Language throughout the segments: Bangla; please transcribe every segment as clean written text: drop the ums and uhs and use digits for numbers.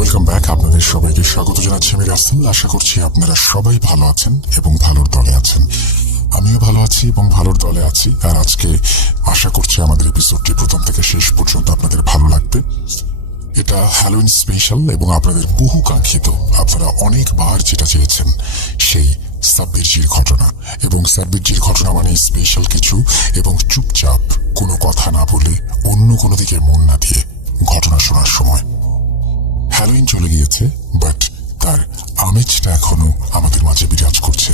Welcome back. আপনাদের সবাইকে স্বাগত জানাচ্ছি আমি রাসেল। আশা করছি আপনারা সবাই ভালো আছেন এবং ভালোর দলে আছেন। আমিও ভালো আছি এবং ভালোর দলে আছি। আর আজকে আশা করছি আমাদের এপিসোডটি প্রথম থেকে শেষ পর্যন্ত আপনাদের ভালো লাগবে। এটা হ্যালোইন স্পেশাল এবং আপনাদের বহু কাঙ্ক্ষিত, আপনারা অনেকবার যেটা চেয়েছেন সেই সাব্বিরজির ঘটনা। এবং সাব্বিরজির ঘটনা মানে স্পেশাল কিছু এবং চুপচাপ কোনো কথা না বলে অন্য কোনো দিকে মন না দিয়ে ঘটনা শোনার সময়। হ্যালোইন চলে গিয়েছে, বাট তার আমেজটা এখনো আমাদের মাঝে বিরাজ করছে।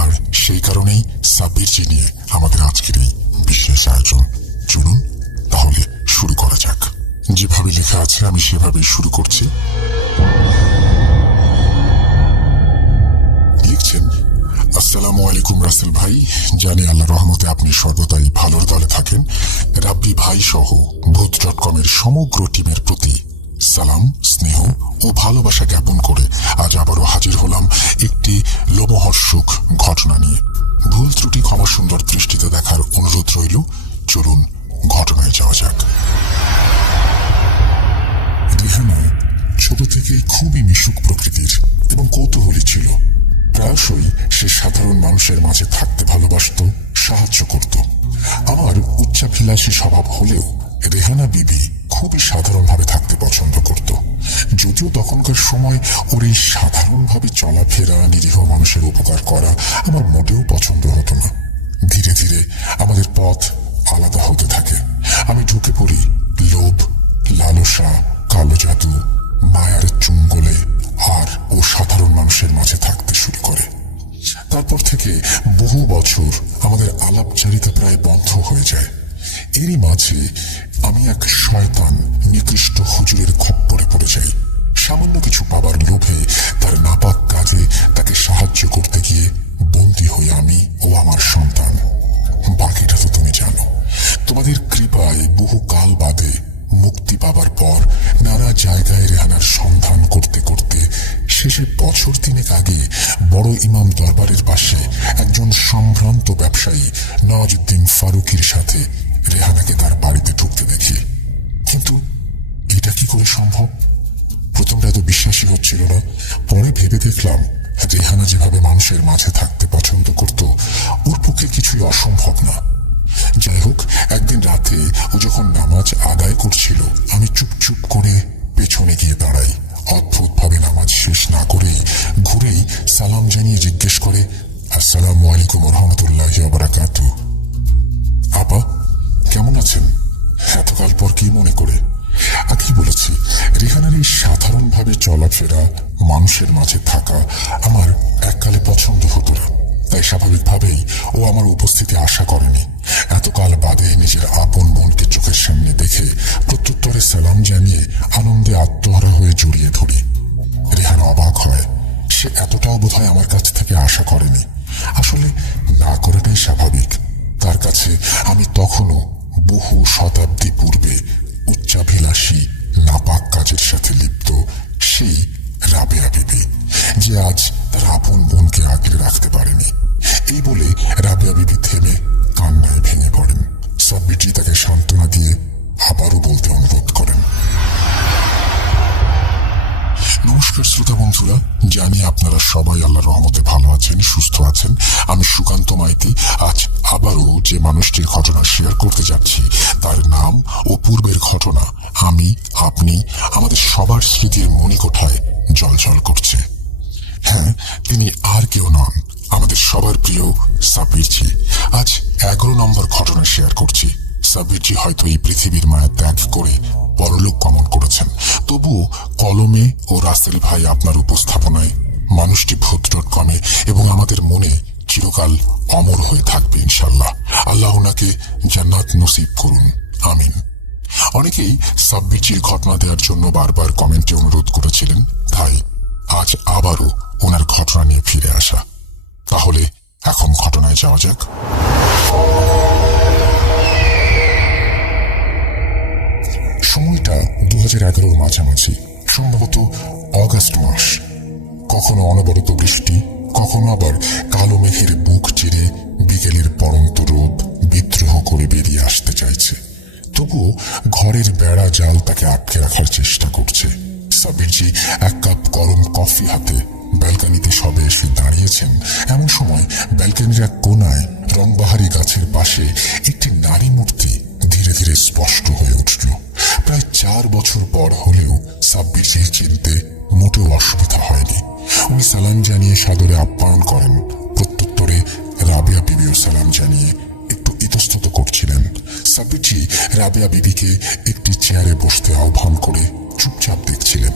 আর সেই কারণেই সাব্বিরজি নিয়ে আমাদের আজকের এই বিশেষ আয়োজন। চলুন তাহলে শুরু করা যাক। যেভাবে লেখা আছে আমি সেভাবেই শুরু করছি। লিখছেন, আসসালামু আলাইকুম রাসেল ভাই, জানি আল্লাহ রহমতে আপনি সর্বদাই ভালোর দলে থাকেন। রাব্বি ভাই সহ ভূত.com-এর সমগ্র টিমের প্রতি সালাম, স্নেহ ও ভালোবাসা জ্ঞাপন করে আজ আবারও হাজির হলাম একটি লোমহর্ষক ঘটনা নিয়ে। ভুল ত্রুটি ক্ষমা সুন্দর দৃষ্টিতে দেখার অনুরোধ রইল। চলুন ঘটনায় যাওয়া যাক। রেহানা ছোট থেকেই খুবই মিশুক প্রকৃতির এবং কৌতূহলী ছিল। প্রায়শই সে সাধারণ মানুষের মাঝে থাকতে ভালোবাসত, সাহায্য করত। আমার উচ্চাভিলাষী স্বভাব হলেও রেহানা বিবি খুবই সাধারণভাবে থাকতে পছন্দ করত। যদিও তখনকার সময় ওর এই সাধারণভাবে চলাফেরা, নিরীহ মানুষের উপকার করা আমার মোটেও পছন্দ হতো না। ধীরে ধীরে আমাদের পথ আলাদা হতে থাকে। আমি ঢুকে পড়ি লোভ, লালসা, কালো জাদু, মায়ার চুঙ্গলে, আর ও সাধারণ মানুষের মাঝে থাকতে শুরু করে। তারপর থেকে বহু বছর আমাদের আলাপচারিতা প্রায় বন্ধ হয়ে যায়। এরই মাঝে আমি এক শয়তান নিকৃষ্ট হুজুরের খপ্পরে পড়ে যাই। সামান্য কিছু পাবার লোভে তার নাপাক কাজে তাকে সাহায্য করতে গিয়ে বন্দী হই আমি ও আমার সন্তান। বাকিটা তো তুমি জানো। তোমাদের কৃপায় বহু কাল বাদে মুক্তি পাবার পর নানা জায়গায় রেহানার সন্ধান করতে করতে শেষে বছর তিনেক আগে বড় ইমাম দরবারের পাশে একজন সম্ভ্রান্ত ব্যবসায়ী নওয়াজউদ্দিন ফারুকির সাথে রেহানাকে তার বাড়িতে ঢুকতে দেখি। কিন্তু এটা কি করে সম্ভব? প্রথমটা এত বিশ্বাসই হচ্ছিল না। পরে ভেবে দেখলাম রেহানা যেভাবে মানুষের মাঝে থাকতে পছন্দ করত, ওর পক্ষে কিছুই অসম্ভব না। যাই হোক, একদিন রাতে ও যখন নামাজ আদায় করছিল, আমি চুপ করে পেছনে গিয়ে দাঁড়াই। অদ্ভুত ভাবে নামাজ শেষ না করেই ঘুরেই সালাম জানিয়ে জিজ্ঞেস করে, আসসালামু আলাইকুম রহমতুল্লাহি ওয়া বারাকাতুহু। আপা কেমন আছেন? এতকাল পর কি মনে করে? আগেই বলেছি, রেহানার এই সাধারণভাবে চলাফেরা, মানুষের মাঝে থাকা আমার এককালে পছন্দ হতো না। তাই স্বাভাবিকভাবেই ও আমার উপস্থিতি আশা করেনি। এতকাল বাদে নিজের আপন বোনকে চোখের সামনে দেখে প্রত্যুত্তরে সালাম জানিয়ে আনন্দে আত্মহারা হয়ে জড়িয়ে ধরি। রেহানা অবাক হয়। সে এতটাও বোধহয় আমার কাছ থেকে আশা করেনি। আসলে না করাটাই স্বাভাবিক। তার কাছে আমি তখনও বহু শতাব্দী পূর্বে উচ্চাভিলাষী নাপাক কাজের সাথে লিপ্ত সেই রাবেয়া বিবি, যে আজ তার আপন বোনকে আগলে রাখতে পারেনি। এই বলে রাবেয়া বিবি থেমে কান্নায় ভেঙে পড়েন। সাব্বিরজি তাকে সান্ত্বনা দিয়ে আবারও বলতে অনুরোধ করেন। নমস্কার শ্রোতা বন্ধুরা, জানি আপনারা সবাই আল্লাহর রহমতে ভালো আছেন, সুস্থ আছেন। আমি সুকান্ত মাইতি আজ আবারও যে মানুষটির ঘটনা শেয়ার করতে যাচ্ছি তার নাম ও পূর্বের ঘটনা আপনি আমাদের সবার স্মৃতির মণিকোঠায় জলজল করছে। হ্যাঁ, তিনি আর কেউ নন, আমাদের সবার প্রিয় সাব্বিরজি। আজ 11 নম্বর ঘটনা শেয়ার করছি। সাব্বিরজি হয়তো এই পৃথিবীর মায়া ত্যাগ করে পরলোক গমন করেছেন, তবুও কলমে ও রাসেল ভাই আপনার উপস্থাপনায় মানুষটি ভূত.com-এ এবং আমাদের মনে চিরকাল অমর হয়ে থাকবে ইনশাল্লাহ। আল্লাহ ওনাকে জান্নাত নসিব করুন, আমিন। অনেকেই সাব্বিরজির ঘটনা দেওয়ার জন্য বারবার কমেন্টে অনুরোধ করেছিলেন, তাই আজ আবারও ওনার ঘটনা নিয়ে ফিরে আসা। তাহলে এখন ঘটনায় যাওয়া যাক। সময়টা 2011-র মাঝামাঝি, সম্ভবত অগাস্ট মাস। কখনো অনবরত বৃষ্টি, কখনো আবার কালো মেঘের বুক চিরে বিকেলের পড়ন্ত রোদ বিদ্রোহ করে বেরিয়ে আসতে চাইছে। তবুও ঘরের বেড়া জাল তাকে আটকে রাখার চেষ্টা করছে। সাব্বিরজি এক কাপ গরম কফি হাতে ব্যালকনিতে সবে এসে দাঁড়িয়েছেন। এমন সময় ব্যালকনির এক কোনায় রংবাহারি গাছের পাশে একটি নারী মূর্তি ধীরে ধীরে স্পষ্ট হয়ে উঠল। প্রায় 4 বছর পর হলেও সাব্বিরজির চিনতে মোটেও অসুবিধা হয়নি। উনি সালাম জানিয়ে সাদরে আপ্যায়ন করেন। প্রত্যুত্তরে রাবেয়া বিবিও সালাম জানিয়ে একটু ইতস্তত করছিলেন। সাব্বিরজি রাবেয়া বিবিকে একটি চেয়ারে বসতে আহ্বান করে চুপচাপ দেখছিলেন।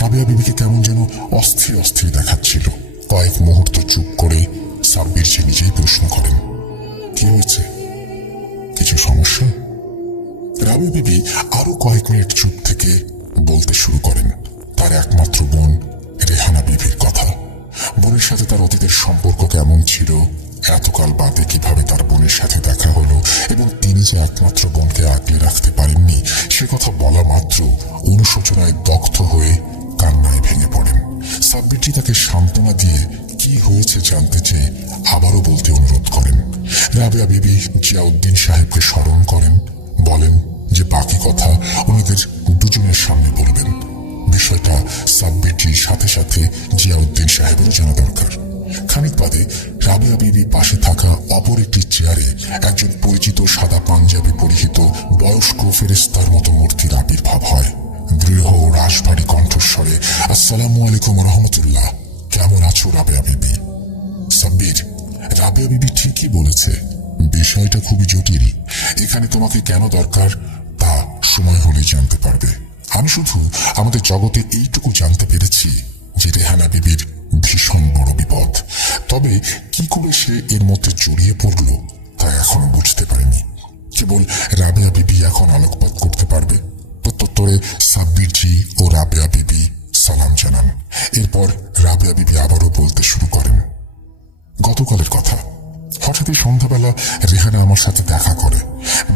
রাবেয়া বিবিকে কেমন যেন অস্থির অস্থির দেখাচ্ছিল। কয়েক মুহূর্ত চুপ করে সাব্বিরজি নিজেই প্রশ্ন করেন, কি হয়েছে? কিছু সমস্যা? রাবেয়া বিবি আরো কয়েক মিনিট চুপ থেকে বলতে শুরু করেন তার একমাত্র বোন রেহানা বিবির কথা। বোনের সাথে তার অতীতের সম্পর্ক কেমন ছিল, এতকাল বাদে কিভাবে তার বোনের সাথে দেখা হলো, এবং তিনি যে একমাত্র বোনকে আগলে রাখতে পারেননি সে কথা বলা মাত্র অনুশোচনায় দগ্ধ হয়ে কান্নায় ভেঙে পড়েন। সাব্বিরজি তাকে সান্ত্বনা দিয়ে কি হয়েছে জানতে চেয়ে আবারও বলতে অনুরোধ করেন। রাবেয়া বিবি জিয়াউদ্দিন সাহেবকে স্মরণ করেন, বলেন যে বাকি কথা ওনাদের দুজনের সামনে বলবেন। বিষয়টা সাব্বিরজির সাথে সাথে জিয়াউদ্দিন সাহেবেরও জানা দরকার। খানিক বাদে রাবেয়া বিবি পাশে থাকা অপর একটি চেয়ারে একজন পরিচিত সাদা পাঞ্জাবি পরিহিত বয়স্ক ফেরেশতার মতো মূর্তির আবির্ভাব হয়। দৃঢ় ও রাশভারী কণ্ঠস্বরে, আসসালামু আলাইকুম রহমতুল্লাহ, কেমন আছো রাবেয়া বিবি? সাব্বির, রাবেয়া বিবি ঠিকই বলেছে, বিষয়টা খুবই জটিল। এখানে তোমাকে কেন দরকার তা সময় হলেই জানতে পারবে। আমি শুধু আমাদের জগতে এইটুকু জানতে পেরেছি যে রেহানা বিবির ভীষণ বড় বিপদ। তবে কি করে সে এর মধ্যে জড়িয়ে পড়ল তা এখনো বুঝতে পারিনি। কেবল রাবেয়া বিবি এখন আলোকপাত করতে পারবে। প্রত্যুত্তরে সাব্বিরজি ও রাবেয়া বিবি সালাম জানান। এরপর রাবেয়া বিবি আবারও বলতে শুরু করেন, গতকালের কথা। হঠাৎই সন্ধ্যাবেলা রেহানা আমার সাথে দেখা করে।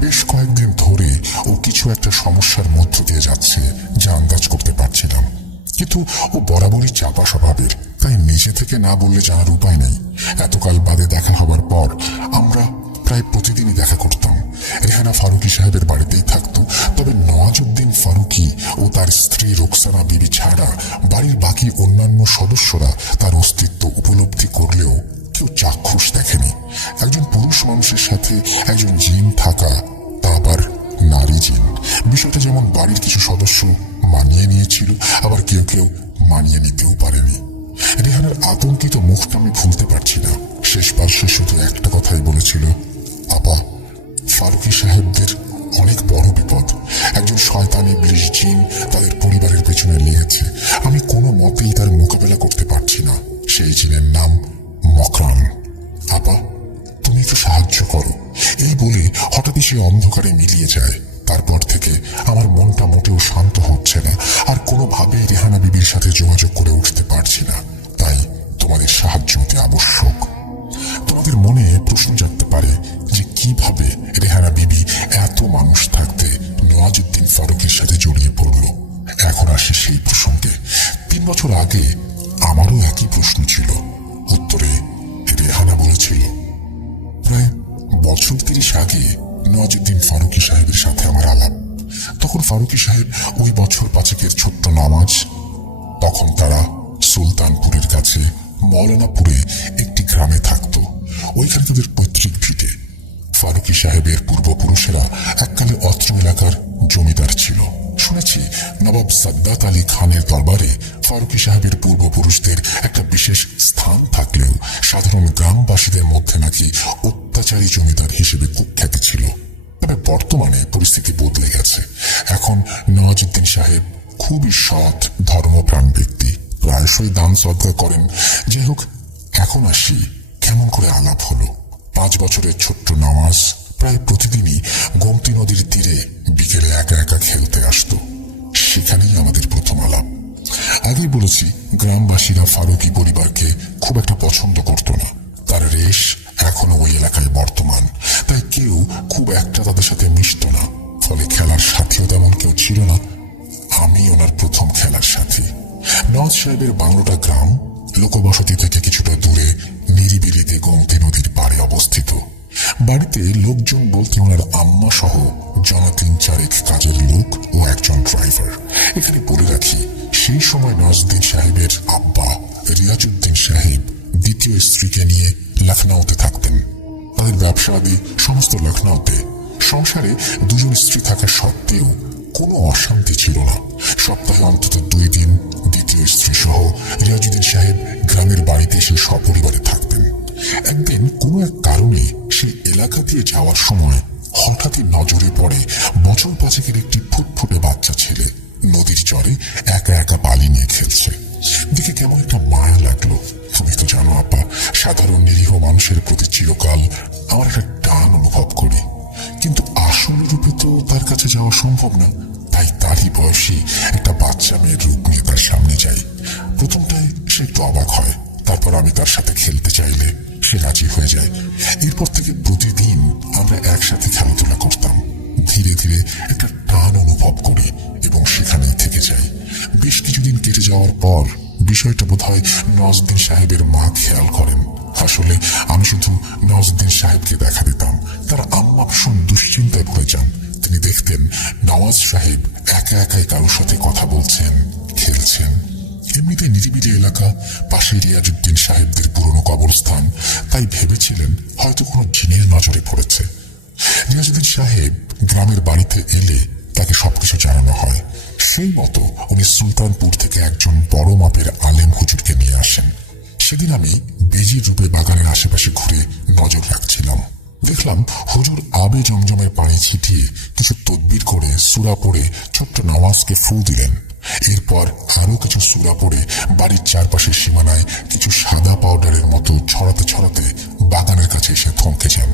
বেশ কয়েকদিন ধরে ও কিছু একটা সমস্যার মধ্য দিয়ে যাচ্ছে যা আন্দাজ করতে পারছিলাম, কিন্তু ও বরাবরই চাপা স্বভাবের, তাই নিজে থেকে না বললে জানার উপায় নেই। এতকাল বাদে দেখা হবার পর আমরা প্রায় প্রতিদিনই দেখা করতাম। রেহানা ফারুকি সাহেবের বাড়িতেই থাকতো, তবে নওয়াজউদ্দিন ফারুকি ও তার স্ত্রী রোকসানা বিবি ছাড়া বাড়ির বাকি অন্যান্য সদস্যরা তার অস্তিত্ব উপলব্ধি করলেও কেউ চাক্ষুষ দেখেনি। একজন পুরুষ মানুষের সাথে একজন জিন থাকা, তা আবার নারী জিন। বিষয়টা যেমন বাড়ির কিছু সদস্য মানিয়ে নিয়েছিল, আবার কেউ কেউ মানিয়ে নিতেও পারেনি। রেহানার আতঙ্কিত মুখটা আমি ভুলতে পারছি না। শেষবার সে শুধু একটা কথাই বলেছিল, আপা, ফারুকি সাহেবদের অনেক বড় বিপদ। একজন শয়তান ইবলিশ জিন তাদের পরিবারের পেছনে লেগেছে। আমি কোনো মতেই তার মোকাবেলা করতে পারছি না। সেই জিনের নাম মকরান। আপা, তুমি একটু সাহায্য করো। এই বলে হঠাৎই সে অন্ধকারে মিলিয়ে যায়। তারপর থেকে আমার মনটা মোটেও শান্ত হচ্ছে না, আর কোনোভাবেই রেহানা বিবির সাথে যোগাযোগ করে উঠতে পারছি না। তাই তোমাদের সাহায্য হতে আবশ্যক। তোমাদের মনে প্রশ্ন জাগতে পারে যে কিভাবে রেহানা বিবি এত মানুষ থাকতে নওয়াজউদ্দিন ফারুকের সাথে জড়িয়ে পড়ল। এখন আসে সেই প্রসঙ্গে। 3 বছর আগে আমারও একই প্রশ্ন ছিল। উত্তরে রেহানা বলেছিল, প্রায় বছর 30 আগে নওয়াজউদ্দিন ফারুকি সাহেবের সাথে আমার আলাপ। তখন ফারুকি সাহেব ওই বছর 5 ছোট্ট নামাজ। তখন তারা সুলতানপুরের কাছে মৌলানাপুরে একটি গ্রামে থাকত। ওইখানে তাদের পৈতৃক ভিটে। ফারুকি সাহেবের পূর্বপুরুষেরা এককালে অত্র এলাকার জমিদার ছিল। শুনেছি নবাব সাদ্দাত আলী খানের দরবারে ফারুকি সাহেবের পূর্বপুরুষদের একটা বিশেষ স্থান থাকলেও সাধারণ গ্রামবাসীদের মধ্যে নাকি অত্যাচারী জমিদার হিসেবে কুখ্যাতি ছিল। তবে বর্তমানে পরিস্থিতি বদলে গেছে। এখন নওয়াজউদ্দিন সাহেব খুবই সৎ, ধর্মপ্রাণ ব্যক্তি, প্রায়শই দান সদকা করেন। যাই হোক, এখন আসি কেমন করে আলাপ হলো। 5 বছরের ছোট্ট নামাজ প্রায় প্রতিদিনই গোমতী নদীর তীরে বিকেলে একা একা খেলতে আসতো। সেখানেই আমাদের প্রথম আলাপ। আগেই বলেছি, গ্রামবাসীরা ফারুকি পরিবারকে খুব একটা পছন্দ করত না। তার রেশ এখনো ওই এলাকায় বর্তমান, তাই কেউ খুব একটা তাদের সাথে মিশত না। ফলে খেলার সাথীও তেমন কেউ ছিল না। আমি ওনার প্রথম খেলার সাথী। নওয়াজ সাহেবের বাংলোটা গ্রাম, লোকবসতি থেকে কিছুটা দূরে নিরিবিলিতে গোমতী নদীর পাড়ে অবস্থিত। বাড়িতে লোকজন বলতে ওনার আম্মা সহ জনা 3-4 কাজের লোক ও একজন ড্রাইভার। এখানে বলে রাখি, সময় নওয়াজউদ্দিন সাহেবের আব্বা রিয়াজউদ্দিন সাহেব দ্বিতীয় স্ত্রীকে নিয়ে লখনৌতে থাকতেন। তাদের ব্যবসা আদি সমস্ত লখনৌতে। সংসারে দুজন স্ত্রী থাকা সত্ত্বেও কোনো অশান্তি ছিল না। সপ্তাহে অন্তত 2 দিন দ্বিতীয় স্ত্রী সহ রিয়াজউদ্দিন সাহেব গ্রামের বাড়িতে এসে সপরিবারে থাকতেন। একদিন কোনো এক কারণে সেই এলাকা দিয়ে যাওয়ার সময় হঠাৎই নজরে পড়ে বছর 5-এর একটি ফুটফুটে বাচ্চা ছেলে নদীর চরে একা একা বালি নিয়ে খেলছে। দেখে কেমন একটা মায়া লাগলো। তুমি তো জানো আপা, সাধারণ নিরীহ মানুষের প্রতি চিরকাল আমার একটা টান অনুভব করি, কিন্তু আসল রূপে তো তার কাছে যাওয়া সম্ভব না। তাই তারই বয়সী একটা বাচ্চা মেয়ের রূপ নিয়ে তার সামনে যাই। প্রথমটায় সে একটু অবাক হয়, তারপর আমি তার সাথে খেলতে চাইলে সে রাজি হয়ে যায়। এরপর থেকে প্রতিদিন আমরা একসাথে খেলাধুলা করতাম। ধীরে ধীরে একটা টান অনুভব করি এবং সেখানেই থেকে যাই। বেশ কিছুদিন কেটে যাওয়ার পর বিষয়টা বোধহয় নওয়াজউদ্দিন সাহেবের মা খেয়াল করেন। আসলে আমি শুধু নওয়াজউদ্দিন সাহেবকে দেখা দিতাম। তার আম্মা ভীষণ দুশ্চিন্তায় ভরে যান। তিনি দেখতেন নওয়াজ সাহেব একা একাই কারোর সাথে কথা বলছেন, খেলছেন। এমনিতে নিরিবিলি এলাকা, পাশে রিয়াজউদ্দিন সাহেবদের পুরনো কবরস্থান, তাই ভেবেছিলেন হয়তো কোনো জিনের নজরে পড়েছে। রিয়াজউদ্দিন সাহেব গ্রামের বাড়িতে এলে তাকে সবকিছু জানানো হয়। সেই মতো উনি সুলতানপুর থেকে একজন বড় মাপের আলেম হুজুরকে নিয়ে আসেন। সেদিন আমি বেজির রূপে বাগানের আশেপাশে ঘুরে নজর রাখছিলাম। দেখলাম হুজুর আবে জমজমের পানি ছিটিয়ে কিছু তদবির করে সূরা পড়ে ছোট্ট নওয়াজকে ফু দিলেন। এরপর আরো কিছু সূরা পড়ে বাড়ির চারপাশের সীমানায় কিছু সাদা পাউডারের মতো ছড়াতে ছড়াতে বাগানের কাছে এসে থমকে যান।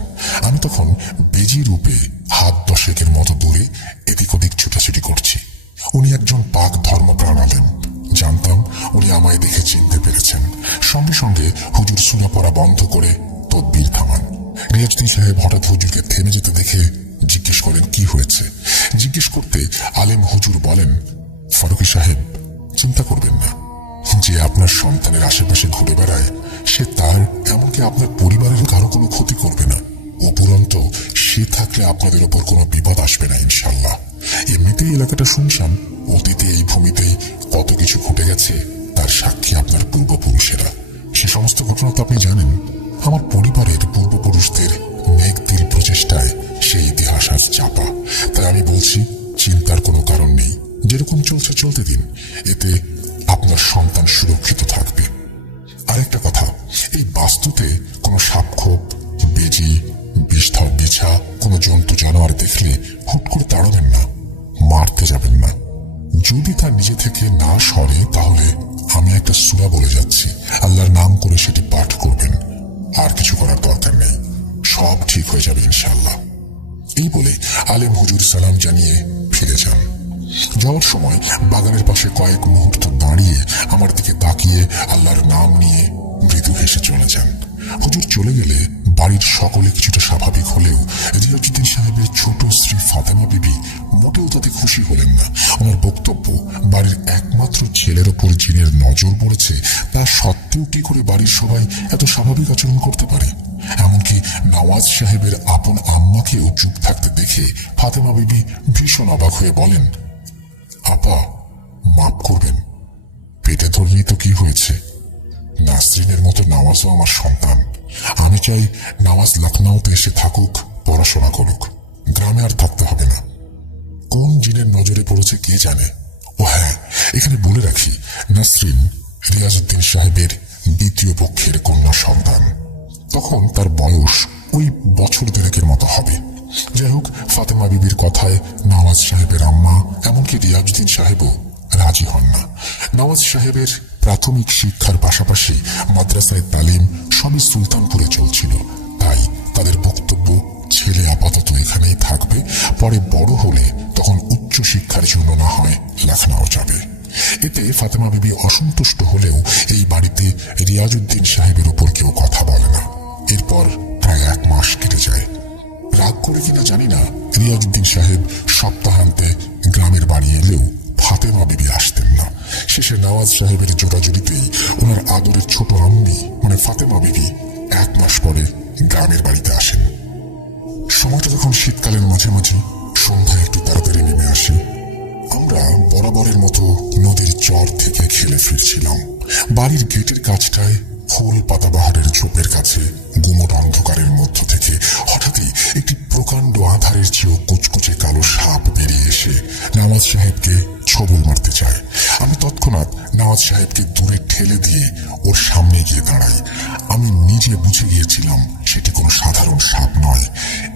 আমি তখন বেজি রূপে হাত 10 মতো দূরে এদিক ওদিক ছুটাছুটি করছি। উনি একজন পাক ধর্মপ্রাণ আলেম। জানতাম উনি আমায় দেখে চিনতে পেরেছেন। সঙ্গে সঙ্গে হুজুর সূরা পড়া বন্ধ করে তদবির থামান। রিয়াজউদ্দিন সাহেব হঠাৎ হুজুরকে থেমে যেতে দেখে জিজ্ঞেস করেন কি হয়েছে। জিজ্ঞেস করতে আলেম হুজুর বলেন, ফারুকী সাহেব, চিন্তা করবেন না। যে আপনার সন্তানের আশেপাশে ঘুরে বেড়ায় সে তার, এমনকি আপনার পরিবারের কারো কোনো ক্ষতি করবে না। উপরন্ত সে থাকলে আপনাদের ওপর কোনো বিপদ আসবে না ইনশাল্লাহ। এমনিতেই এলাকাটা শুনশান। অতীতে এই ভূমিতেই কত কিছু ঘটে গেছে তার সাক্ষী আপনার পূর্বপুরুষেরা। সে সমস্ত ঘটনা তো আপনি জানেন। আমার পরিবারের পূর্বপুরুষদের নেকদিল প্রচেষ্টায় সেই ইতিহাস আজ চাপা। তাই আমি বলছি, চিন্তার কোনো কারণ নেই। যেরকম চলছে চলতে দিন, এতে আপনার সন্তান সুরক্ষিত থাকবে। আরেকটা কথা, এই বাস্তুতে কোনো সাপখোপ, বেজি, বিষধর বিছা, কোনো জন্তু জানোয়ার দেখলে হুট করে তাড়াবেন না, মারতে যাবেন না। যদি তা নিজে থেকে না সরে তাহলে আমি একটা সূরা বলে যাচ্ছি, আল্লাহর নাম করে সেটি পাঠ করবেন। আর কিছু করার দরকার নেই, সব ঠিক হয়ে যাবে ইনশাআল্লাহ। এই বলে আলেম হুজুর সালাম জানিয়ে ফিরে যান। যাওয়ার সময় বাগানের পাশে কয়েক মুহূর্ত দাঁড়িয়ে আমার দিকে তাকিয়ে আল্লাহর নাম নিয়ে মৃদু হেসে চলে যান। হুজুর চলে গেলে বাড়ির সকলে কিছুটা স্বাভাবিক হলেও রিয়াজউদ্দিন সাহেবের ছোট স্ত্রী ফাতেমা বিবি মোটেও তাতে খুশি হলেন না। ওনার বক্তব্য, বাড়ির একমাত্র ছেলের ওপর জিনের নজর পড়েছে, তা সত্ত্বেও কি করে বাড়ির সবাই এত স্বাভাবিক আচরণ করতে পারে। এমনকি নওয়াজ সাহেবের আপন আম্মাকেও চুপ থাকতে দেখে ফাতেমা বিবি ভীষণ অবাক হয়ে বলেন, আপা, মাফ করবেন, পেটে ধরলেই তো কি হয়েছে? নাসরিনের মতো নওয়াজও আমার সন্তান। আমি চাই নওয়াজ লখনৌতে এসে থাকুক, পড়াশোনা করুক, গ্রামে আর থাকতে হবে না। কোন জিনের নজরে পড়েছে কে জানে। ও হ্যাঁ, এখানে বলে রাখি, নাসরিন রিয়াজউদ্দিন সাহেবের দ্বিতীয় পক্ষের কন্যা সন্তান। তখন তার বয়স ওই বছর 2 মতো হবে। যাই হোক, ফাতেমা বিবির কথায় নওয়াজ সাহেবের আম্মা, এমনকি রিয়াজউদ্দিন সাহেবও রাজি হন না। নওয়াজ সাহেবের প্রাথমিক শিক্ষার পাশাপাশি মাদ্রাসায় তালিম সবই সুলতানপুরে চলছিল। তাই তাদের বক্তব্য, ছেলে আপাতত এখানেই থাকবে, পরে বড় হলে তখন উচ্চ শিক্ষার জন্য না হয় লখনউ যাবে। এতে ফাতেমা বিবি অসন্তুষ্ট হলেও এই বাড়িতে রিয়াজউদ্দিন সাহেবের উপর কেউ কথা বলে না। এরপর প্রায় 1 মাস কেটে যায়। রাগ করে কিনা জানি না, রিয়াজউদ্দিন সাহেব সপ্তাহান্তে গ্রামের বাড়ি এলেও ফাতেমা বিবি আসতেন না। শেষে নওয়াজ সাহেবের জোরাজুরিতেই ওনার আদরের ছোট আম্মি মানে ফাতেমা বিবি 1 মাস পরে গ্রামের বাড়িতে আসেন। সময়টা তখন শীতকালের মাঝামাঝি, সন্ধ্যা একটু তাড়াতাড়ি নেমে আসে। আমরা বরাবরের মতো নদীর চর থেকে ঠেলে ফিরছিলাম। বাড়ির গেটের কাছটায় ফুল পাতাবাহারের ঝোপের কাছে গুমট অন্ধকারের মধ্য থেকে হঠাৎই একটি প্রকাণ্ড আধারের চেয়েও কুচকুচে কালো সাপ বেরিয়ে এসে নওয়াজ সাহেবকে ছবল মারতে চায়। আমি তৎক্ষণাৎ নওয়াজ সাহেবকে দূরে ঠেলে দিয়ে ওর সামনে গিয়ে দাঁড়াই। আমি নিজে বুঝে গিয়েছিলাম সেটি কোনো সাধারণ সাপ নয়,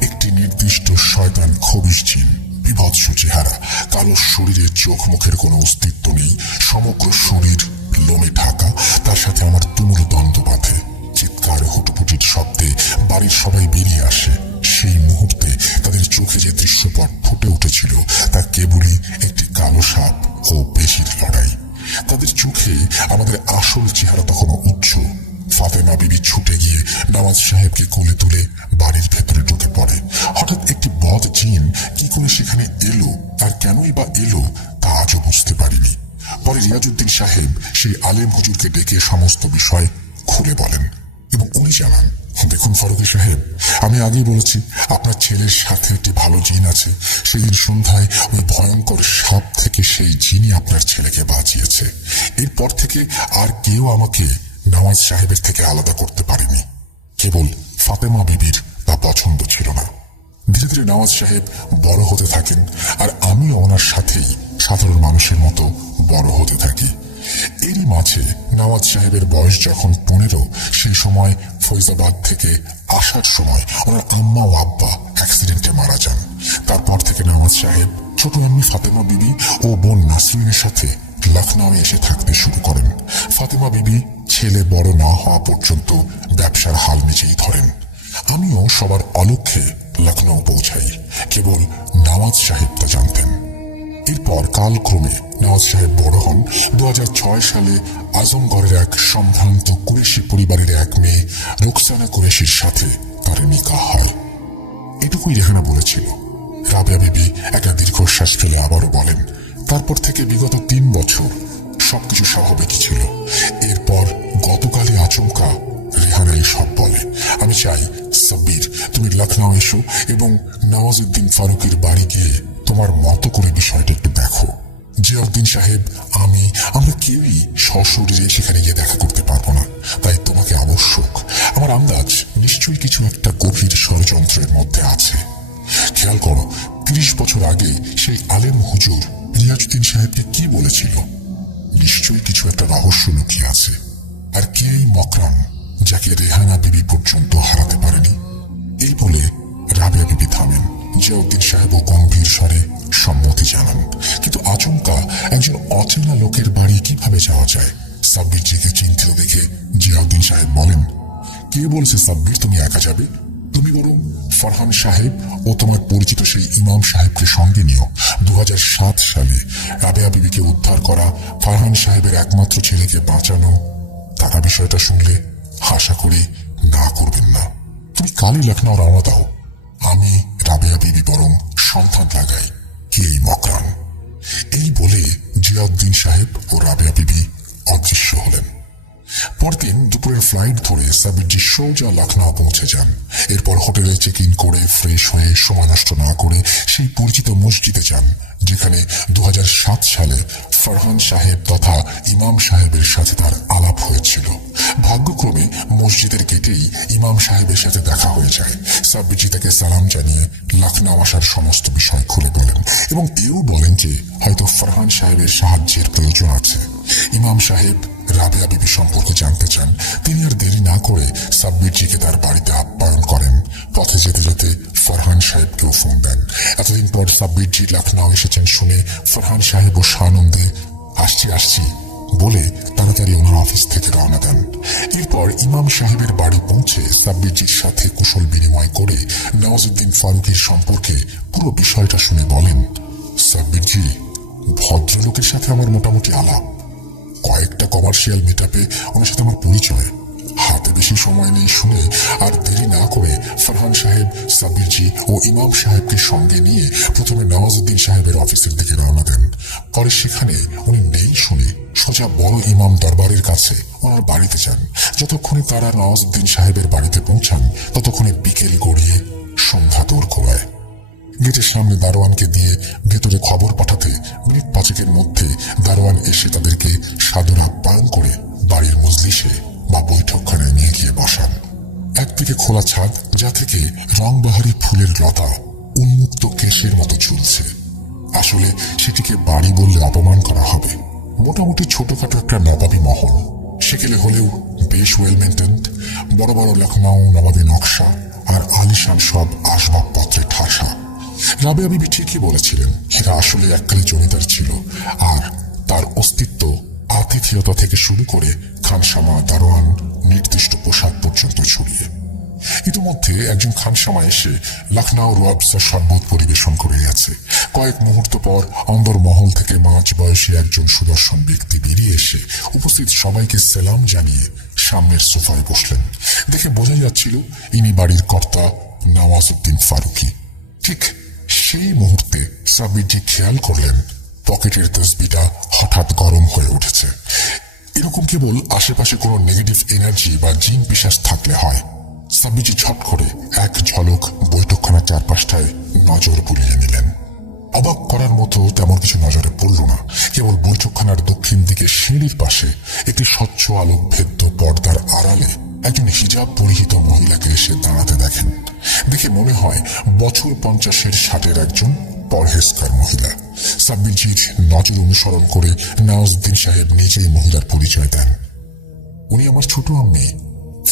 একটি নির্দিষ্ট শয়তান খবিশ জিন। বিভৎস চেহারা, কালো শরীরে চোখ মুখের কোনো অস্তিত্ব নেই, সমগ্র শরীর লোমে ঢাকা। তার সাথে আমার তুমুল দ্বন্দ্ব বাঁধে। চিৎকার হুটোপুটির শব্দে বাড়ির সবাই বেরিয়ে আসে। সেই মুহূর্তে তাদের চোখে যে দৃশ্যপট ফুটে উঠেছিল তা কেবলই একটি কালো সাপ ও পেশির লড়াই। তাদের চোখে আমাদের আসল চেহারা তখনও উজ্জ্বল। ফাতেমা বিবি ছুটে গিয়ে নওয়াজ সাহেবকে কোলে তুলে বাড়ির ভেতরে ঢুকে পড়ে। হঠাৎ একটি বদ জিন কি করে সেখানে এলো আর কেনই বা এলো তা আজও বুঝতে পারিনি। পরে রিয়াজউদ্দিন সাহেব সেই আলেম হুজুরকে ডেকে সমস্ত বিষয় খুলে বলেন এবং উনি জানান, দেখুন ফারুকী সাহেব, আমি আগেই বলেছি আপনার ছেলের সাথে একটি ভালো জিন আছে। সেদিন সন্ধ্যায় ওই ভয়ঙ্কর সাপ থেকে সেই জিনই আপনার ছেলেকে বাঁচিয়েছে। এরপর থেকে আর কেউ আমাকে নওয়াজ সাহেবের থেকে আলাদা করতে পারেনি। কেবল ফাতেমা বিবির তা পছন্দ ছিল না। ধীরে ধীরে নওয়াজ সাহেব বড় হতে থাকেন আর আমিও ওনার সাথেই সাধারণ মানুষের মতো বড় হতে থাকি। এরই মাঝে নওয়াজ সাহেবের বয়স যখন 15, সেই সময় ফৈজাবাদ থেকে আসার সময় ওনার আম্মা ও আব্বা অ্যাক্সিডেন্টে মারা যান। তারপর থেকে নওয়াজ সাহেব ছোট আম্মি ফাতেমা বিবি ও বোন নাসরিনের সাথে লখনউ এসে থাকতে শুরু করেন। ফাতেমা বিবি ছেলে বড় না হওয়া পর্যন্ত ব্যবসার হাল নিজেই ধরেন। আমিও সবার অলক্ষ্যে লখনউ পৌঁছাই, কেবল নওয়াজ সাহেব তা জানতেন। এরপর কালক্রমে নওয়াজ সাহেব বড় হন। 2006 সালে আজমগড়ের এক সম্ভ্রান্ত কুরেশি পরিবারের এক মেয়ে রুকসানা কুরেশির সাথে তার নিকাহ হয়। এটুকুই রেহানা বলেছিল। রাবেয়া বিবি একটা দীর্ঘশ্বাস ফেলে আবারও বলেন, তারপর থেকে বিগত 3 বছর সবকিছু স্বাভাবিকই ছিল। এরপর গতকালই আচমকা রেহানাই সব বলে। আমি চাই সাব্বির তুমি লখনউ এসো এবং নওয়াজউদ্দিন ফারুকের বাড়ি গিয়ে তোমার মতো করে বিষয়টা একটু দেখো। জিয়াউদ্দিন সাহেব আমরা কেউই সশরীরে সেখানে গিয়ে দেখা করতে পারবো না, তাই তোমাকে আবশ্যক। আমার আন্দাজ নিশ্চয়ই কিছু একটা গভীর ষড়যন্ত্রের মধ্যে আছে। খেয়াল করো, 30 বছর আগে সেই আলেম হুজুর রিয়াজউদ্দিন সাহেবকে কি বলেছিল? নিশ্চয়ই কিছু একটা রহস্য লুকিয়ে আছে। আর কে এই মকরাম যাকে রেহানা বিবি পর্যন্ত হারাতে পারেনি? এই বলে রাবেয়া বিবি থামেন। জিয়াউদ্দিন সাহেব গম্ভীর স্বরে সম্মতি জানান, কিন্তু আচমকা একজন অচেনা লোকের বাড়ি কিভাবে যাওয়া যায়? সাব্বির জিকে চিন্তিত দেখে জিয়াউদ্দিন সাহেব বলেন, কে বলছে সাব্বির তুমি একা যাবে? তুমি বরং ফরহান সাহেব ও তোমার পরিচিত সেই ইমাম সাহেবকে সঙ্গে নিও। 2007 সালে রাবেয়া বিবিকে উদ্ধার করা ফরহান সাহেবের একমাত্র ছেলেকে বাঁচানো, টাকা বিষয়টা শুনলে আশা করি না করবেন না। তুমি কালই লখনউ রওনা দাও। আমি রাবেয়া বিবি বরং সন্ধান লাগাই কি এই মকরান। এই বলে জিয়াউদ্দিন সাহেব ও রাবেয়া বিবি অদৃশ্য হলেন। পরদিন দুপুরের ফ্লাইট ধরে সাবিরজি সোজা লখনউ পৌঁছে যান। এরপর হোটেলে চেক ইন করে ফ্রেশ হয়ে সময় নষ্ট না করে সেই পরিচিত মসজিদে যান যেখানে 2007 সালে ফরহান সাহেব তথা ইমাম সাহেবের সাথে তার আলাপ হয়েছিল। ভাগ্যক্রমে মসজিদের গেটেই ইমাম সাহেবের সাথে দেখা হয়ে যায়। সাব্বিরজি তাকে সালাম জানিয়ে লখনউ আসার সমস্ত বিষয় খুলে বলেন এবং এও বলেন যে হয়তো ফরহান সাহেবের সাহায্যের প্রয়োজন আছে। ইমাম সাহেব রাবেয়া বিবি সম্পর্কে জানতে চান। তিনি আর দেরি না করে সাব্বিরজিকে তার বাড়িতে আপ্যায়ন করেন। পথে যেতে যেতে ফরহান সাহেবকেও ফোন দেন। এতদিন পর সাব্বিরজি লখনউ এসেছেন শুনে ফরহান সাহেবও সানন্দে আসছি বলে তাড়াতাড়ি ওনার অফিস থেকে রওনা দেন। এরপর ইমাম সাহেবের বাড়ি পৌঁছে সাব্বিরজির সাথে কুশল বিনিময় করে নওয়াজউদ্দিন ফারুকের সম্পর্কে পুরো বিষয়টা শুনে বলেন, সাব্বিরজি, ভদ্রলোকের সাথে আমার মোটামুটি আলাপ, কয়েকটা কমার্শিয়াল মিটআপে ওনার সাথে আমার পরিচয়। হাতে বেশি সময় নেই শুনে আর দেরি না করে ফরহান সাহেব সাব্বিরজি ও ইমাম সাহেবকে সঙ্গে নিয়ে প্রথমে নওয়াজউদ্দিন সাহেবের অফিসের দিকে রওনা দেন। পরে সেখানে উনি নেই শুনে সোজা বড় ইমাম দরবারের কাছে ওনার বাড়িতে যান। যতক্ষণে তারা নওয়াজউদ্দিন সাহেবের বাড়িতে পৌঁছান ততক্ষণে বিকেল গড়িয়ে সন্ধ্যা দূর গোড়ায়। গেটের সামনে দারোয়ানকে দিয়ে ভেতরে খবর পাঠাতে মিনিট 5 মধ্যে দারোয়ান এসে তাদেরকে সাদর আপ্যায়ন করে বাড়ির মজলিসে বা বৈঠকখানায় নিয়ে গিয়ে বসান। একদিকে খোলা ছাদ, যা থেকে রংবাহারি ফুলের লতা উন্মুক্ত কেশের মতো ঝুলছে। আসলে সেটিকে বাড়ি বললে অপমান করা হবে। মোটামুটি ছোটখাটো একটা নবাবী মহল, সেকেলে হলেও বেশ ওয়েল মেনটেন্ড। বড় বড় লখনউ নবাবী নকশা আর আলিশান সব আসবাবপত্রে ঠাসা। রাবেয়া বিবি ঠিকই বলেছিলেন, এরা আসলে এককালে জমিদার ছিল, আর তার অস্তিত্ব আতিথেয়তা থেকে শুরু করে খানসামা, দারোয়ান, নির্দিষ্ট পোশাক পর্যন্ত ছড়িয়ে। ইতিমধ্যে একজন খানসামা এসে লখনউ রুয়াবসার শরবত পরিবেশন করে গেছে। কয়েক মুহূর্ত পর অন্দর মহল থেকে মাঝ বয়সী একজন সুদর্শন ব্যক্তি বেরিয়ে এসে উপস্থিত সবাইকে সালাম জানিয়ে সামনের সোফায় বসলেন। দেখে বোঝা যাচ্ছিল ইনি বাড়ির কর্তা নওয়াজউদ্দিন ফারুকী। ঠিক সেই মুহূর্তে সাব্বিরজি খেয়াল করলেন পকেটের তসবিটা হঠাৎ গরম হয়ে উঠেছে। এরকম কেবল আশেপাশে কোনো নেগেটিভ এনার্জি বা জিন পিশাচ থাকলে হয়। সাব্বিরজি ছট করে এক ঝলক বৈঠকখানার চারপাশটায় নজর বুলিয়ে নিলেন। অবাক করার মতো তেমন কিছু নজরে পড়ল না। কেবল বৈঠকখানার দক্ষিণ দিকে সিঁড়ির পাশে একটি স্বচ্ছ আলোক ভেদ্য পর্দার আড়ালে একজন হিজাব পরিহিত মহিলাকে এসে দাঁড়াতে দেখেন। দেখে মনে হয় বছর 50-60-এর একজন পরহেজগার মহিলা। সাব্বিরজির নজর অনুসরণ করে নওয়াজউদ্দিন সাহেব নিজেই মহিলার পরিচয় দেন। উনি আমার ছোট আম্মি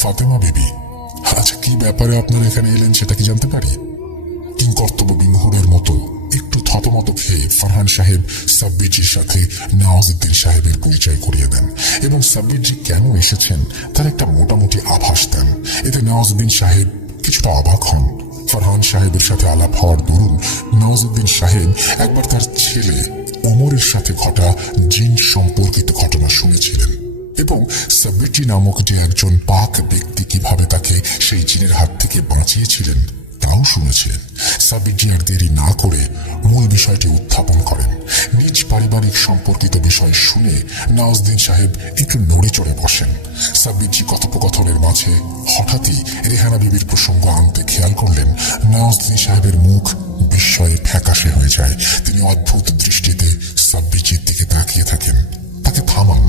ফাতেমা বিবি। আচ্ছা, কি ব্যাপারে আপনারা এখানে এলেন সেটা কি জানতে পারি? কিংকর্তব্য বিমুহুরের মতো একটু থতমত খেয়ে ফারহান সাহেব সাব্বিরজির সাথে নওয়াজউদ্দিন সাহেবের পরিচয় করিয়ে দেন এবং সাব্বিরজি কেন এসেছেন তার একটা মোটামুটি আভাস দেন। এতে নওয়াজউদ্দিন সাহেব কিছুটা অবাক হন। ফারহান সাহেবের সাথে আলাপ হওয়ার দরুন নওয়াজউদ্দিন সাহেব একবার তার ছেলে ওমরের সাথে ঘটা জিন সম্পর্কিত ঘটনা শুনেছিলেন এবং সাব্বিরজি নামক যে একজন পাক ব্যক্তি কিভাবে তাকে সেই জিনের হাত থেকে বাঁচিয়েছিলেন তাও শুনেছিলেন। সাব্বিরজি আর দেরি না করে মূল বিষয়টি উত্থাপন করেন। নিজ পারিবারিক সম্পর্কিত বিষয় শুনে নওয়াজউদ্দিন সাহেব একটু নড়ে চড়ে বসেন। সাব্বিরজি কথোপকথনের মাঝে হঠাৎই রেহানা বিবির প্রসঙ্গ আনতে খেয়াল করলেন নওয়াজউদ্দিন সাহেবের মুখ বিস্ময়ে ফ্যাকাশে হয়ে যায়। তিনি অদ্ভুত দৃষ্টিতে সাব্বিরজির দিকে তাকিয়ে থাকেন। তাকে থামান।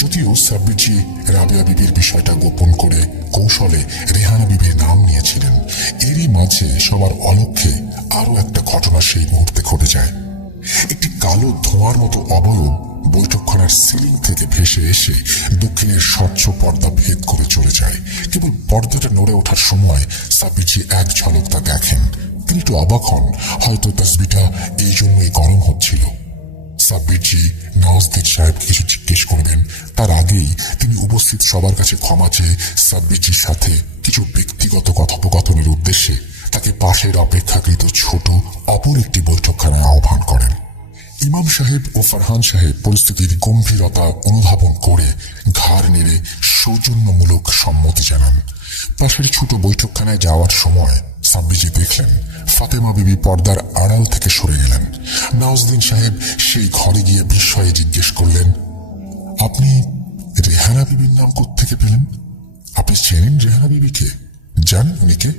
যদিও সাব্বিরজি রাবেয়া বিবির বিষয়টা গোপন করে কৌশলে রেহানা বিবির নাম নিয়েছিলেন, এরই মাঝে সবার অলক্ষ্যে আরো একটা ঘটনা সেই মুহূর্তে ঘটে যায়। একটি কালো ধোঁয়ার মতো অবয়ব বৈঠকখানার সিলিং থেকে ভেসে এসে দক্ষিণের স্বচ্ছ পর্দা ভেদ করে চলে যায়। কেবল পর্দাটা নড়ে ওঠার সময় সাব্বিরজি এক ঝলক তা দেখেন। তিনি একটু অবাক হন, হয়তো তসবিটা এই জন্যই গরম হচ্ছিল। সাব্বিরজি নওয়াজউদ্দিন সাহেব কিছু জিজ্ঞেস করবেন তার আগেই তিনি উপস্থিত সবার কাছে ক্ষমা চেয়ে সাব্বিরজির সাথে কিছু ব্যক্তিগত কথোপকথনের উদ্দেশ্যে তাকে পাশের অপেক্ষাকৃত ছোট অপর একটি বৈঠকখানায় আহ্বান করেন। ইমাম সাহেব ও ফারহান সাহেব পরিস্থিতির গম্ভীরতা অনুধাবন করে ঘাড় নেড়ে সৌজন্যমূলক সম্মতি জানান। পাশের ছোট বৈঠকখানায় যাওয়ার সময় সাব্বিরজি দেখলেন ফাতেমা বিবি পর্দার আড়াল থেকে সরে গেলেন। নওয়াজউদ্দিন সাহেব সেই ঘরে গিয়ে বিস্ময়ে জিজ্ঞেস করলেন, আপনি রেহানা বিবির নাম কোত্থেকে পেলেন? আপনি চেনেন রেহানা বিবিকে? জানেন উনিকে?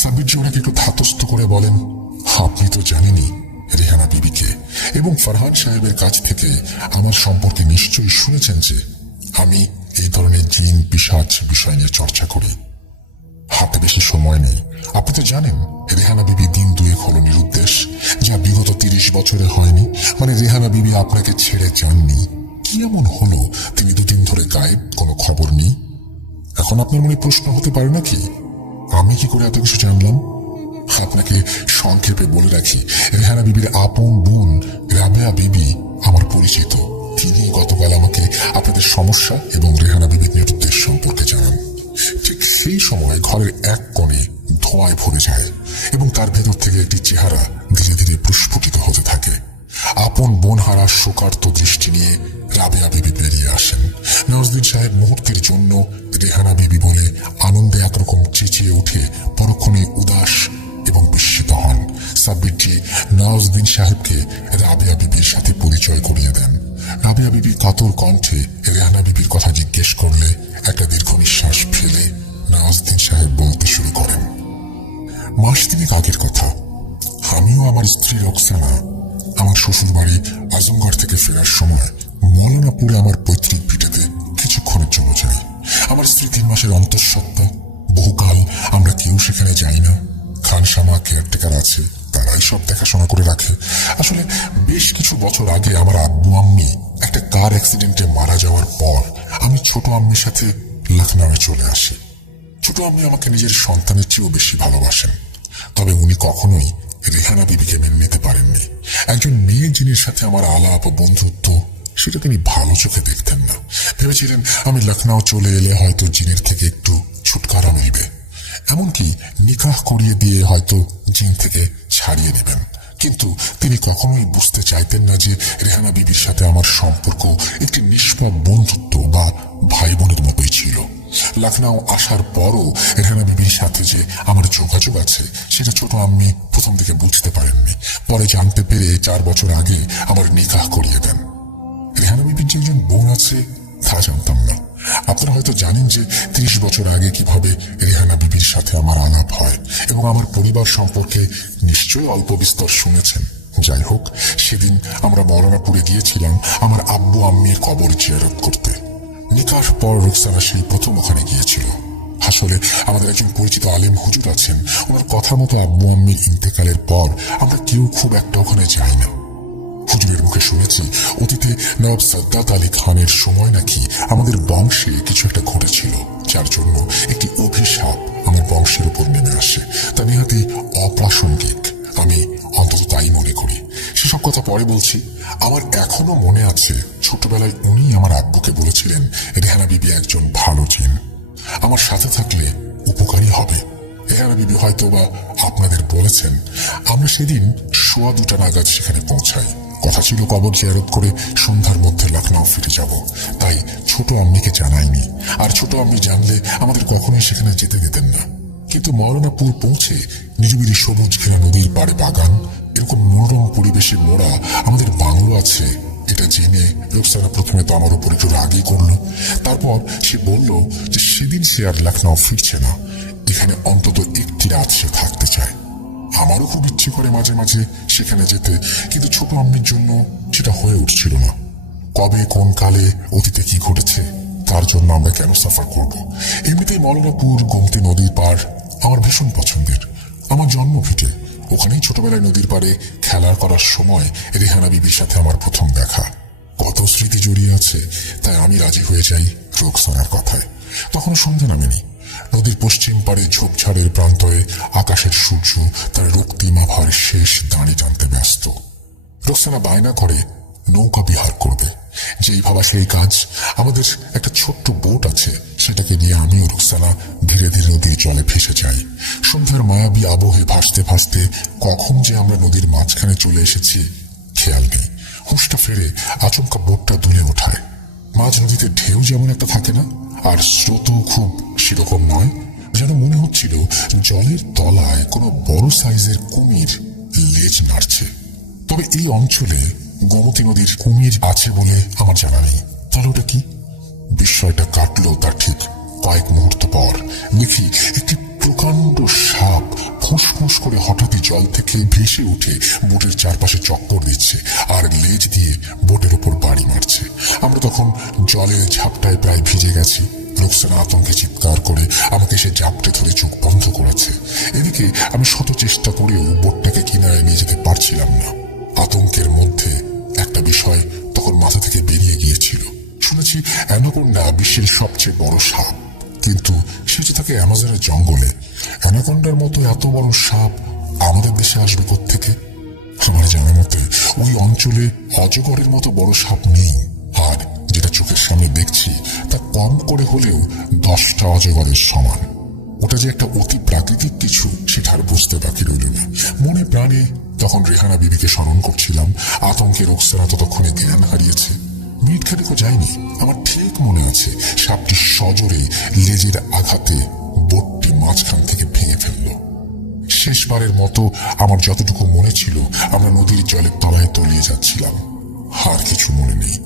সাব্বিরজি ওনাকে একটু ধাতস্থ করে বলেন, আপনি তো জানেনই রেহানা বিবিকে, এবং ফারহান সাহেবের কাছ থেকে আমার সম্পর্কে নিশ্চয়ই শুনেছেন যে আমি এই ধরনের জিন পিশাচ বিষয় নিয়ে চর্চা করি। হাতে বেশি সময় নেই। আপনি তো জানেন রেহানা বিবি দিন দুয়েক হলো নিরুদ্দেশ, যা বিগত 30 বছরে হয়নি। মানে রেহানা বিবি আপনাকে ছেড়ে যাননি। কি এমন হলো তিনি দুদিন ধরে গায়েব, কোনো খবর নেই? এখন আপনার মনে প্রশ্ন হতে পারে নাকি আমি কি করে এত কিছু জানলাম? আপনাকে সংক্ষেপে বলে রাখি, রেহানা বিবির আপন বোন রাবেয়া বিবি আমার পরিচিত। তিনি গতকাল আমাকে আপনাদের সমস্যা এবং রেহানা বিবির নিরুদ্দেশ সম্পর্কে জানান। ঠিক সেই সময় ঘরের এক কোণে ধোঁয়ায় ভরে যায় এবং তার ভেতর থেকে একটি চেহারা ধীরে ধীরে প্রস্ফুটিত হতে থাকে। আপন বোন হারা শোকার্ত দৃষ্টি নিয়ে রাবেয়া বিবি বেরিয়ে আসেন। নওয়াজউদ্দিন সাহেব মুহূর্তের জন্য রেহানা বিবি বলে আনন্দে একরকম চেঁচিয়ে উঠে পরক্ষণে উদাস এবং বিস্মিত হন। সাব্বিরজি নওয়াজউদ্দিন সাহেবকে রাবেয়া বিবির সাথে পরিচয় করিয়ে দেন। রাবেয়া বিবি কাতর কণ্ঠে রেহানা বিবির কথা জিজ্ঞেস করলে একটা দীর্ঘ নিঃশ্বাস ফেলে নওয়াজউদ্দিন সাহেব বলতে শুরু করেন, মাস তিনেক আগের কথা। আমিও আমার স্ত্রী রক্সানা আমার শ্বশুর বাড়ি আজমগড় থেকে ফেরার সময় মৌলানাপুরে আমার পৈতৃক ভিটেতে কিছুক্ষণের জন্য যাই। আমার স্ত্রী 3 মাসের অন্তঃসত্ত্বা। বহুকাল আমরা কেউ সেখানে যাই না। খানসামা কেয়ারটেকার আছে, তারাই সব দেখাশোনা করে রাখে। আসলে বেশ কিছু বছর আগে আমার আব্বু আম্মি একটা কার অ্যাক্সিডেন্টে মারা যাওয়ার পর আমি ছোট আম্মির সাথে লখনউয়ে চলে আসি। ছোট আম্মি আমাকে নিজের সন্তানের চেয়েও বেশি ভালোবাসেন। তবে উনি কখনোই রেহানা বিবিকে মেনে নিতে পারেননি। একজন মেয়ে যিনির সাথে আমার আলাপ ও বন্ধুত্ব, সেটা তিনি ভালো চোখে দেখতেন না। ভেবেছিলেন আমি লখনউ চলে এলে হয়তো জিনের থেকে একটু ছুটকারা মিলবে, এমনকি নিকাহ করিয়ে দিয়ে হয়তো জিন থেকে ছাড়িয়ে নেবেন। কিন্তু তিনি কখনোই বুঝতে চাইতেন না যে রেহানা বিবির সাথে আমার সম্পর্ক একটি নিষ্পাপ বন্ধুত্ব বা ভাই বোনের মতোই ছিল। লখনউ আসার পরও রেহানা বিবির সাথে যে আমার যোগাযোগ আছে সেটা ছোট আম্মি প্রথম দিকে বুঝতে পারেননি। পরে জানতে পেরে 4 বছর আগে আমার নিকাহ করিয়ে দেন। রেহানা বিবির যে একজন বোন আছে তা জানতাম না। আপনারা হয়তো জানেন যে 30 বছর আগে কিভাবে রেহানা বিবির সাথে আমার আলাপ হয় এবং আমার পরিবার সম্পর্কে নিশ্চয়ই অল্প বিস্তর শুনেছেন। যাই হোক, সেদিন আমরা মৌলানাপুরে গিয়েছিলাম আমার আব্বু আম্মির কবর জিয়ারত করতে। নিকাহ পর রুকসানা সেই প্রথম ওখানে গিয়েছিল। আসলে আমাদের একজন পরিচিত আলেম হুজুর আছেন, ওনার কথা মতো আব্বু আম্মির ইন্তেকালের পর আমরা কেউ খুব একটা ওখানে যাই না। হুজুরের মুখে শুনেছি অতীতে নবাব সাদ্দাত আলী খানের সময় নাকি আমাদের বংশে কিছু একটা ঘটেছিল, যার জন্য একটি অভিশাপ আমার বংশের উপর নেমে আসে। তা নেহাতি অপ্রাসঙ্গিক, আমি অন্তত তাই মনে করি। সেসব কথা পরে বলছি। আমার এখনো মনে আছে ছোটবেলায় উনি আমার আব্বুকে বলেছিলেন রেহানা বিবি একজন ভালো জিন, আমার সাথে থাকলে উপকারী হবে। রেহানা বিবি হয়তো বা আপনাদের বলেছেন। আমরা সেদিন 2:15 নাগাদ সেখানে পৌঁছাই। কথা ছিল কবর জিয়ারত করে সন্ধ্যার মধ্যে লখনউ ফিরে যাব, তাই ছোট আম্মিকে জানাইনি। আর ছোট আম্মি জানলে আমাদের কখনোই সেখানে যেতে দিতেন না। কিন্তু মৌলানাপুর পৌঁছে নিরিবিলি সবুজ ঘেরা নদীর পাড়ে বাগান, এরকম মনোরম পরিবেশে মোড়া আমাদের বাংলো আছে এটা জেনে রুকসানা প্রথমে তো আমার উপর একটু রাগই করলো। তারপর সে বলল যে সেদিন সে আর লখনউ ফিরছে না, এখানে অন্তত একটি রাত সে থাকতে চায়। আমারও খুব ইচ্ছে করে মাঝে মাঝে সেখানে যেতে, কিন্তু ছোট আম্মির জন্য সেটা হয়ে উঠছিল না। কবে কোন কালে অতীতে কি ঘটেছে তার জন্য আমরা কেন সাফার করব। এমনিতেই মৌলানাপুর গোমতী নদীর পাড় আমার ভীষণ পছন্দের। আমার জন্ম ভিটে ওখানেই ছোটবেলায় নদীর পাড়ে খেলা করার সময় রেহানা বিবির সাথে আমার প্রথম দেখা। কত স্মৃতি জড়িয়ে আছে, তাই আমি রাজি হয়ে যাই রুকসানার কথায়। তখনও সন্ধ্যা নামেনি। নদীর পশ্চিম পাড়ে ঝোপঝাড়ের প্রান্তরে আকাশের সূর্য তার রক্তিম আভার শেষ দাঁড়ি টানতে ব্যস্ত। রুকসানা বায়না করে নৌকা বিহার করবে। যেই ভাবা সেই কাজ। আমাদের একটা ছোট্ট বোট আছে, সেটাকে নিয়ে আমি ও রুকসানা ধীরে ধীরে নদীর জলে ভেসে যাই। সন্ধ্যার মায়াবী আবহে ভাসতে ভাসতে কখন যে আমরা নদীর মাঝখানে চলে এসেছি খেয়াল নেই। হুঁশটা ফেরে আচমকা বোটটা দুলে ওঠায়। মাঝ নদীতে ঢেউ যেমন একটা থাকে না, আর স্রোতও খুব সেরকম নয়। যেন মনে হচ্ছিল জলের তলায় কোনো বড় সাইজের কুমির লেজ নাড়ছে। তবে এই অঞ্চলে গোমতী নদীর কুমির আছে বলে আমার জানা নেই। তাহলে ওটা কি? বিস্ময়টা কাটলো তার ঠিক কয়েক মুহূর্ত পর। দেখি একটি প্রকাণ্ড সাপ ফুঁসফুঁস করে হঠাৎই জল থেকে ভেসে উঠে বোটের চারপাশে চক্কর দিচ্ছে আর লেজ দিয়ে বোটের উপর বাড়ি মারছে। আমরা তখন জলের ঝাপটায় প্রায় ভিজে গেছি। রুকসানা আতঙ্কে চিৎকার করে আমাকে সে জাপটে ধরে চোখ বন্ধ করেছে। এদিকে আমি শত চেষ্টা করেও বোটটাকে কিনারায় নিয়ে যেতে পারছিলাম না। আতঙ্কের মধ্যে একটা বিষয় তখন মাথা থেকে বেরিয়ে গিয়েছিল। শুনেছি অ্যানাকোন্ডা বিশ্বের সবচেয়ে বড় সাপ, কিন্তু সে যে থাকে অ্যামাজনের জঙ্গলে। অ্যানাকোন্ডার মতো এত বড় সাপ আমাদের দেশে আসবে কোত্থেকে? আমার জানা মতে ওই অঞ্চলে অজগরের মতো বড় সাপ নেই। আর যেটা চোখের সামনে দেখছি তা কম করে হলেও 10টা অজগরের সমান। ওটা যে একটা অতি প্রাকৃতিক কিছু সেটা আর বুঝতে বাকি রইল না। মনে প্রাণে তখন রেহানা বিবিকে স্মরণ করছিলাম। আতঙ্কে রুকসানা ততক্ষণে জ্ঞান হারিয়েছে। মিনিট খানেকও যায়নি, আমার ঠিক মনে আছে সাপটি সজোরে লেজের আঘাতে বোটটি মাঝখান থেকে ভেঙে ফেলল। শেষবারের মতো আমার যতটুকু মনে ছিল আমরা নদীর জলের তলায় তলিয়ে যাচ্ছিলাম। আর কিছু মনে নেই।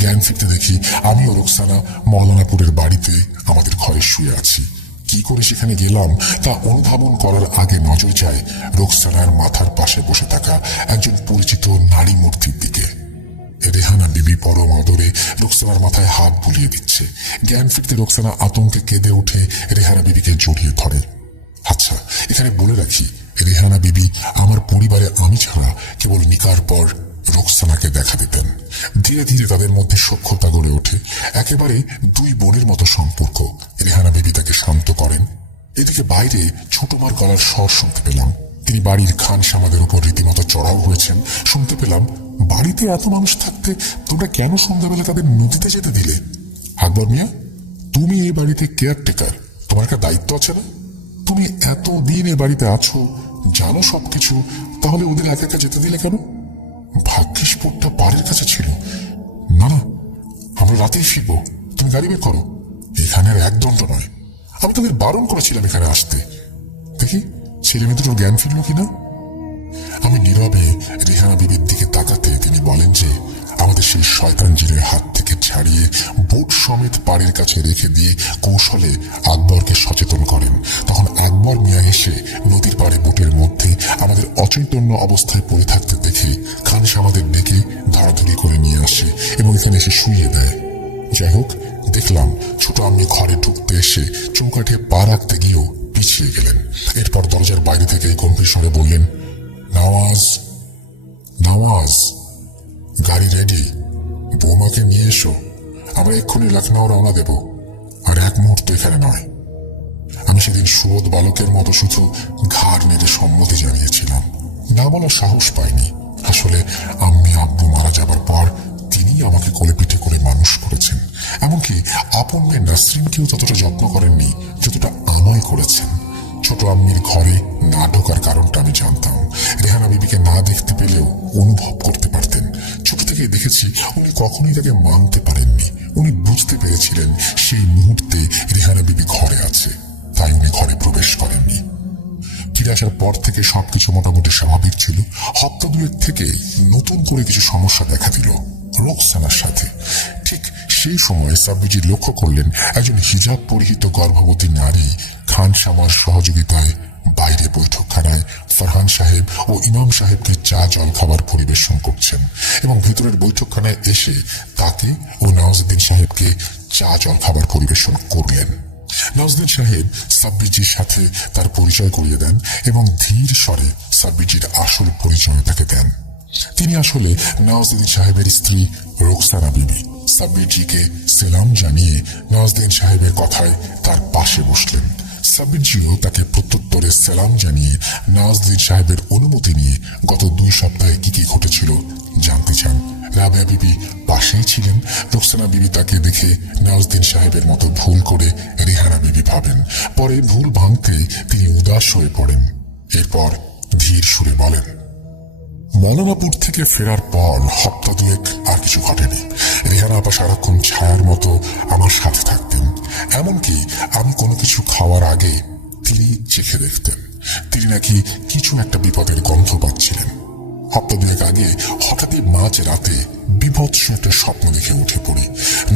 জ্ঞান ফিরতে দেখি আমি ও রুকসানা মৌলানাপুরের বাড়িতে আমাদের ঘরে শুয়ে আছি। কি কি করে সেখানে গেলাম তা অনুধাবন করার আগে নজর যায় রোকসানার মাথার পাশে বসে থাকা একজন পরিচিত নারী মূর্তির দিকে। রেহানা বিবি পরম আদরে রোকসানার মাথায় হাত বুলিয়ে দিচ্ছে। জ্ঞান ফিরতে রোকসানা আতঙ্কে কেঁদে উঠে রেহানা বিবিকে জড়িয়ে ধরে। আচ্ছা, এখানে বলে রাখি, রেহানা বিবি আমার পরিবারে আমি ছাড়া কেবল নিকার পর রোকসানাকে দেখা দিতেন। ধীরে ধীরে তাদের মধ্যে সখ্যতা গড়ে ওঠে, একেবারে দুই বোনের মতো সম্পর্ক। রেহানা বিবি তাকে শান্ত করেন। এদিকে বাইরে ছোট মার গলার স্বর শুনতে পেলাম। তিনি বাড়ির খান সামাদের উপর রীতিমতো চড়াও হয়েছেন। শুনতে পেলাম, বাড়িতে এত মানুষ থাকতে তোমরা কেন সন্ধ্যাবেলা তাদের নদীতে যেতে দিলে? আকবর মিয়া, তুমি এই বাড়িতে কেয়ারটেকার, তোমার একটা দায়িত্ব আছে না? তুমি এতদিন এ বাড়িতে আছো, জানো সবকিছু, তাহলে ওদের একা একা যেতে দিলে কেন? ভাগ্যিস পোটটা বাড়ির কাছে ছিল। না না, আমরা রাতেই ফিরবো, তুমি গাড়ি বের করো। এখানে আর একদণ্ড নয়, আমি তোদের বারণ করেছিলাম এখানে আসতে। দেখি ছেলে মেয়ে দুটোর জ্ঞান ফিরল কিনা। আমি নীরবে রেহানা বিবির দিকে তাকাতে তিনি বলেন যে আমাদের সেই শয়তান জিনের হাত থেকে ছাড়িয়ে বোট সমেত পাড়ের কাছে রেখে দিয়ে কৌশলে আকবরকে সচেতন করেন। তখন আকবর মিয়া এসে নদীর পাড়ে বোটের মধ্যে আমাদের অচৈতন্য অবস্থায় পড়ে থাকতে দেখে খানস আমাদের ডেকে ধরাধরি করে নিয়ে আসে এবং এখানে এসে শুইয়ে দেয়। যাই হোক, দেখলাম ছোট আম্মি ঘরে ঢুকতে এসে চৌকাঠে পা রাখতে গিয়েও পিছিয়ে গেলেন। এরপর দরজার বাইরে থেকে গম্ভীর স্বরে বললেন, নওয়াজ, নওয়াজ, গাড়ি রেডি, বৌমাকে নিয়ে এসো, আমরা এক্ষুনি লখনউ রওনা দেব, আর এক মুহূর্ত এখানে নয়। আমি সেদিন সুবোধ বালকের মতো শুধু ঘাড় নেড়ে সম্মতি জানিয়েছিলাম, না বলার সাহস পাইনি। আসলে আম্মি আব্বু মারা যাবার পর তিনি আমাকে কোলে পিঠে করে মানুষ করেছেন। এমনকি আপন মেয়ে নাসরিনকেও ততটা যত্ন করেননি যতটা আমায় করেছেন। ছোট আম্মির ঘরে না ঢোকার কারণটা আমি জানতাম। রেহানা বিবিকে না দেখতে পেলেও অনুভব করতে পারতেন। ছোট থেকে দেখেছি উনি কখনোই তাকে মানতে পারেননি। উনি বুঝতে পেরেছিলেন সেই মুহূর্তে রেহানা বিবি ঘরে আছে, তাই উনি ঘরে প্রবেশ করেননি। ফিরে আসার পর থেকে সবকিছু মোটামুটি স্বাভাবিক ছিল। হপ্তা দুয়েক থেকে নতুন করে কিছু সমস্যা দেখা দিল রোকসানার সাথে। ঠিক সেই সময় সাব্বিজি লক্ষ্য করলেন একজন হিজাব পরিহিত গর্ভবতী নারী খানসামার সহযোগিতায় বাইরে বৈঠকখানায় ফরহান সাহেব ও ইমাম সাহেবকে চা জল খাবার পরিবেশন করছেন এবং ভেতরের বৈঠকখানায় এসে তাকে ও নওয়াজউদ্দিন সাহেবকে চা জল খাবার পরিবেশন করলেন। নওয়াজউদ্দিন সাহেব সাব্বিজির সাথে তার পরিচয় করিয়ে দেন এবং ধীর স্বরে সাব্বিজির আসল পরিচয় তাকে দেন। তিনি আসলে নওয়াজউদ্দিন সাহেবের স্ত্রী রোকসানা বিবি। সাব্বিরজিকে সেলাম জানিয়ে নওয়াজউদ্দিন সাহেবের কথায় তার পাশে বসলেন। সাব্বিরজিও তাকে প্রত্যুত্তরে সেলাম জানিয়ে নওয়াজউদ্দিন সাহেবের অনুমতি নিয়ে গত 2 সপ্তাহে কি কি ঘটেছিল জানতে চান। রাবেয়া বিবি পাশেই ছিলেন। রোকসানা বিবি তাকে দেখে নওয়াজউদ্দিন সাহেবের মতো ভুল করে রেহানা বিবি ভাবেন। পরে ভুল ভাঙতে তিনি উদাস হয়ে পড়েন। এরপর ধীর সুরে বলেন, মৌলানাপুর থেকে ফেরার পর হপ্তা দুয়েক আর কিছু ঘটেনি। রেহানা আপা সারাক্ষণ ছায়ার মতো আমার সাথে থাকতেন। এমনকি আমি কোনো কিছু খাওয়ার আগে তিনি চেখে দেখতেন। তিনি নাকি কিছু একটা বিপদের গন্ধ পাচ্ছিলেন। হপ্তা দুয়েক আগে হঠাৎই মাঝ রাতে বিভৎস একটা স্বপ্ন দেখে উঠে পড়ি।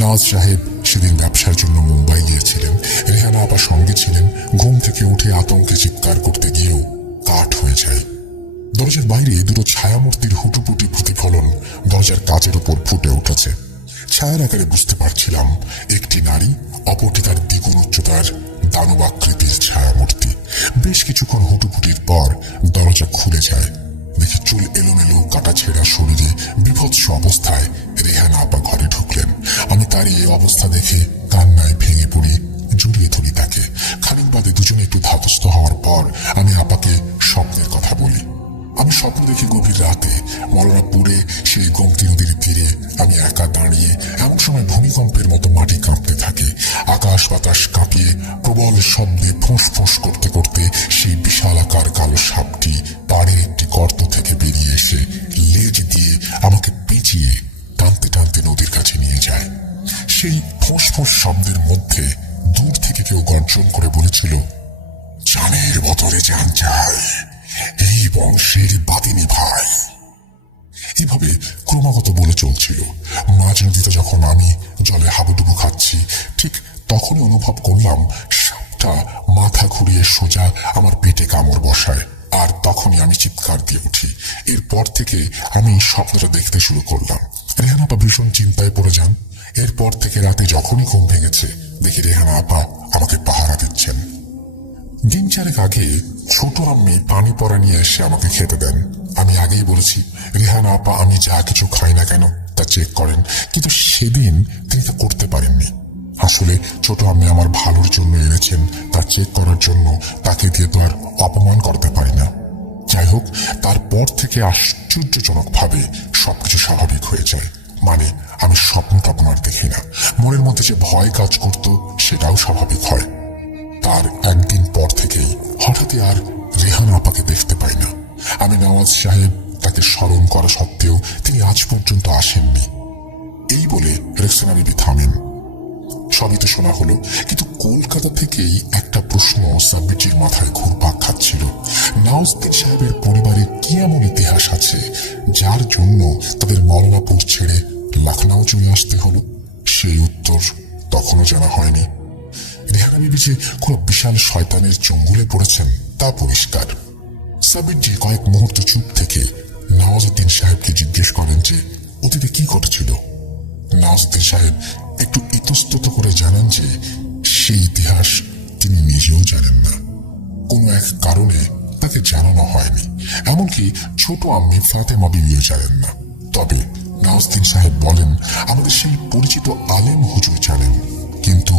নওয়াজ সাহেব সেদিন ব্যবসার জন্য মুম্বাই গিয়েছিলেন। রেহানা আপা সঙ্গে ছিলেন। ঘুম থেকে উঠে আতঙ্কে চিৎকার করতে গিয়েও কাঠ হয়ে যায়। দরজার বাইরে দুটো ছায়ামূর্তির হুটুপুটি প্রতিফলন দরজার কাচের উপর ফুটে উঠেছে। ছায়ার আকারে বুঝতে পারছিলাম একটি নারী, অপরটি তার দ্বিগুণ উচ্চতার দানবাকৃতির ছায়ামূর্তি। বেশ কিছুক্ষণ হুটুপুটির পর দরজা খুলে যায়। দেখি চুল এলোমেলো, কাটা ছেঁড়া শরীরে বিভৎস অবস্থায় রেহানা আপা ঘরে ঢুকলেন। আমি তার এই অবস্থা দেখে কান্নায় ভেঙে পড়ি, জড়িয়ে ধরি তাকে। খানিক বাদে দুজনে একটু ধাতস্থ হওয়ার পর আমি আপাকে স্বপ্নের কথা বলি। আমি স্বপ্ন দেখি গভীর রাতে মৌলানাপুরে সেই গোমতী নদীর তীরে আমি একা দাঁড়িয়ে। এমন সময় ভূমিকম্পের মতো মাটি কাঁপতে থাকে। আকাশ বাতাস কাঁপিয়ে প্রবল শব্দে ফোঁস ফোঁস করতে করতে সেই বিশালাকার কালো সাপটি পাড়ের একটি গর্ত থেকে বেরিয়ে এসে লেজ দিয়ে আমাকে পেঁচিয়ে টানতে টানতে নদীর কাছে নিয়ে যায়। সেই ফোঁস ফোঁস শব্দের মধ্যে দূর থেকে কেউ গর্জন করে বলেছিল, জানের বদলে জান চাই, এই বংশের বাদিনী ভাই। এভাবে ক্রমাগত বলে চলছিল। মাঝ নদীতে যখন আমি জলে হাবুডুবু খাচ্ছি, ঠিক তখনই অনুভব করলাম সাপটি লোকটা মাথা ঘুরিয়ে সোজা আমার পেটে কামড় বসায়, আর তখনই আমি চিৎকার দিয়ে উঠি। এরপর থেকে আমি স্বপ্নটা দেখতে শুরু করলাম। রেহানা আপা ভীষণ চিন্তায় পড়ে যান। এরপর থেকে রাতে যখনই ঘুম ভেঙেছে দেখি রেহানা আপা আমাকে পাহারা দিচ্ছেন। দিন চারেক আগে ছোট আম্মি পানি পড়া নিয়ে এসে আমাকে খেতে দেন। আমি আগেই বলেছি রেহানা আপা আমি যা কিছু খাই না কেন তা চেক করেন, কিন্তু সেদিন তিনি তা করতে পারেননি। আসলে ছোট আম্মি আমার ভালোর জন্য এনেছেন, তা চেক করার জন্য তাকে দিয়ে তো আর অপমান করতে পারি না। যাই হোক, তারপর থেকে আশ্চর্যজনক ভাবে সবকিছু স্বাভাবিক হয়ে যায়। মানে আমি স্বপ্ন তখন আর দেখি না, মনের মধ্যে যে ভয় কাজ করত সেটাও স্বাভাবিক হয়। তার একদিন পর থেকেই হঠাৎই আর রেহানা আপাকে দেখতে পাই না। আমি নওয়াজ সাহেব তাকে স্মরণ করা সত্ত্বেও তিনি আজ পর্যন্ত আসেননি। এই বলে রুকসানা বিবি থামেন। সবই তো শোনা হলো, কিন্তু কলকাতা থেকেই একটা প্রশ্ন সাব্বিরজির মাথায় ঘুরপাক খাচ্ছিল। নওয়াজউদ্দিন সাহেবের পরিবারে কি এমন ইতিহাস আছে যার জন্য তাদের মওলানাপুর ছেড়ে লখনউ চলে আসতে হলো? সেই উত্তর তখনও জানা হয়নি। রেহানা বিবি যে কোনো বিশাল শয়তানের জঙ্গলে পড়েছেন তা পরিষ্কার। সাব্বিরজি কয়েক মুহূর্ত চুপ থেকে নওয়াজউদ্দিন সাহেবকে জিজ্ঞেস করেন যে অতীতে কি ঘটেছিল। নওয়াজউদ্দিন সাহেব একটু ইতস্তত করে জানান যে সেই ইতিহাস তিনি নিজেও জানেন না, কোনো এক কারণে তাকে জানানো হয়নি। এমনকি ছোট আম্মি ফাতেমা বিবিও জানেন না। তবে নওয়াজউদ্দিন সাহেব বলেন আমাদের সেই পরিচিত আলেম হুজুর জানেন, কিন্তু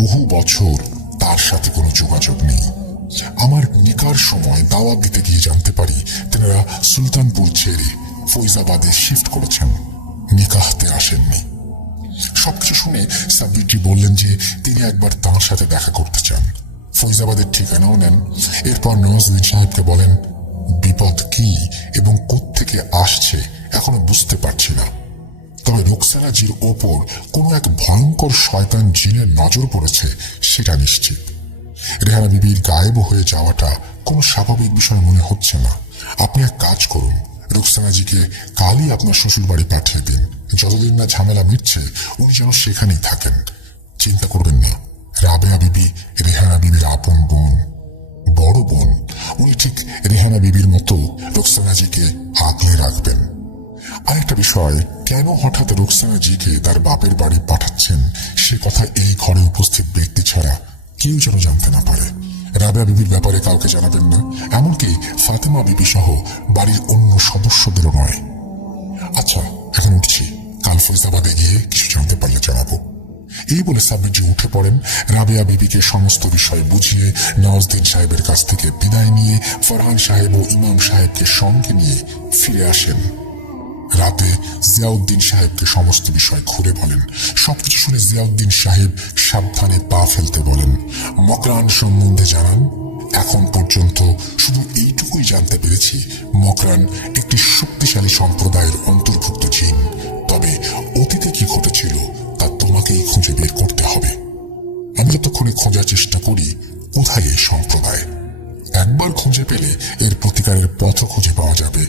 বহু বছর তার সাথে কোনো যোগাযোগ নেই। আমার নিকার সময় দাওয়াত দিতে গিয়ে জানতে পারি তেনারা সুলতানপুর ছেড়ে ফৈজাবাদে শিফট করেছেন, নিকাহতে আসেননি। সবকিছু শুনে সাব্বিরজি বললেন যে তিনি একবার তাঁর সাথে দেখা করতে চান, ফৈজাবাদের ঠিকানাও নেন। এরপর নওয়াজউদ্দিন সাহেবকে বলেন বিপদ কি এবং কোত্থেকে আসছে এখনো বুঝতে পারছি না, তবে রুকসানা জির ওপর কোনো এক ভয়ঙ্কর শয়তান জিনের নজর পড়েছে সেটা নিশ্চিত। রেহানা বিবির গায়েব হয়ে যাওয়াটা কোনো স্বাভাবিক বিষয় মনে হচ্ছে না। আপনি এক কাজ করুন, রুকসানাজিকে কালই আপনার শ্বশুর বাড়ি পাঠিয়ে দিন। যতদিন না ঝামেলা মিটছে উনি যেন সেখানেই থাকেন। চিন্তা করবেন না, রাবেয়া বিবি রেহানা বিবির আপন বোন, বড় বোন। উনি ঠিক রেহানা বিবির মতো রুকসানাজিকে আগলে রাখবেন। আরেকটা বিষয়, কেন হঠাৎ রুকসানাজিকে তার বাপের বাড়ি পাঠাচ্ছেন সে কথা এই ঘরে উপস্থিত ব্যক্তি ছাড়া কেউ যেন জানতে না পারে। রাবেয়া বিবির ব্যাপারে কাউকে জানাবেন না, এমনকি ফাতেমা বিবি সহ বাড়ির অন্য সদস্যদেরও নয়। আচ্ছা, এখন উঠছি, কাল ফৈজাবাদে গিয়ে কিছু জানতে পারলে জানাবো। এই বলে সাব্বিরজি উঠে পড়েন। রাবেয়া বিবিকে সমস্ত বিষয় বুঝিয়ে নওয়াজউদ্দিন সাহেবের কাছ থেকে বিদায় নিয়ে ফরহান সাহেব ও ইমাম সাহেবকে সঙ্গে নিয়ে ফিরে আসেন। রাতে জিয়াউদ্দিন সাহেবকে সমস্ত বিষয় খুলে বলেন। সবকিছু শুনে জিয়াউদ্দিন সাহেব সাবধানে পা ফেলতে বলেন। মকরান সম্বন্ধে জানান, এখন পর্যন্ত শুধু এইটুকুই জানতে পেরেছি মকরান একটি শক্তিশালী সম্প্রদায়ের অন্তর্ভুক্ত জিন, তবে অতীতে কি ঘটেছিল তা তোমাকেই খুঁজে বের করতে হবে। আমি যতক্ষণে খোঁজার চেষ্টা করি কোথায় এই সম্প্রদায়, একবার খুঁজে পেলে এর প্রতিকারের পথ খুঁজে পাওয়া যাবে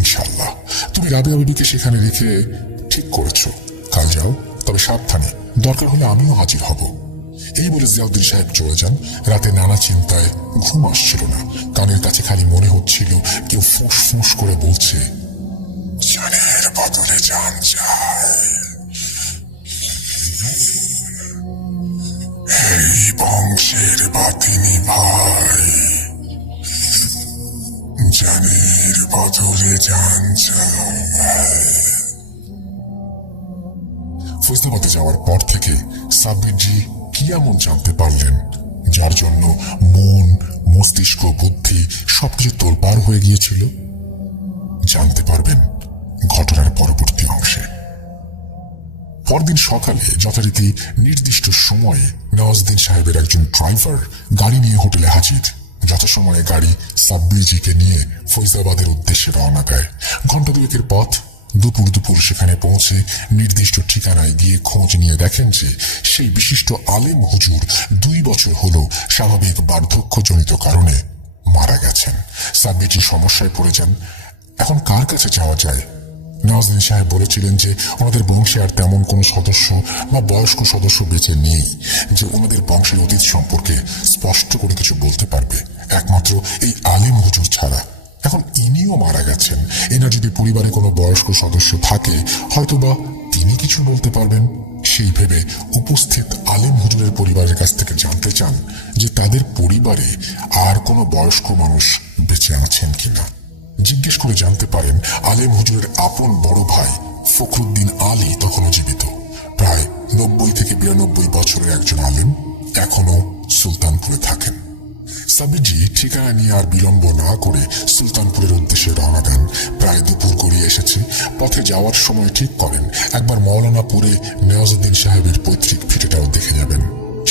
ইনশাল্লাহ। তুমি রাবেয়া বিবিকে সেখানে রেখে ঠিক করেছো, কাল যাও, তবে সাবধানে, দরকার হলে আমিও হাজির হব। এই বলে জিয়াউদ্দিন সাহেব চলে যান। রাতে নানা চিন্তায় ঘুম আসছিল না, কানের কাছে খালি মনে হচ্ছিল কেউ ফুঁস ফুঁস করে বলছে জানের বদলে জান চাই, এই বংশের বাতিনি ভাই, জানের বদলে জান চাই। ফৈজাবাদে যাওয়ার পর থেকে সাব্বিরজি কি এমন জানতে পারলেন যার জন্য মন, মস্তিষ্ক, বুদ্ধি সবকিছু তোলপাড় হয়ে গিয়েছিল? জানতে পারবেন ঘটনার পরবর্তী অংশে। পরদিন সকালে যথারীতি নির্দিষ্ট সময়ে নওয়াজউদ্দিন সাহেবের একজন ড্রাইভার গাড়ি নিয়ে হোটেলে হাজির। যথাসময়ে গাড়ি সাব্বিরজিকে নিয়ে ফৈজাবাদের উদ্দেশ্যে রওনা দেয়। ঘন্টা দুয়েকের পথ। দুপুর সেখানে পৌঁছে নির্দিষ্ট ঠিকানায় গিয়ে খোঁজ নিয়ে দেখেন যে সেই বিশিষ্ট আলেম হুজুর 2 বছর হল স্বাভাবিক বার্ধক্যজনিত কারণে মারা গেছেন। সাব্বিরজি সমস্যায় পড়ে যান। এখন কার কাছে যাওয়া যায়? নওয়াজুদ্দিন সাহেব বলেছিলেন যে ওনাদের বংশে আর তেমন কোনো সদস্য বা বয়স্ক সদস্য বেঁচে নেই যে ওনাদের বংশের অতীত সম্পর্কে স্পষ্ট করে কিছু বলতে পারবে, একমাত্র এই আলেম হুজুর ছাড়া। এখন ইনিও মারা গেছেন, এনার যদি পরিবারে কোনো বয়স্ক সদস্য থাকে হয়তোবা তিনি কিছু বলতে পারবেন। সেই ভেবে উপস্থিত আলেম হুজুরের পরিবারের কাছ থেকে জানতে চান যে তাদের পরিবারে আর কোনো বয়স্ক মানুষ বেঁচে আছেন কিনা। জিজ্ঞেস করে জানতে পারেন আলেম হুজুরের আপন বড় ভাই ফখরুদ্দিন আলী তখনও জীবিত। প্রায় 90 থেকে 92 বছরের একজন আলেম, এখনো সুলতানপুরে থাকেন। সাব্বিরজি ঠিকানা নিয়ে আর বিলম্ব না করে সুলতানপুরের উদ্দেশ্যে রওনা দেন। প্রায় দুপুর গড়িয়ে এসেছে। পথে যাওয়ার সময় ঠিক করেন একবার মৌলানাপুরে নওয়াজুদ্দিন সাহেবের পৈতৃক ভিটেটাও দেখে যাবেন।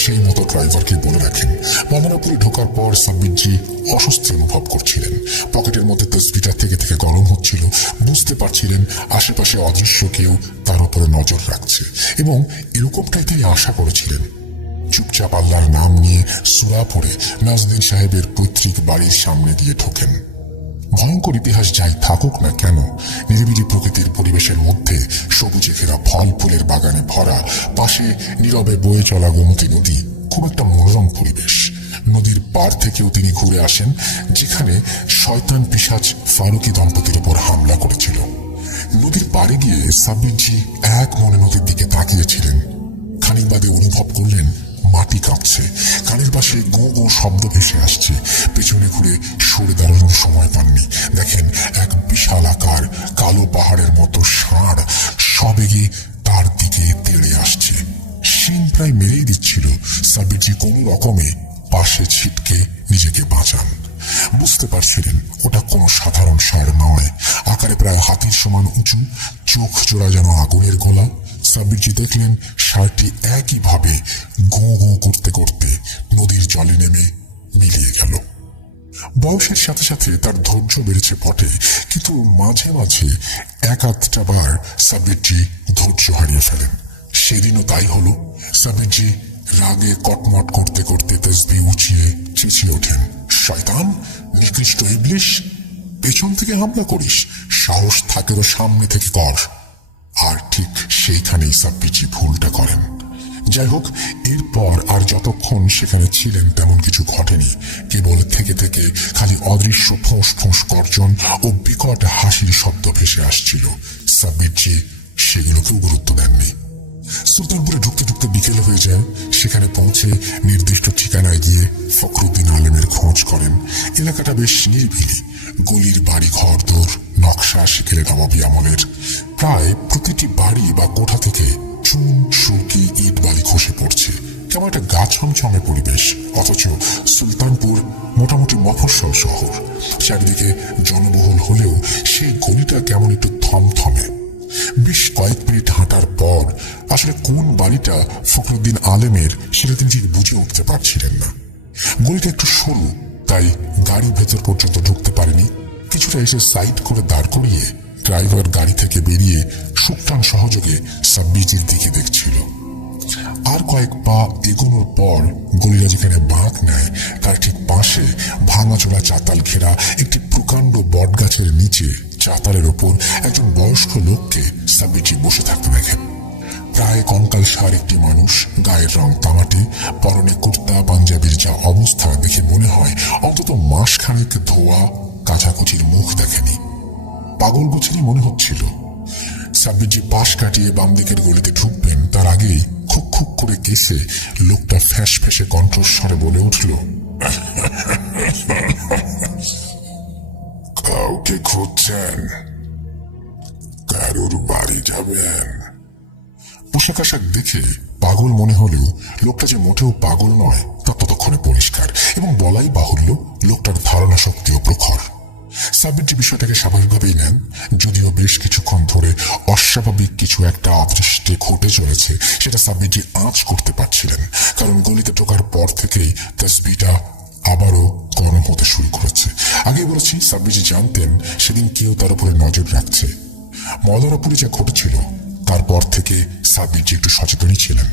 সেই মতো ড্রাইভারকে বলে রাখেন। মৌলানাপুরে ঢোকার পর সাব্বিরজি অস্বস্তি অনুভব করছিলেন। পকেটের মধ্যে তসবিটা থেকে থেকে গরম হচ্ছিল। বুঝতে পারছিলেন আশেপাশে অদৃশ্য কেউ তার উপরে নজর রাখছে এবং এরকমটাই তিনি আশা করেছিলেন। চুপচাপ আল্লাহর নাম নিয়ে সূরা পড়ে নওয়াজুদ্দিন সাহেবের পৈতৃক বাড়ির সামনে দিয়ে ঢোকেন। ভয়ঙ্কর ইতিহাস যাই থাকুক না কেন, নিরিবিলি প্রকৃতির পরিবেশের মধ্যে সবুজে ঘেরা ফল ফুলের বাগানে ভরা, পাশে নীরবে বয়ে চলা গোমতী নদী, খুব একটা মনোরম পরিবেশ। নদীর পার থেকেও তিনি ঘুরে আসেন যেখানে শয়তান পিশাচ ফারুকি দম্পতির উপর হামলা করেছিল। নদীর পাড়ে গিয়ে সাব্বিরজি এক মনে নদীর দিকে তাকিয়েছিলেন। খানিক বাদে অনুভব করলেন মাটি কাঁপছে, কানের পাশে গো গো শব্দ ভেসে আসছে। পেছনে ঘুরে সরে দাঁড়ানোর সময় পাননি। দেখেন এক বিশাল আকার কালো পাহাড়ের মতো ষাঁড় সবেগে তার দিকে তেড়ে আসছে। শিং প্রায় মেরেই দিচ্ছিল। সাব্বিরজি কোনো রকমে পাশে ছিটকে নিজেকে বাঁচান। বুঝতে পারছিলেন ওটা কোনো সাধারণ ষাঁড় নয়, আকারে প্রায় হাতির সমান উঁচু, চোখ জোড়া যেন আগুনের গোলা। সাব্বিরজি দেখলেন ষাঁড়টি একইভাবে গো গো করতে করতে নদীর জলে নেমে মিলিয়ে গেল। বয়সের সাথে সাথে তার ধৈর্য বেড়েছে বটে, কিন্তু মাঝে মাঝে এক আধটা বার সাব্বিরজি ধৈর্য হারিয়ে ফেলেন। সেদিনও তাই হলো। সাব্বিরজি রাগে কটমট করতে করতে তাসবিহ উঁচিয়ে চেঁচিয়ে ওঠেন, শয়তান, নিকৃষ্ট ইবলিশ, পেছন থেকে হামলা করিস, সাহস থাকে তো সামনে থেকে কর। আর ঠিক সেইখানেই সাব্বিরজি ভুলটা করেন। যাই হোক, এরপর আর যতক্ষণ সেখানে ছিলেন তেমন কিছু ঘটেনি। কেবল থেকে থেকে খালি অদৃশ্য ফোঁস ফোঁস গর্জন ও বিকট হাসির শব্দ ভেসে আসছিল। সাব্বিরজি সেগুলোকেও গুরুত্ব দেননি। সুলতানপুরে ঢুকতে ঢুকতে বিকেল হয়ে যায়। সেখানে পৌঁছে নির্দিষ্ট ঠিকানায় গিয়ে ফখরুদ্দিন আলেমের খোঁজ করেন। এলাকাটা বেশ নিরিবিলি, গলির বাড়ি ঘর দোর নকশা শিখেলে নবাবী আমলের। প্রায় প্রতিটি বাড়ি বা কোঠা থেকে চুন সুরকি ইট বালি খসে পড়ছে। কেমন একটা গা ছমছমে পরিবেশ, অথচ সুলতানপুর মোটামুটি মফস্বল শহর। চারিদিকে জনবহুল হলেও সেই গলিটা কেমন একটু থমথমে। বেশ কয়েক মিনিট হাঁটার পর আসলে কোন বাড়িটা ফখরুদ্দিন আলেমের সেটা তিনি ঠিক বুঝে উঠতে পারছিলেন না। গলিটা একটু সরু, তাই গাড়ি ভেতর পর্যন্ত ঢুকতে পারেনি। কিছুটা এসে সাইড করে দাঁড় করিয়ে ড্রাইভার গাড়ি থেকে বেরিয়ে সুকটান সহযোগে সাব্বিরজির দিকে দেখছিল। আর কয়েক পা এগোনোর পর গলিটা যেখানে বাঁক নেয় তার ঠিক পাশে ভাঙাচোরা চাতাল ঘেরা একটি প্রকাণ্ড বটগাছের নিচে চাতালের ওপর একজন বয়স্ক লোককে সাব্বিরজি বসে থাকতে দেখেন। প্রায় কঙ্কালসার একটি মানুষ, গায়ের রং তামাটে, পরনে কুর্তা পাঞ্জাবির যা অবস্থা দেখে মনে হয় অন্তত মাসখানেক ধোয়া কাছাকুচির মুখ দেখেনি। পাগল গোছেরই মনে হচ্ছিল। সাব্বিরজি পাশ কাটিয়ে বাম দিকের গলিতে ঢুকবেন তার আগেই খুক খুক করে কেসে লোকটা ফ্যাঁস ফেঁসে কণ্ঠস্বরে বলে উঠল, কাউকে খুঁজছেন? কারোর বাড়ি যাবেন? পোশাক আশাক দেখে পাগল মনে হলেও লোকটা যে মোটেও পাগল নয় তা ততক্ষণে পরিষ্কার, এবং বলাই বাহুল্য লোকটার ধারণা শক্তিও প্রখর। সাব্বিরজি বিষয়টাকে স্বাভাবিকভাবেই নেন, যদিও বেশ কিছুক্ষণ ধরে অস্বাভাবিক কিছু একটা অদৃষ্টে ঘটে চলেছে সেটা সাব্বিরজি আঁচ করতে পারছিলেন। কারণ গলিতে ঢোকার পর থেকেই তাসবিহটা আবারও গরম হতে শুরু করেছে। আগে বলেছি সাব্বিরজি জানতেন সেদিন কেউ তার উপরে নজর রাখছে। মৌলানাপুরে যা ঘটেছিল তারপর থেকে সাব্বিরজি একটু সচেতনই ছিলেন।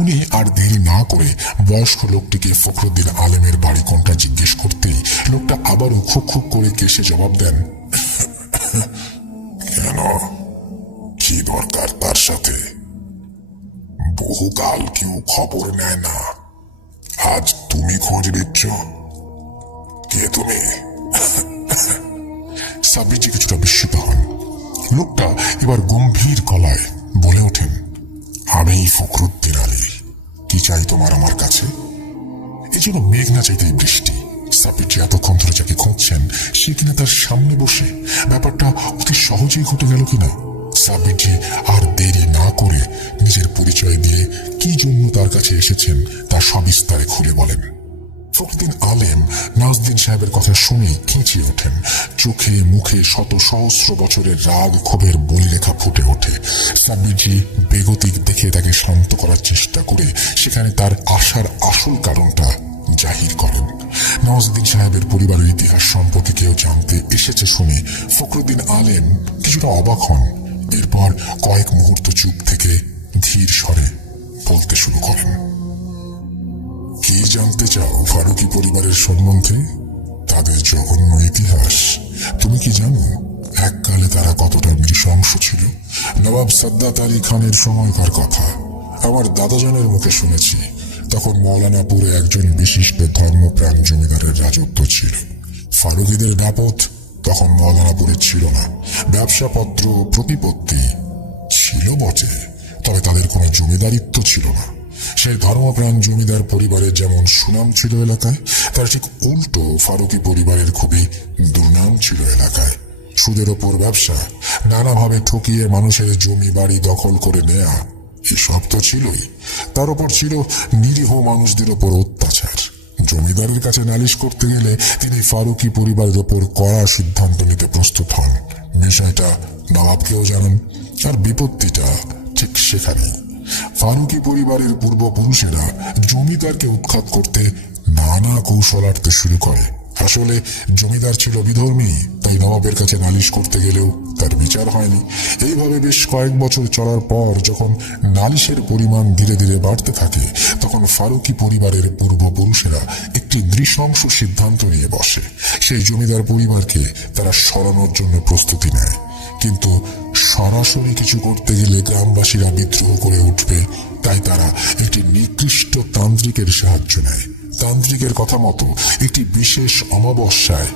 উনি আর দেরি না করে বয়স্ক লোকটিকে ফখরুদ্দিন আলেমের বাড়ি কোনটা জিজ্ঞেস করতেই লোকটা আবারও খুব খুব করে কেসে জবাব দেন, কেন বহুকাল কেউ খবর নেয় না, আজ তুমি খোঁজ নিচ্ছ। কে তুমি? সাব্বিরজি কিছুটা বিস্মিত হন। লোকটা এবার গম্ভীর গলায় বলে ওঠেন, আমি ফখরুদ্দিন আলী। কি চাই তোমার আমার কাছে? এই জন্য মেঘ না চাইতেই বৃষ্টি। সাব্বিরজি এতক্ষণ ধরে যাকে খুঁজছেন সে কিনা তার সামনে বসে। ব্যাপারটা অতি সহজেই ঘটে গেল কিনা। সাব্বিরজি আর দেরি না করে নিজের পরিচয় দিয়ে কি জন্য তার কাছে এসেছেন তা সবিস্তারে খুলে বলেন। ফখরুদ্দিন আলেম নাজদিন সাহেবের কথা শুনে খিঁচিয়ে ওঠেন। চোখে মুখে শত সহস্র বছরের রাগ ক্ষোভের বলিরেখা ফুটে ওঠে। সাব্বিরজি বেগতিক দেখে তাকে শান্ত করার চেষ্টা করে সেখানে তার আসার আসল কারণটা জাহির করেন। নওয়াজউদ্দিন সাহেবের পরিবারের ইতিহাস সম্পর্কে কেউ জানতে এসেছে শুনে ফখরুদ্দিন আলেম কিছুটা অবাক হন। এরপর কয়েক মুহূর্ত চুপ থেকে ধীর স্বরে বলতে শুরু করেন, কি জানতে চাও ফারুকী পরিবারের সম্বন্ধে? তাদের জঘন্য ইতিহাস তুমি কি জানো? এককালে তারা কতটা নৃশংস ছিল। নবাব সাদ্দাত আলী খানের সময়কার কথা আমার দাদাজানের মুখে শুনেছি। তখন মৌলানাপুরে একজন বিশিষ্ট ধর্মপ্রাণ জমিদারের রাজত্ব ছিল। ফারুকীদের দাপট তখন মৌলানাপুরে ছিল না। ব্যবসাপত্র প্রতিপত্তি ছিল বটে, তবে তাদের কোনো জমিদারিত্ব ছিল না। সেই ধর্মপ্রাণ জমিদার পরিবারের যেমন সুনাম ছিল এলাকায়, তার ঠিক উল্টো ফারুকী পরিবারের খুবই দুর্নাম ছিল এলাকায়। সুদের ওপর ব্যবসা, নানাভাবে ঠকিয়ে মানুষের জমি বাড়ি দখল করে নেয়া, এসব তো ছিলই। তার উপর ছিল নিরীহ মানুষদের ওপর অত্যাচার। জমিদারের কাছে নালিশ করতে গেলে তিনি ফারুকী পরিবারের ওপর কড়া সিদ্ধান্ত নিতে প্রস্তুত হন। বিষয়টা নবাবকেও জানান। আর বিপত্তিটা ঠিক সেখানেই। ফারুকী পরিবারের পূর্বপুরুষেরা জমিদারকে উৎখাত করতে নানা কৌশলার্থে শুরু করে। আসলে জমিদার ছিল বিধর্মী, তাই নবাবের কাছে নালিশ করতে গেলেও তার বিচার হয়নি। এইভাবে বেশ কয়েক বছর চলার পর যখন নালিশের পরিমাণ ধীরে ধীরে বাড়তে থাকে, তখন ফারুকী পরিবারের পূর্বপুরুষেরা একটি নৃশংস সিদ্ধান্ত নিয়ে বসে। সেই জমিদার পরিবারকে তারা সরানোর জন্য প্রস্তুতি নেয়। কিন্তু সরাসরি কিছু করতে গেলে গ্রামবাসীরা বিদ্রোহ করে উঠবে, তাই তারা একটি নিকৃষ্ট তান্ত্রিকের সাহায্য নেয়। তান্ত্রিকের কথা মতো একটি বিশেষ অমাবস্যায়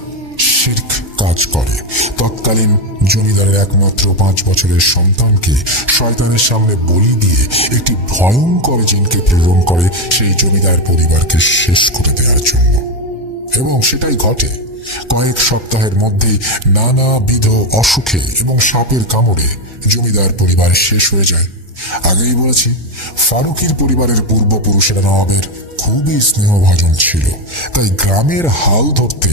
শিরক কাজ করে। তৎকালীন জমিদারের একমাত্র 5 বছরের সন্তানকে শয়তানের সামনে বলি দিয়ে একটি ভয়ঙ্কর জিনকে প্রেরণ করে সেই জমিদার পরিবারকে শেষ করে দেওয়ার জন্য। এবং সেটাই ঘটে। কয়েক সপ্তাহের মধ্যেই নানাবিধ অসুখে এবং সাপের কামড়ে জমিদার পরিবার শেষ হয়ে যায়। আগেই বলেছি, ফারুকীর পরিবারের পূর্বপুরুষেরা নবাবের খুবই স্নেহভাজন ছিল, তাই গ্রামের হাল ধরতে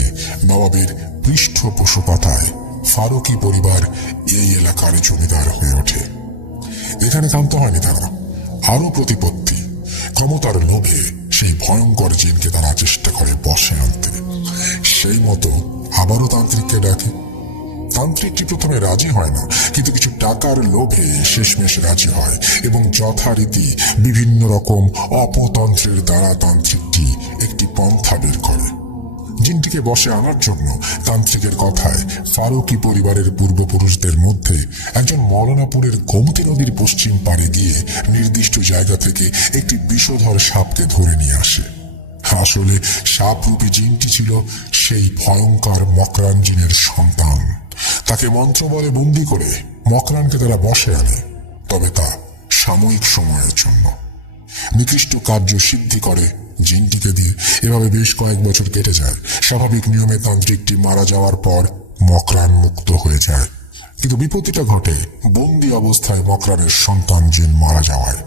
নবাবের পৃষ্ঠপোষকতায় ফারুকী পরিবার এই এলাকার জমিদার হয়ে ওঠে। এখানে ক্ষান্ত হয়নি তারা, আরো প্রতিপত্তি, ক্ষমতার লোভে সেই ভয়ঙ্কর জিনকে তারা চেষ্টা করে বশে আনতে। সেই মতো আবারও তান্ত্রিককে ডাকে। তান্ত্রিকটি প্রথমে রাজি হয় না, কিন্তু কিছু টাকার লোভে শেষমেশ রাজি হয় এবং যথারীতি বিভিন্ন রকম অপতন্ত্রের দ্বারা তান্ত্রিকটি একটি পন্থা বের করে। জিনটিকে বশে আনার জন্য তান্ত্রিকের কথায় ফারুকী পরিবারের পূর্বপুরুষদের মধ্যে একজন মৌলানাপুরের গোমতী নদীর পশ্চিম পাড়ে গিয়ে নির্দিষ্ট জায়গা থেকে একটি বিষধর সাপকে ধরে নিয়ে আসে। আসলে সাপরূপী জিনটি ছিল সেই ভয়ঙ্কর মকরান জিনের সন্তান। তাকে মন্ত্র বলে বন্দি করে মকরানকে তারা বশে আনে, তবে তা সাময়িক সময়ের জন্য। নিকৃষ্ট কার্য সিদ্ধি করে জিনটিকে দিয়ে। এভাবে বেশ কয়েক বছর কেটে যায়। স্বাভাবিক নিয়মে তান্ত্রিকটি মারা যাওয়ার পর মকরান মুক্ত হয়ে যায়। কিন্তু বিপত্তিটা ঘটে বন্দি অবস্থায় মকরানের সন্তান জিন মারা যাওয়ায়।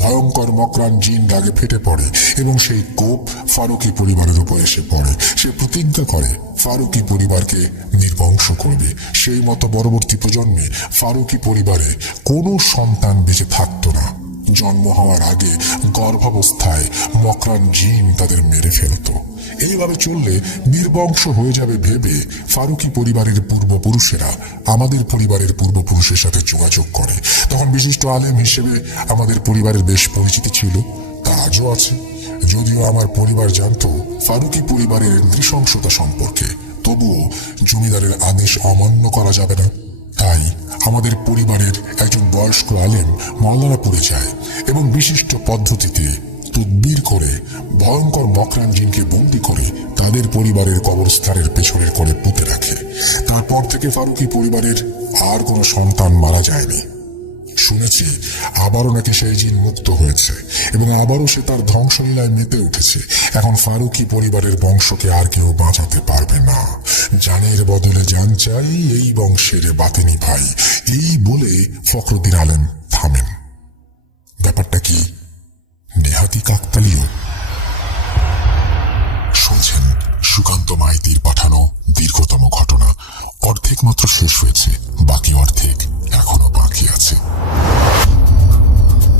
ভয়ঙ্কর মকরান জিন রাগে ফেটে পড়ে এবং সেই কোপ ফারুকী পরিবারের উপর এসে পড়ে। সে প্রতিজ্ঞা করে ফারুকী পরিবারকে নির্বংশ করবে। সেই মতো পরবর্তী প্রজন্মে ফারুকী পরিবারে কোনো সন্তান বেঁচে থাকতো না। জন্ম হওয়ার আগে গর্ভাবস্থায় মকরান জিন তাদের মেরে ফেলত। এইভাবে চললে নির্বংশ হয়ে যাবে ভেবে ফারুকী পরিবারের পূর্বপুরুষেরা আমাদের পরিবারের পূর্বপুরুষের সাথে যোগাযোগ করে। তখন বিশিষ্ট আলেম হিসেবে আমাদের পরিবারের বেশ পরিচিতি ছিল, তা আজও আছে। যদিও আমার পরিবার জানতো ফারুকী পরিবারের নৃশংসতা সম্পর্কে, তবুও জমিদারের আদেশ অমান্য করা যাবে না। তাই আমাদের পরিবারের একজন বয়স্ক আলেম মাওলানাপুরে যায় এবং বিশিষ্ট পদ্ধতিতে তদবির করে ভয়ঙ্কর মকরানজিনকে বন্দি করে তাদের পরিবারের কবরস্থানের পেছনের করে পুঁতে রাখে। তারপর থেকে ফারুকী পরিবারের আর কোনো সন্তান মারা যায়নি। শুনেছি আবারও নাকি সেই জিন মুক্ত হয়েছে এবং আবারও সে তার ধ্বংসলীলায় মেতে উঠেছে। এখন ফারুকী পরিবারের বংশকে আর কেউ বাঁচাতে পারবে না। জানের বদলে জান চাই এই বংশের বাতেনি ভাই। এই বলে ফখরুদ্দিন আলেম থামেন। ব্যাপারটা কি নেহাতি কাকতালীয়? শুনছেন সুকান্ত মাইতির পাঠানো দীর্ঘতম ঘটনা। অর্ধেক মাত্র শেষ হয়েছে, বাকি অর্ধেক এখনো বাকি আছে।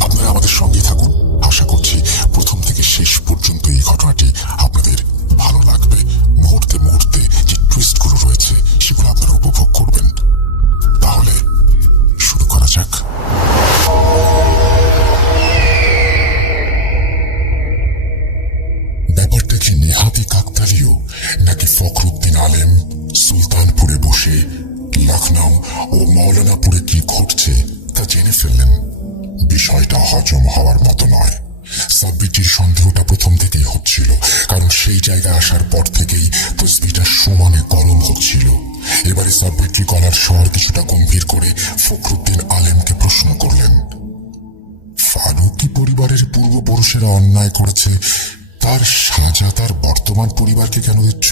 আপনারা আমাদের সঙ্গে থাকুন। আশা করছি প্রথম থেকে শেষ পর্যন্ত এই ঘটনাটি আপনাদের ভালো লাগবে। মুহূর্তে মুহূর্তে যে টুইস্টগুলো রয়েছে সেগুলো আপনারা উপভোগ করবেন। তাহলে শুরু করা যাক। ব্যাপারটা কি নেহাতি কাকতালীয়, নাকি ফখরুদ্দিন আলেম সুলতানপুরে বসে লখনউ ও মৌলানাপুরে কি ঘটছে তা জেনে ফেললেন? বিষয়টা হজম হওয়ার মতো নয়। সাব্বিরটির সন্দেহটা প্রথম থেকেই হচ্ছিল, কারণ সেই জায়গায় আসার পর থেকেই তসবিটা সমানে গরম হচ্ছিল। এবারে সাব্বিরটি গলার স্বর কিছুটা গম্ভীর করে ফখরুদ্দিন আলেমকে প্রশ্ন করলেন, ফারুকী পরিবারের পূর্বপুরুষেরা অন্যায় করেছে, তার সাজা তার বর্তমান পরিবারকে কেন দিচ্ছ?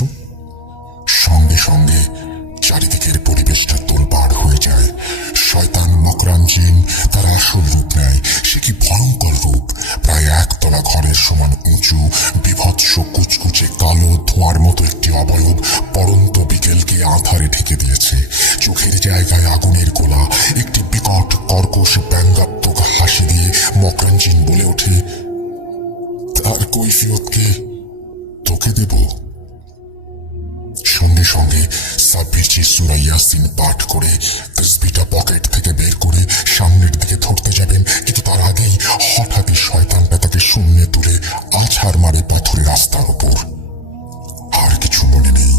সঙ্গে সঙ্গে চারিদিকের পরিবেশটা তোলপাড় হয়ে যায়। শয়তান মকরানজিন তার আসল রূপ নেয়। সে কি ভয়ঙ্কর রূপ! প্রায় একতলা ঘরের সমান উঁচু, বিভৎস কুচকুচে কালো ধোঁয়ার মতো একটি অবয়ব পরন্ত বিকেলকে আঁধারে ঢেকে দিয়েছে। চোখের জায়গায় আগুনের গোলা। একটি বিকট কর্কশ ব্যঙ্গাত্মক হাসি দিয়ে মকরানজিন বলে ওঠে, তার কৈফিয়তকে তোকে দেব। সঙ্গে সঙ্গে সাব্বিরজি সূরা ইয়াসিন পাঠ করে তসবিহটা পকেট থেকে বের করে সামনের দিকে ধরতে যাবেন, কিন্তু তার আগেই হঠাৎই শয়তানটা তাকে শূন্যে তুলে আছাড় মারে পাথরের রাস্তার উপর। আর কিছু মনে নেই,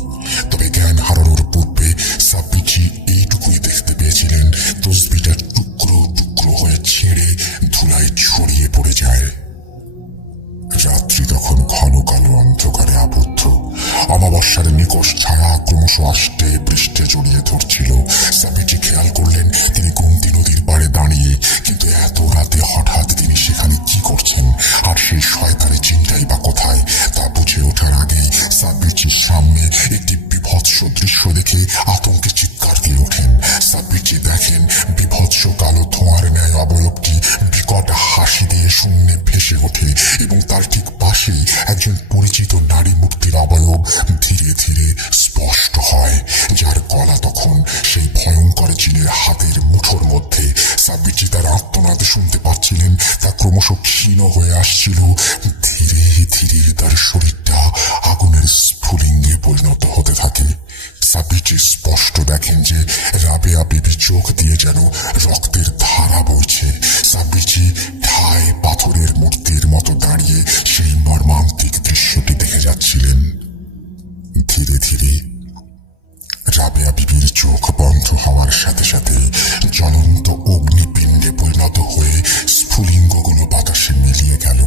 তবে জ্ঞান হারানোর পূর্বে সাব্বিরজি এইটুকুই দেখতে পেয়েছিলেন, তসবিহটা টুকরো টুকরো হয়ে ছেড়ে ধুলায় ছড়িয়ে পড়ে যায়। রাত্রি তখন ঘন কালো অন্ধকারে আবদ্ধ। অমাবস্যার নিকষ ছায়া ক্রমশ আষ্টে বৃষ্টে জড়িয়ে ধরছিল। সাব্বিরজি খেয়াল করলেন তিনি গোমতী নদীর পাড়ে দাঁড়িয়ে, কিন্তু এত রাতে হঠাৎ তিনি সেখানে কি করছেন, আর সেই শয়তানের চিন্তাই বা কোথায় তা বুঝে ওঠার আগেই সাব্বিরজির সামনে একটি বিভৎস দৃশ্য দেখে আতঙ্কে চিৎকার দিয়ে ওঠেন। সাব্বিরজি দেখেন বিভৎস কালো ধোঁয়ার ন্যায় অবয়বটি বিকট হাসি দিয়ে শূন্যে ভেসে ওঠে এবং তার ঠিক পাশেই একজন পরিচিত নারী মূর্তির অবয়ব ধীরে ধীরে স্পষ্ট হয়, যার গলা তখন সেই ভয়ঙ্কর জিনের হাতের মুঠোর মধ্যে। সাব্বিরজি তার আর্তনাদ শুনতে পাচ্ছিলেন, তা ক্রমশ ক্ষীণ হয়ে আসছিল। ধীরে ধীরে তার শরীরটা আগুনের স্ফুলিঙ্গে পরিণত হতে থাকে। সাব্বিরজি স্পষ্ট দেখেন যে রাবেয়া বিবি চোখ দিয়ে যেন রক্তের ধারা বইছে। সাব্বিরজি ঠায় পাথরের মূর্তির মতো দাঁড়িয়ে সেই মর্মান্তিক দৃশ্যটি দেখে যাচ্ছিলেন। ধীরে ধীরে রাবেয়া বিবির চোখ বন্ধ হওয়ার সাথে সাথে জ্বলন্ত অগ্নিপিণ্ডে পরিণত হয়ে স্ফুলিঙ্গগুলো বাতাসে মিলিয়ে গেল।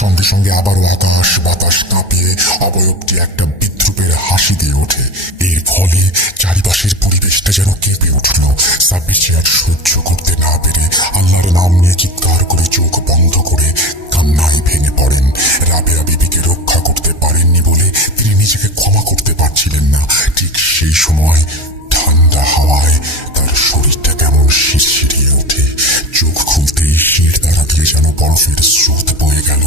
সঙ্গে সঙ্গে আবারও আকাশ বাতাস কাঁপিয়ে অবয়বটি একটা বিদ্রুপের হাসি দিয়ে ওঠে। এর ফলে চারিপাশের পরিবেশটা যেন কেঁপে উঠল। সাব্বিরজি আর সহ্য করতে না পেরে আল্লাহর নাম নিয়ে চিৎকার করে চোখ বন্ধ করে কান্নায় ভেঙে পড়েন। রাবেয়া বিবিকে রক্ষা করতে পারেননি বলে তিনি নিজেকে ক্ষমা করতে পারছিলেন না। ঠিক সেই সময় ঠান্ডা হাওয়ায় তার শরীরটা কেমন শিরশিরিয়ে ওঠে। চোখ খুলতেই শির দ্বারা দিয়ে যেন বরফের স্রোত বয়ে গেল।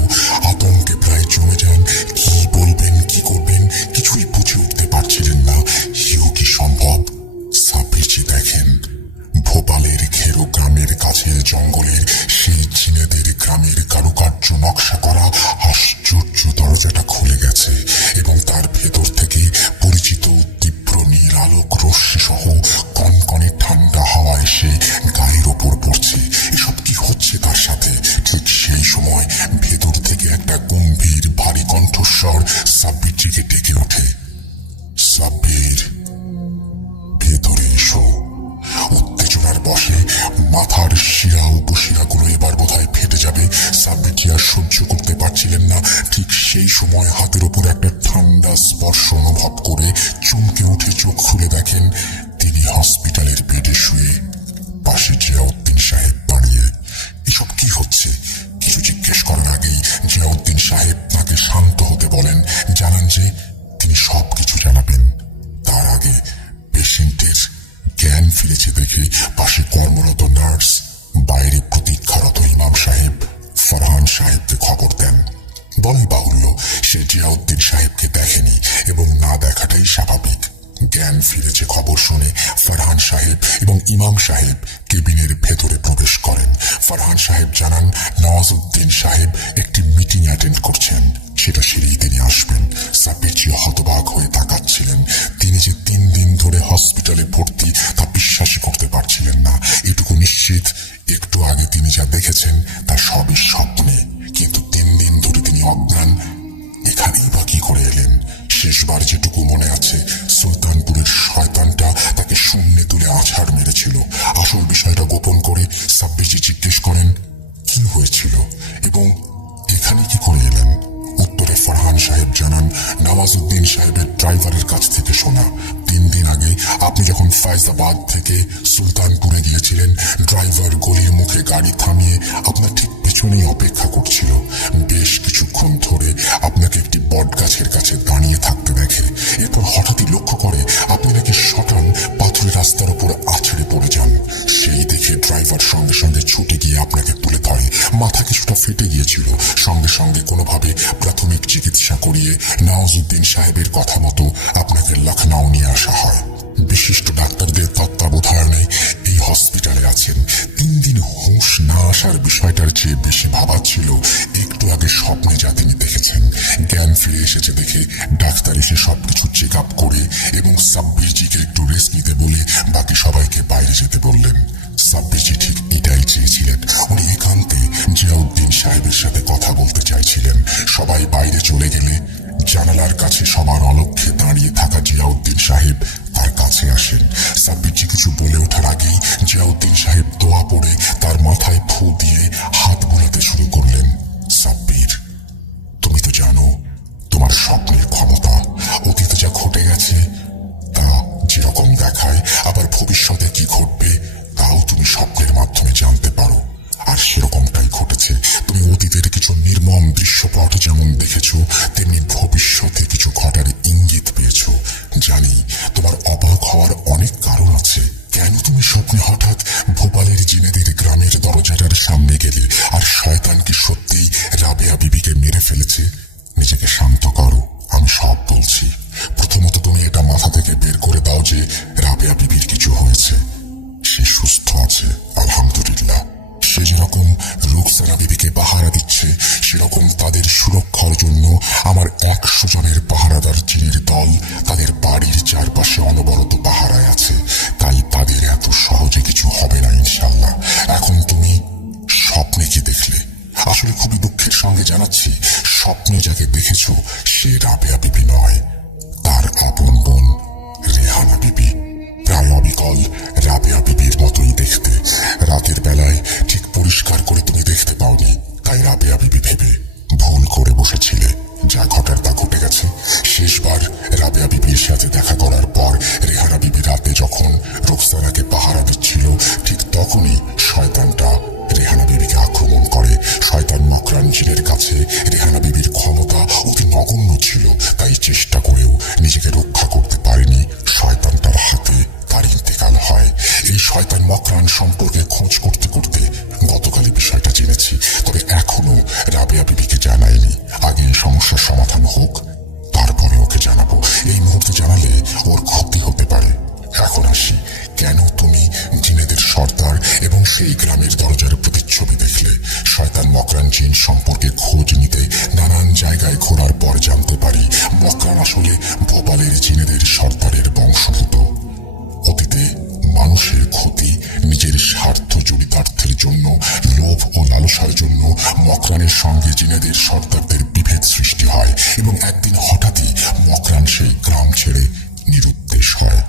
আতঙ্কে প্রায় জমে যান। কি বলবেন, কি করবেন কিছুই বুঝে উঠতে পারছিলেন না। এও কি সম্ভব? সাব্বিরজি দেখেন ভোপালের ঘেরো গ্রামের কাছের জঙ্গলের সেই জিনেদের গ্রামের কারুকার্য নকশা করা আশ্চর্য দরজাটা খুলে গেছে এবং তার ভেতর থেকে পরিচিত তীব্র নীল আলোক রশ্মি সহ কনকনে ঠান্ডা হাওয়া এসে গায়ের ওপর পড়ছে। এসব কি হচ্ছে তার সাথে? ঠিক সেই সময় ভেতর থেকে একটা গম্ভীর ভারী কণ্ঠস্বর সাব্বিরজিকে ডেকে ওঠে, সাব্বির ভেতরে এসো। পারছিলেন না, ঠিক সেই সময় হাতের ওপর একটা ঠান্ডা স্পর্শ অনুভব করে চমকে উঠে চোখ খুলে দেখেন তিনি হসপিটালের বেডে শুয়ে, পাশে জিয়াউদ্দিন সাহেব দাঁড়িয়ে। এসব কি হচ্ছে কিছু জিজ্ঞেস করার আগেই জিয়াউদ্দিন সাহেব তাকে শান্ত হতে বলেন, জানান যে তিনি সবকিছু জানাবেন। তার আগে পেশেন্টের জ্ঞান ফিরেছে দেখে পাশে কর্মরত নার্স বাইরে প্রতীক্ষারত ইমাম সাহেব ফরহান সাহেবকে খবর দেন। বলাই বাহুল্য সে জিয়াউদ্দিন সাহেবকে দেখেনি এবং না দেখাটাই স্বাভাবিক। জ্ঞান ফিরেছে খবর শুনে ফরহান সাহেব এবং ইমাম সাহেব কেবিনের ভেতরে প্রবেশ করেন। ফরহান সাহেব জানান নওয়াজউদ্দিন সাহেব একটি মিটিং অ্যাটেন্ড করছেন, সেটা সেরেই তিনি আসবেন। সাব্বিরজি হতবাক হয়ে তাকাচ্ছিলেন। তিনি যে 3 দিন ধরে হসপিটালে ভর্তি তা বিশ্বাসই করতে পারছিলেন না। এটুকু নিশ্চিত একটু আগে তিনি যা দেখেছেন তা সবই স্বপ্নে, কিন্তু 3 দিন ধরে তিনি অজ্ঞান। এখানেই বা কি করে এলেন? শেষবার যেটুকু মনে আছে, সুলতানপুরের শয়তানটা তাকে শূন্যে তুলে আছাড় মেরেছিল। আসল বিষয়টা গোপন করে সাব্বিরজি জিজ্ঞেস করেন কি হয়েছিল এবং এখানে কি করে এলেন? উত্তরে ফরহান সাহেব জানান নওয়াজউদ্দিন সাহেবের ড্রাইভারের কাছ থেকে শোনা। 3 দিন আগে আপনি যখন ফায়জাবাদ থেকে সুলতানপুরে গিয়েছিলেন, ড্রাইভার গলির মুখে গাড়ি থামিয়ে আপনার ঠিক পেছনেই অপেক্ষা করছিল। বেশ কিছুক্ষণ ধরে আপনাকে একটি বট গাছের কাছে দাঁড়িয়ে থাকতে দেখে। এরপর হঠাৎই লক্ষ্য করে আপনি নাকি শটান পাথরের রাস্তার উপর আছড়ে পড়ে যান। সেই দেখে ড্রাইভার সঙ্গে সঙ্গে ছুটে গিয়ে আপনাকে তুলে ধরে। মাথা কিছুটা ফেটে গিয়েছিল। সঙ্গে সঙ্গে কোনোভাবে প্রাথমিক চিকিৎসা করিয়ে নওয়াজউদ্দিন সাহেবের কথা মতো আপনাকে লখনউ নিয়ে আসা হয়। বিশিষ্ট ডাক্তারদের তত্ত্বাবধানে এই হসপিটালে আছেন। 3 দিন হুঁশ না আসার বিষয়টার চেয়ে বেশি ভাবাচ্ছিল একটু আগে স্বপ্নে যা তিনি দেখেছেন। জ্ঞান ফিরে এসেছে দেখে ডাক্তার এসে সবকিছু চেক আপ করে এবং সাব্বিরজিকে একটু রেস্ট নিতে বলে বাকি সবাইকে বাইরে যেতে বললেন। সাব্বিরজি ঠিক এটাই চেয়েছিলেন। উনি একান্তে জিয়াউদ্দিন সাহেবের সাথে কথা বলতে চাইছিলেন। সবাই বাইরে চলে গেলে জানালার কাছে সবার অলক্ষ্যে দাঁড়িয়ে থাকা জিয়াউদ্দিন সাহেব তার কাছে আসেন। সাব্বিরজি কিছু বলে ওঠার আগেই জিয়াউদ্দিন সাহেব দোয়া পড়ে তার মাথায় ফু দিয়ে হাত বোলাতে শুরু করলেন। সাব্বির, তুমি তো জানো তোমার স্বপ্নের ক্ষমতা। অতীতে যা ঘটে গেছে তা যেরকম দেখায়, আবার ভবিষ্যতে কি ঘটবে তাও তুমি স্বপ্নের মাধ্যমে জানতে পারো। আর সেরকমটাই ঘটেছে। তুমি অতীতের কিছু নির্মম দৃশ্যপট যেমন দেখেছো, তেমনি ভবিষ্যতে কিছু ঘটার ইঙ্গিত পেয়েছো। জানি তোমার অবাক হওয়ার অনেক কারণ আছে। কেন তুমি স্বপ্নে হঠাৎ ভোপালের জিনেদের গ্রামের দরজাটার সামনে গেলে আর শয়তান কি সত্যিই রাবেয়া বিবিকে মেরে ফেলেছে? নিজেকে শান্ত করো, আমি সব বলছি। প্রথমত তুমি এটা মাথা থেকে বের করে দাও যে রাবেয়া বিবির কিছু হয়েছে। সে সুস্থ আছে আলহামদুলিল্লাহ। সে যেরকম রুকসানা বিবিকে পাহারা দিচ্ছে, সেরকম তাদের সুরক্ষার জন্য আমার 100 জনের পাহারাদার জিনের দল তাদের বাড়ির চারপাশে অনবরত পাহারায় আছে। তাই তাদের এত সহজে কিছু হবে না ইনশাল্লাহ। এখন তুমি স্বপ্নে কি দেখলে? আসলে খুবই দুঃখের সঙ্গে জানাচ্ছি, স্বপ্নে যাকে দেখেছো সে রাবেয়া বিবি নয়, তার আপন বোন রেহানা বিবি। প্রায় অবিকল রাবেয়া বিবির মতোই দেখতে। রাতের বেলায় ঠিক পরিষ্কার করে তুমি দেখতে পাওনি, তাই রাবেয়া বিবি ভেবে ভুল করে বসেছিলে। যা ঘটার তা ঘটে গেছে। শেষবার রাবেয়া বিবির সাথে দেখা করার পর রেহানা বিবি রাতে যখন রুকসানাকে পাহারা দিচ্ছিল, ঠিক তখনই শয়তানটা রেহানা বিবিকে আক্রমণ করে। শয়তান মকরান জিনের কাছে রেহানা বিবির ক্ষমতা অতি নগণ্য ছিল, তাই চেষ্টা করেও নিজেকে রক্ষা করতে পারেনি। শয়তানটার হাতে তার ইন্তেকাল হয়। এই শয়তান মকরান সম্পর্কে খোঁজ করতে করতে গতকালই বিষয়টা জেনেছি, তবে এখনো রাবেয়া বিবিকে জানাইনি। আগে এই সমস্যার সমাধান হোক, তারপরে ওকে জানাবো। এই মুহূর্তে জানালে ওর ক্ষতি হতে পারে। এখন আসি, কেন তুমি জিনেদের সর্দার এবং সেই গ্রামের দরজার প্রতিচ্ছবি দেখলে? শয়তান মকরান জিন সম্পর্কে খোঁজ নিতে নানান জায়গায় ঘোরার পর জানতে পারি মকরান আসলে ভোপালের জিনেদের সর্দারের বংশভূত। অতীতে মানুষের ক্ষতি, নিজের স্বার্থ জড়িতার্থের জন্য, লোভ ও লালসার জন্য মকরানের সঙ্গে জিনেদের সর্দারদের বিভেদ সৃষ্টি হয় এবং একদিন হঠাৎই মকরান সেই গ্রাম ছেড়ে নিরুদ্দেশ হয়।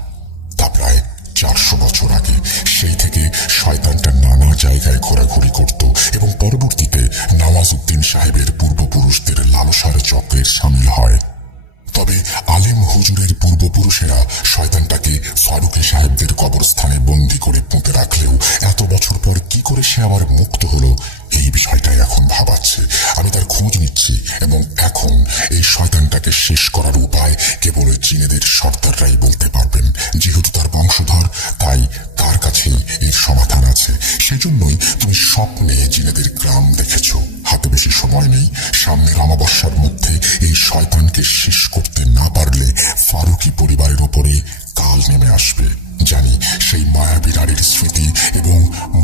তা প্রায় 400 বছর আগে সেই থেকে শয়তানটা নানা জায়গায় ঘোরাঘুরি করত এবং পরবর্তীতে নওয়াজউদ্দিন সাহেবের পূর্বপুরুষদের লালসার চক্রের সামিল হয়। তবে আলেম হুজুরের পূর্বপুরুষেরা শয়তানটাকে ফারুকী সাহেবদের কবরস্থানে বন্দী করে পুঁতে রাখলেও এত বছর পর কি করে সে আবার মুক্ত হলো, এই বিষয়টাই এখন ভাবাচ্ছে। আমি তার খোঁজ নিচ্ছি এবং এখন এই শয়তানটাকে শেষ করার উপায় কেবল জিনেদের সর্দাররাই বলতে পারবেন। যেহেতু তার বংশধর, তাই তার কাছেই এর সমাধান আছে। সেজন্যই তুমি স্বপ্নে জিনেদের গ্রাম দেখেছ। হাতে বেশি সময় নেই, সামনের অমাবস্যার মধ্যে এই শয়তানকে শেষ করতে না পারলে ফারুকী পরিবারের উপরে কাল নেমে আসবে। জানি সেই মায়াবী নারীর স্মৃতি এবং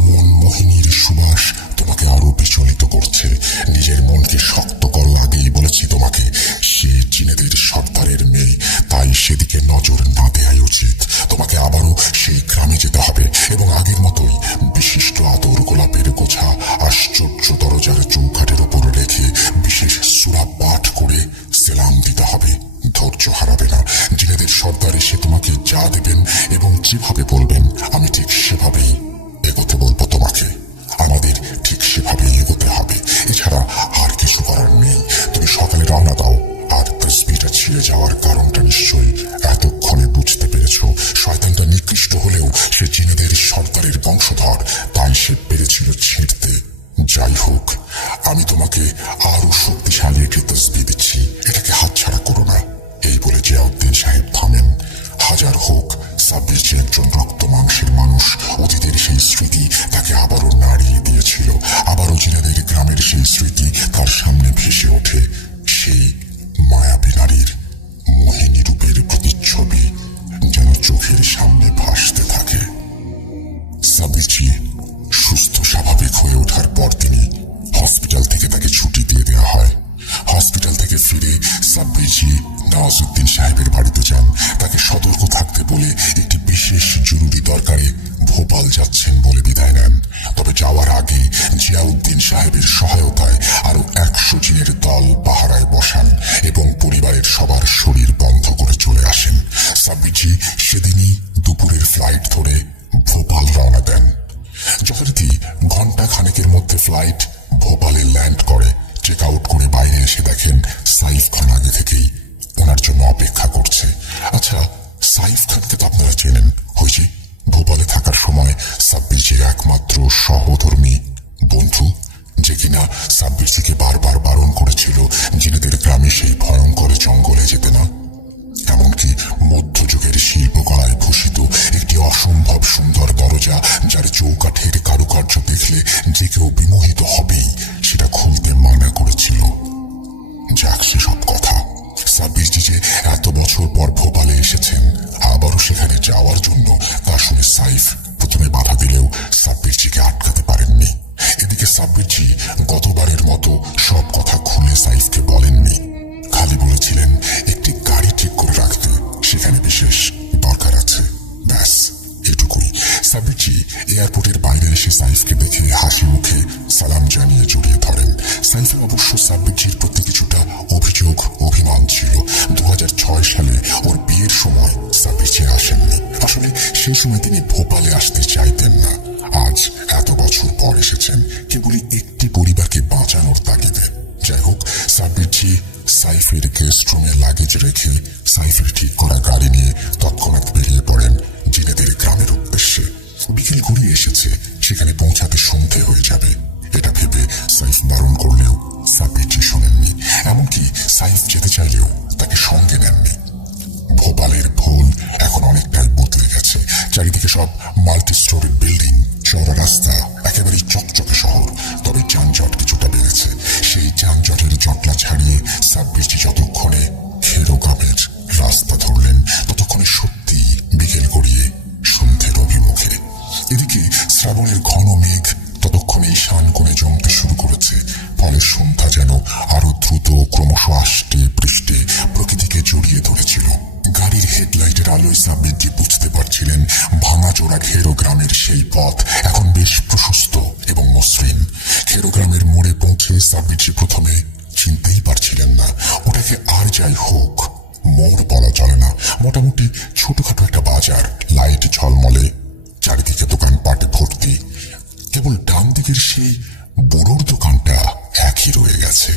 মনমোহিনীর সুবাস তোমাকে আরো বিচলিত করছে। নিজের মনকে শক্ত করো, আগেই বলেছি তোমাকে সে জিনেদের সর্দারের মেয়ে, তাই সেদিকে নজর না দেওয়াই উচিত। তোমাকে আবারও সেই গ্রামে যেতে হবে এবং আগের মতোই বিশিষ্ট আদর গোলাপের গোছা আশ্চর্য দরজার চৌকাঠের উপর রেখে বিশেষ সূরা পাঠ করে সেলাম দিতে হবে। ধৈর্য হারাবে না। জিনেদের সর্দার এসে তোমাকে যা দেবেন এবং যেভাবে বলবেন আমি ঠিক সেভাবেই এগোতে বলবো তোমাকে। আমাদের ঠিক সেভাবেই এগোতে হবে, এছাড়া আর কিছু করার নেই। তুমি সকালে রওনা দাও। আর তসবিহটা ছিঁড়ে যাওয়ার কারণটা নিশ্চয়ই এতক্ষণে বুঝতে পেরেছ। শয়তানটা নিকৃষ্ট হলেও সে জিনেদের সর্দারের বংশধর, তাই সে পেরেছিল ছিঁড়তে। যাই হোক, আমি তোমাকে আরো শক্তিশালী একটি তসবিহ দিচ্ছি, এটাকে হাতছাড়া করো না। এই বলে জিয়াউদ্দিন সাহেব থামেন। হাজার হোক, সাব্বির যে একজন রক্ত মাংসের মানুষ, অতীতের সেই স্মৃতি তাকে আবারও নাড়িয়ে দিয়েছিল। আবারও জিনেদের গ্রামের সেই স্মৃতি তার সামনে ভেসে ওঠে। সেই মায়াবী নারীর মোহিনী রূপের প্রতিচ্ছবি যেন চোখের সামনে ভাসতে থাকে। সাব্বিরজি সুস্থ স্বাভাবিক হয়ে ওঠার পর তিনি হসপিটাল থেকে তাকে ছুটি দিয়ে দেওয়া হয়। হসপিটাল থেকে ফিরে সাব্বিরজি নওয়াজউদ্দিন সাহেবের বাড়িতে যান। তাকে সতর্ক থাকতে বলে একটি বিশেষ জরুরি দরকারে ভোপাল যাচ্ছেন বলে বিদায় নেন। তবে যাওয়ার আগে জিয়াউদ্দিন সাহেবের সহায়তায় আরো 100 জিনের দল পাহারায় বসান এবং পরিবারের সবার শরীর বন্ধ করে চলে আসেন। সাব্বিরজি সেদিনই দুপুরের ফ্লাইট ধরে ভোপাল রওনা দেন। যথারীতি ঘন্টা খানেকের মধ্যে ফ্লাইট ভোপালে ল্যান্ড করে। চেক আউট করে বাইরে এসে দেখেন সাইফ খান আগে থেকেই ওনার জন্য অপেক্ষা করছে। আচ্ছা, সাইফ খানকে তো আপনারা চেনেন, হয়েছে ভোপালে থাকার সময় সাব্বিরজির একমাত্র সহধর্মী বন্ধু, যে কিনা সাব্বিরজিকে বারবার বারণ করেছিল জিনেদের গ্রামে সেই ভয়ঙ্কর জঙ্গলে যেতে না। এমনকি মধ্যযুগের শিল্পকলায় ভূষিত একটি অসম্ভব সুন্দর দরজা, যার চৌকাঠের কারুকার্য দেখলে যে কেউ বিমোহিত হবেই, সেটা খুলতে মানা করেছিল। যাক, সেসব কথা। সাব্বিরজি যে এত বছর পর ভোপালে এসেছেন আবারও সেখানে যাওয়ার জন্য, তা শুনে সাইফ প্রথমে বাধা দিলেও সাব্বিরজিকে আটকাতে পারেননি। এদিকে সাব্বিরজি গতবারের মতো সব কথা খুলে সাইফকে বলেননি, খালি বলেছিলেন একটি গাড়ি ঠিক করে রাখতে, সেখানে বিশেষ দরকার আছে, ব্যাস এটুকুই। সাব্বিরজি এয়ারপোর্টের বাইরে এসে সাইফকে দেখে হাসি মুখে সালাম জানিয়ে জড়িয়ে ধরেন। সাইফের অবশ্য সাব্বিরজির প্রতি কিছুটা অভিযোগ অভিমান ছিল। 2006 সালে ওর বিয়ের সময় সাব্বিরজি আসেননি। আসলে সেই সময় তিনি ভোপালে আসতে চাইতেন না। আজ এত বছর পর এসেছেন কেবলই একটি পরিবারকে বাঁচানোর তাগিদে। যাই হোক, সাব্বিরজি সাইফের গেস্ট রুমে লাগেজ রেখে সাইফের ঠিক করা গাড়ি নিয়ে তৎক্ষণাৎ বেরিয়ে পড়েন জিনেদের গ্রামের উদ্দেশ্যে। বিকেল ঘুরিয়ে এসেছে, সেখানে পৌঁছাতে সন্ধে হয়ে যাবে। এটা ভেবে সাইফ বারণ করলেও সাব্বিরজি শোনেননি। এমনকি সাইফ যেতে চাইলেও তাকে সঙ্গে নেননি। ভোপালের ভোল এখন অনেকটাই বদলে গেছে। চারিদিকে সব মাল্টি স্টোরি বিল্ডিং, চওড়া রাস্তা, একেবারেই চকচকে শহর। তবে যানজট কিছুটা বেড়েছে। সেই যানজটের জটলা ছাড়িয়ে সাব্বিরজি যতক্ষণে খেরো গ্রামের রাস্তা ধরলেন, ততক্ষণে সত্যি বিকেল গড়িয়ে সন্ধ্যের অভিমুখে। এদিকে শ্রাবণের ঘন মেঘ ততক্ষণেই শান কোণে জমতে শুরু করেছে। ফলে সন্ধ্যা যেন আরো দ্রুত ক্রমশ আষ্টে পৃষ্ঠে প্রকৃতিকে জড়িয়ে ধরেছিল। গাড়ির হেডলাইটের আলোয় সাব্বিরজি বুঝতে পারছিলেন ভাঙাচোরা খেরো গ্রামের সেই পথ এখন বেশ প্রশস্ত এবং মসৃণ। খেরো গ্রামের মোড়ে পৌঁছে সাব্বিরজি প্রথমে চিনতেই পারছিলেন না ওটাকে। আর যাই হোক, মোড় বলা চলে না, মোটামুটি ছোটখাটো একটা বাজার, লাইট ঝলমলে, চারিদিকে দোকানপাটে ভর্তি। কেবল ডান দিকের সেই বুড়োর দোকানটা একই রয়ে গেছে।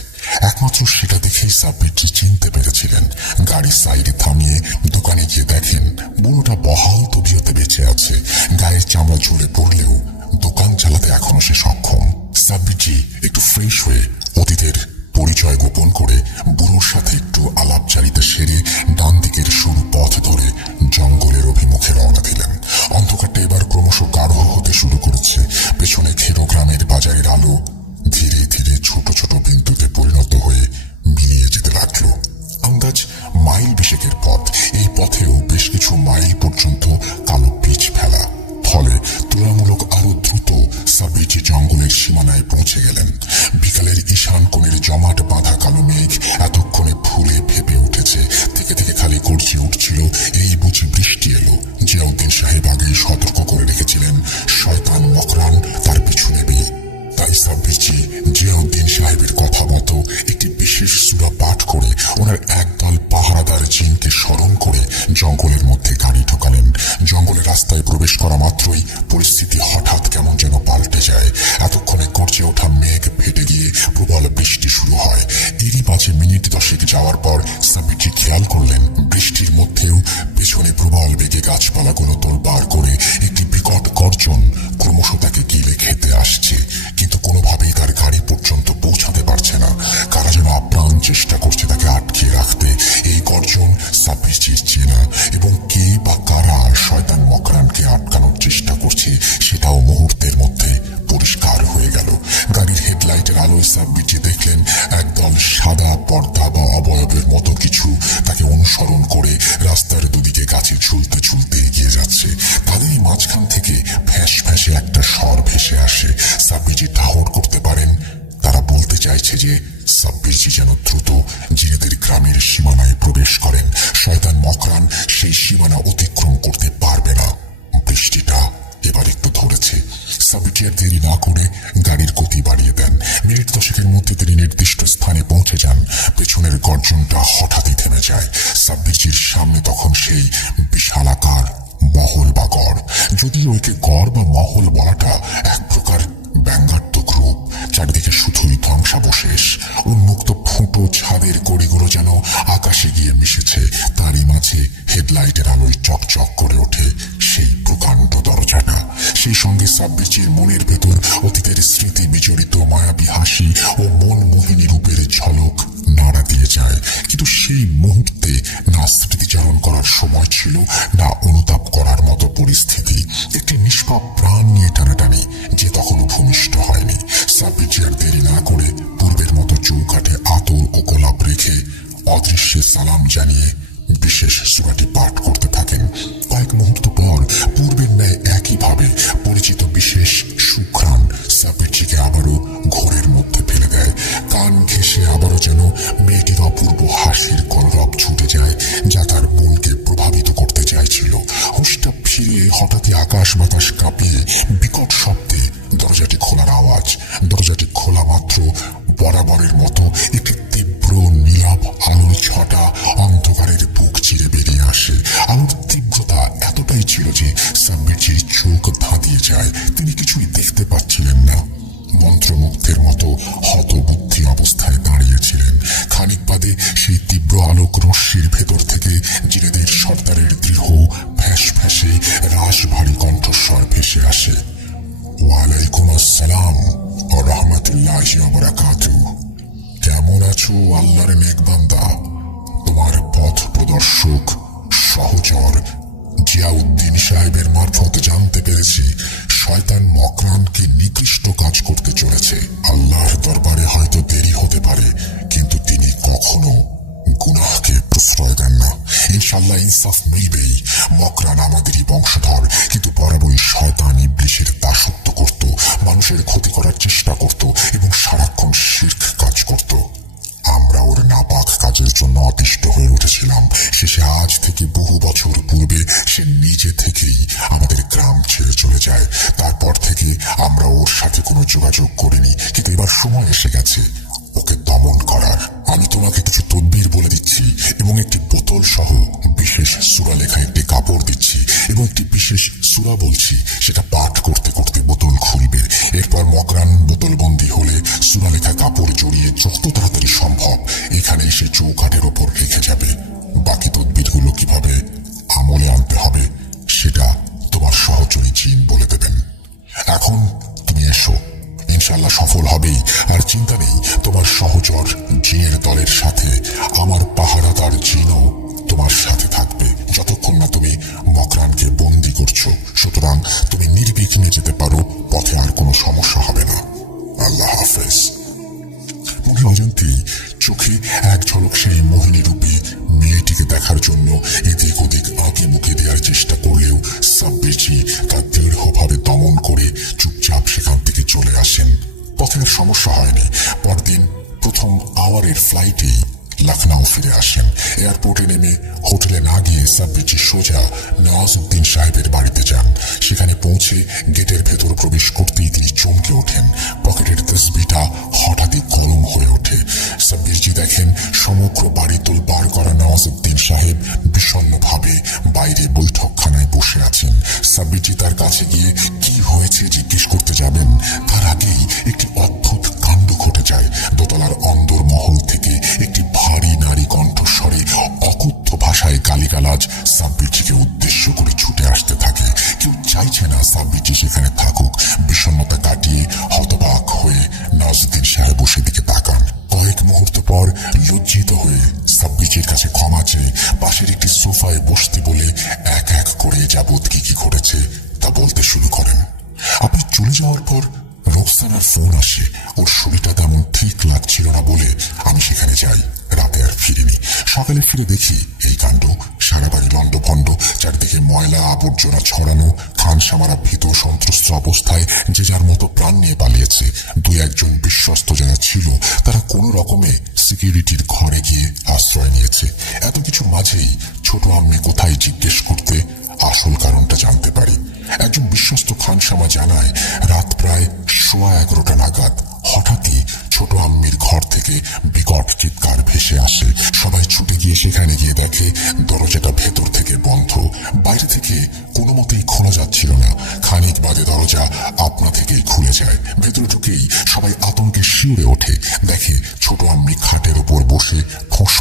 একমাত্র সেটা দেখেই সাব্বিরজি চিনতে পেরেছিলেন। গাড়ি সাইডে থামিয়ে দোকানে গিয়ে দেখেন বুড়োটা বহাল তবিয়তে বেঁচে আছে। গায়ের চামড়া ঝরে পড়লেও দোকান চালাতে এখনো সে সক্ষম। সাব্বিরজি একটু ফ্রেশ হয়ে অতীতের পরিচয় গোপন করে বুড়োর সাথে একটু আলাপচারিতা সেরে ডান দিকের সরু পথ ধরে জঙ্গলের অভিমুখে রওনা দিলেন। অন্ধকারটা এবার ক্রমশ গাঢ় হতে শুরু করেছে। পেছনে ঘেরো গ্রামের বাজারের আলো ধীরে ধীরে ছোট ছোট বিন্দুতে পরিণত হয়ে মিলিয়ে যেতে লাগলো। আন্দাজ মাইল বিশেকের পথ। এই পথেও বেশ কিছু মাইল পর্যন্ত কালো পিচ ফেলা, ফলে তুলনামূলক আরো দ্রুত সাব্বিরজি জঙ্গলের সীমানায় পৌঁছে গেলেন। বিকালের ঈশান কোণের জমাট বাঁধা কালো মেঘ এতক্ষণে ফুলে ফেপে উঠেছে। থেকে থেকে খালি গর্জে উঠছিল, এই বুঝি বৃষ্টি এলো। জিয়াউদ্দিন সাহেব আগেই সতর্ক করে রেখেছিলেন শয়তান মকরান তার পিছু নেবে। তাই সাব্বিরজি জিয়াউদ্দিন সাহেবের কথা মতো একটি বিশেষ সূরা পাঠ করে ওনার একদল পাহারাদার জিনকে স্মরণ করে জঙ্গলের মধ্যে গাড়ি ঢোকালেন। জঙ্গলের রাস্তায় প্রবেশ করা মাত্রই পরিস্থিতি হঠাৎ কেমন যেন পাল্টে যায়। এতক্ষণে গর্জে ওঠা মেঘ ফেটে গিয়ে প্রবল বৃষ্টি শুরু হয়। এরই মাঝে মিনিট 10 যাওয়ার পর সাব্বিরজি খেয়াল করলেন বৃষ্টির মধ্যেও পেছনে প্রবল বেগে গাছপালাগুলো তোলপাড় করে একটি বিকট গর্জন ক্রমশ তাকে গিলে খেতে আসছে, কিন্তু কোনোভাবেই তার গাড়ি পর্যন্ত পৌঁছাতে পারছে না। কারা যেন আপ্রাণ চেষ্টা করছে তাকে আটকে রাখতে। এই গর্জন সাব্বিরজির চেনা, এবং কে বা কারা শয়তান মকরানকে আটকানোর চেষ্টা করছে সেটাও মুহূর্তের মধ্যে পরিষ্কার হয়ে গেল। গাড়ির হেডলাইটের আলোয় সাব্বিরজি দেখলেন একদল সাদা পর্দা বা অবয়বের মতো কিছু তাকে অনুসরণ করে রাস্তার দুদিকে গাছে ঝুলতে ঝুলতে এগিয়ে যাচ্ছে। তাদেরই মাঝখান থেকে ফ্যাঁস ফ্যাঁসে একটা স্বর ভেসে আসে। সাব্বিরজি ঠাহর করতে পারেন তারা বলতে চাইছে যে সাব্বিরজি যেন দ্রুত জিনেদের গ্রামের সীমানায় প্রবেশ করেন। শয়তান মকরান সেই সীমানা অতিক্রম করতে পারবে না। বৃষ্টিটা এবার একটু ধরেছে। সাব্বিরজি আর দেরি না করে গাড়ির গতি বাড়িয়ে দেন। মিনিট 10 মধ্যে তিনি নির্দিষ্ট স্থানে পৌঁছে যান। পেছনের গর্জনটা হঠাৎই থেমে যায়। সাব্বিরজির সামনে তখন সেই বিশালাকার মহল বা গড়। যদিও একে গড় বা মহল বলাটা এক প্রকার ব্যঙ্গাত্মক রূপ। চারিদিকে শুধুই ধ্বংসাবশেষ। উন্মুক্ত ফুটো ছাদের কড়িগুলো যেন আকাশে গিয়ে মিশেছে। তারই মাঝে হেডলাইটের আলোয় চকচক করে ওঠে সেই প্রকাণ্ড দরজাটা। সেই সঙ্গে সাব্বিরজির মনের ভেতর অতীতের স্মৃতি বিজড়িত মায়াবী হাসি ও মন মোহিনী রূপের ঝলক নাড়া দিয়ে যায়। কিন্তু সেই মুহূর্তে না স্মৃতিচারণ করার সময় ছিল, না অনুতাপ করার মতো পরিস্থিতি। একটি নিষ্পাপ প্রাণ নিয়ে টানাটানি যে তখনও ভূমিষ্ঠ হয়নি। সাব্বিরজি আর দেরি না করে পূর্বের মতো চৌকাঠে আতর ও গোলাপ রেখে অদৃশ্যে সালাম জানিয়ে বিশেষ সূরাটি পাঠ করতে থাকেন। কয়েক মুহূর্ত পর পূর্বের ন্যায় একইভাবে পরিচিত বিশেষ সুঘ্রাণ সাব্বিরজিকে আবারও ঘোরের মধ্যে ফেলে দেয়। কান ঘেঁষে আবারও যেন মেয়েটির অপূর্ব হাসির কলরব ছুটে যায়, যা তার মনকে প্রভাবিত করতে চাইছিল। হুঁশটা ফিরে হঠাৎই আকাশ বাতাস কাঁপিয়ে বিকট শব্দে দরজাটি খোলার আওয়াজ। দরজাটি খোলা মাত্র বরাবরের মতো একটি তীব্র নীলাভ আলোর ছটা অন্ধকারের বুক চিরে বেরিয়ে আসে। আলোর তীব্রতা এতটাই ছিল যে সাব্বিরজির চোখ ধাঁধিয়ে যায়। তিনি কিছুই দেখতে পাচ্ছিলেন না। মন্ত্রমুগ্ধের মতো হতবুদ্ধি অবস্থায় দাঁড়িয়েছিলেন। খানিক বাদে সেই তীব্র আলোক রশ্মির ভেতর থেকে জিনেদের সর্দারের দৃঢ় ফ্যাঁস ফ্যাঁসে রাশভারী কণ্ঠস্বর ভেসে আসে। ওয়ালাইকুম আসসালাম ওয়া রাহমাতুল্লাহি ওয়া বারাকাতুহু। কেমন আছো আল্লাহর নেক বান্দা? তোমার পথ প্রদর্শক সহচর জিয়াউদ্দিন সাহেবের মারফত জানতে পেরেছি শয়তান মকরানকে নিকৃষ্ট কাজ করতে চলেছে। আল্লাহর দরবারে হয়তো দেরি হতে পারে, কিন্তু তিনি কখনো গুনাহকে প্রশ্রয় দেন না। ইনশাআল্লাহ ইনসাফ মিলবেই। মকরান আমাদেরই বংশধর, কিন্তু বরাবরই শয়তান ইবলিসের দাসত্ব করত, মানুষের ক্ষতি করার চেষ্টা করত এবং সারাক্ষণ শিরক কাজ করত। আমরা ওর নাপাক কাজের জন্য অতিষ্ঠ হয়ে উঠেছিলাম। শেষে আজ থেকে বহু বছর পূর্বে সে নিজে থেকেই আমাদের গ্রাম ছেড়ে চলে যায়। তারপর থেকে আমরা ওর সাথে কোনো যোগাযোগ করিনি, কিন্তু এবার সময় এসে গেছে ওকে দমন করার। আমি তোমাকে কিছু তদবির বলে দিচ্ছি এবং একটি বোতল সহ বিশেষ চৌকাঠের ওপর রেখে যাবে। বাকি তদবিরগুলো কিভাবে আমলে আনতে হবে সেটা তোমার সহচরী জিন বলে দেবেন। এখন তুমি এসো, ইনশাল্লাহ সফল হবেই। আর চিন্তা নেই, তোমার সহচর জিনের দলের সাথে আমার পাহারাদার জিনও তোমার সাথে থাকবে যতক্ষণ না তুমি মকরানকে বন্দি করছো। সুতরাং তুমি নির্বিঘ্নে যেতে পারো, পথে আর কোনো সমস্যা হবে না। আল্লাহ হাফেজ। মনে অজান্তেই চোখে এক ঝলক সেই মোহিনী রূপী মেয়েটিকে দেখার জন্য এদিক ওদিক আঁকে মুখে দেওয়ার চেষ্টা করলেও সাব্বিরজি তা দৃঢ়ভাবে দমন করে চুপচাপ সেখান থেকে চলে আসেন। পথে আর সমস্যা হয়নি। পরদিন প্রথম আওয়ারের ফ্লাইটেই লখনউ ফিরে আসেন। এয়ারপোর্টে নেমে হোটেলে না গিয়ে সাব্বিরজি সোজা নওয়াজউদ্দিন সাহেবের বাড়িতে যান। সেখানে পৌঁছে গেটের ভেতর প্রবেশ করতেই তিনি চমকে ওঠেন। পকেটের তসবিটা হঠাৎই গরম হয়ে ওঠে। সাব্বিরজি দেখেন সমগ্র বাড়ি তোলপাড় করা নওয়াজউদ্দিন সাহেব বিষণ্ণভাবে বাইরে বৈঠকখানায় বসে আছেন। সাব্বিরজি তার কাছে গিয়ে কি হয়েছে জিজ্ঞেস করতে যাবেন, তার আগেই একটি অদ্ভুত কাণ্ড ঘটে যায়। দোতলার অন্দর মহল থেকে একটি ভারী নারী কণ্ঠস্বরে অকথ্য ভাষায় গালিগালাজ সাব্বিরজিকে উদ্দেশ্য করে ছুটে আসতে থাকে। কেউ চাইছে না সাব্বিরজি সেখানে থাকুক। বিষণ্ণতা কাটিয়ে হতবাক হয়ে নওয়াজউদ্দিন সাহেব সেদিকে তাকান। কয়েক মুহূর্ত পর লজ্জিত হয়ে সাব্বিরজির কাছে ক্ষমা চেয়ে পাশের একটি সোফায় বসতে বলে এক এক করে যাবৎ কি কি ঘটেছে তা বলতে শুরু করেন। আপনি চলে যাওয়ার পর রোকসানার ফোন আসে। ওর শরীরটা তেমন ঠিক লাগছিল না বলে আমি সেখানে যাই। রাতে আর ফিরিনি। সকালে ফিরে দেখি এই কাণ্ড। সারা বাড়ি লন্ডভন্ড, চারদিকে ময়লা আবর্জনা ছড়ানো। খানসামারা ভীত সন্ত্রস্ত অবস্থায় যে যার মতো প্রাণ নিয়ে পালিয়েছে। দুই একজন বিশ্বস্ত যারা ছিল তারা কোনো রকমে সিকিউরিটির ঘরে গিয়ে আশ্রয় নিয়েছে। এত কিছুর মাঝেই ছোট আম্মি কোথায় জিজ্ঞেস করতে আসল কারণটা জানতে পারি। একজন বিশ্বস্ত খানসামা জানায় রাত প্রায় 11:15 নাগাদ হঠাৎই ছোট আম্মির ঘর থেকে বিকট চিৎকার ভেসে আসে। সবাই ছুটে গিয়ে সেখানে গিয়ে দেখে দরজাটা ভেতর থেকে বন্ধ। বাইরে থেকে কোনো মতেই খোলা যাচ্ছিল না। খানিক বাদে দরজা আপনা থেকেই খুলে যায়। ভেতরে ঢুকেই সবাই আতঙ্কে শিউরে ওঠে। দেখে ছোট আম্মি খাটের ওপর বসে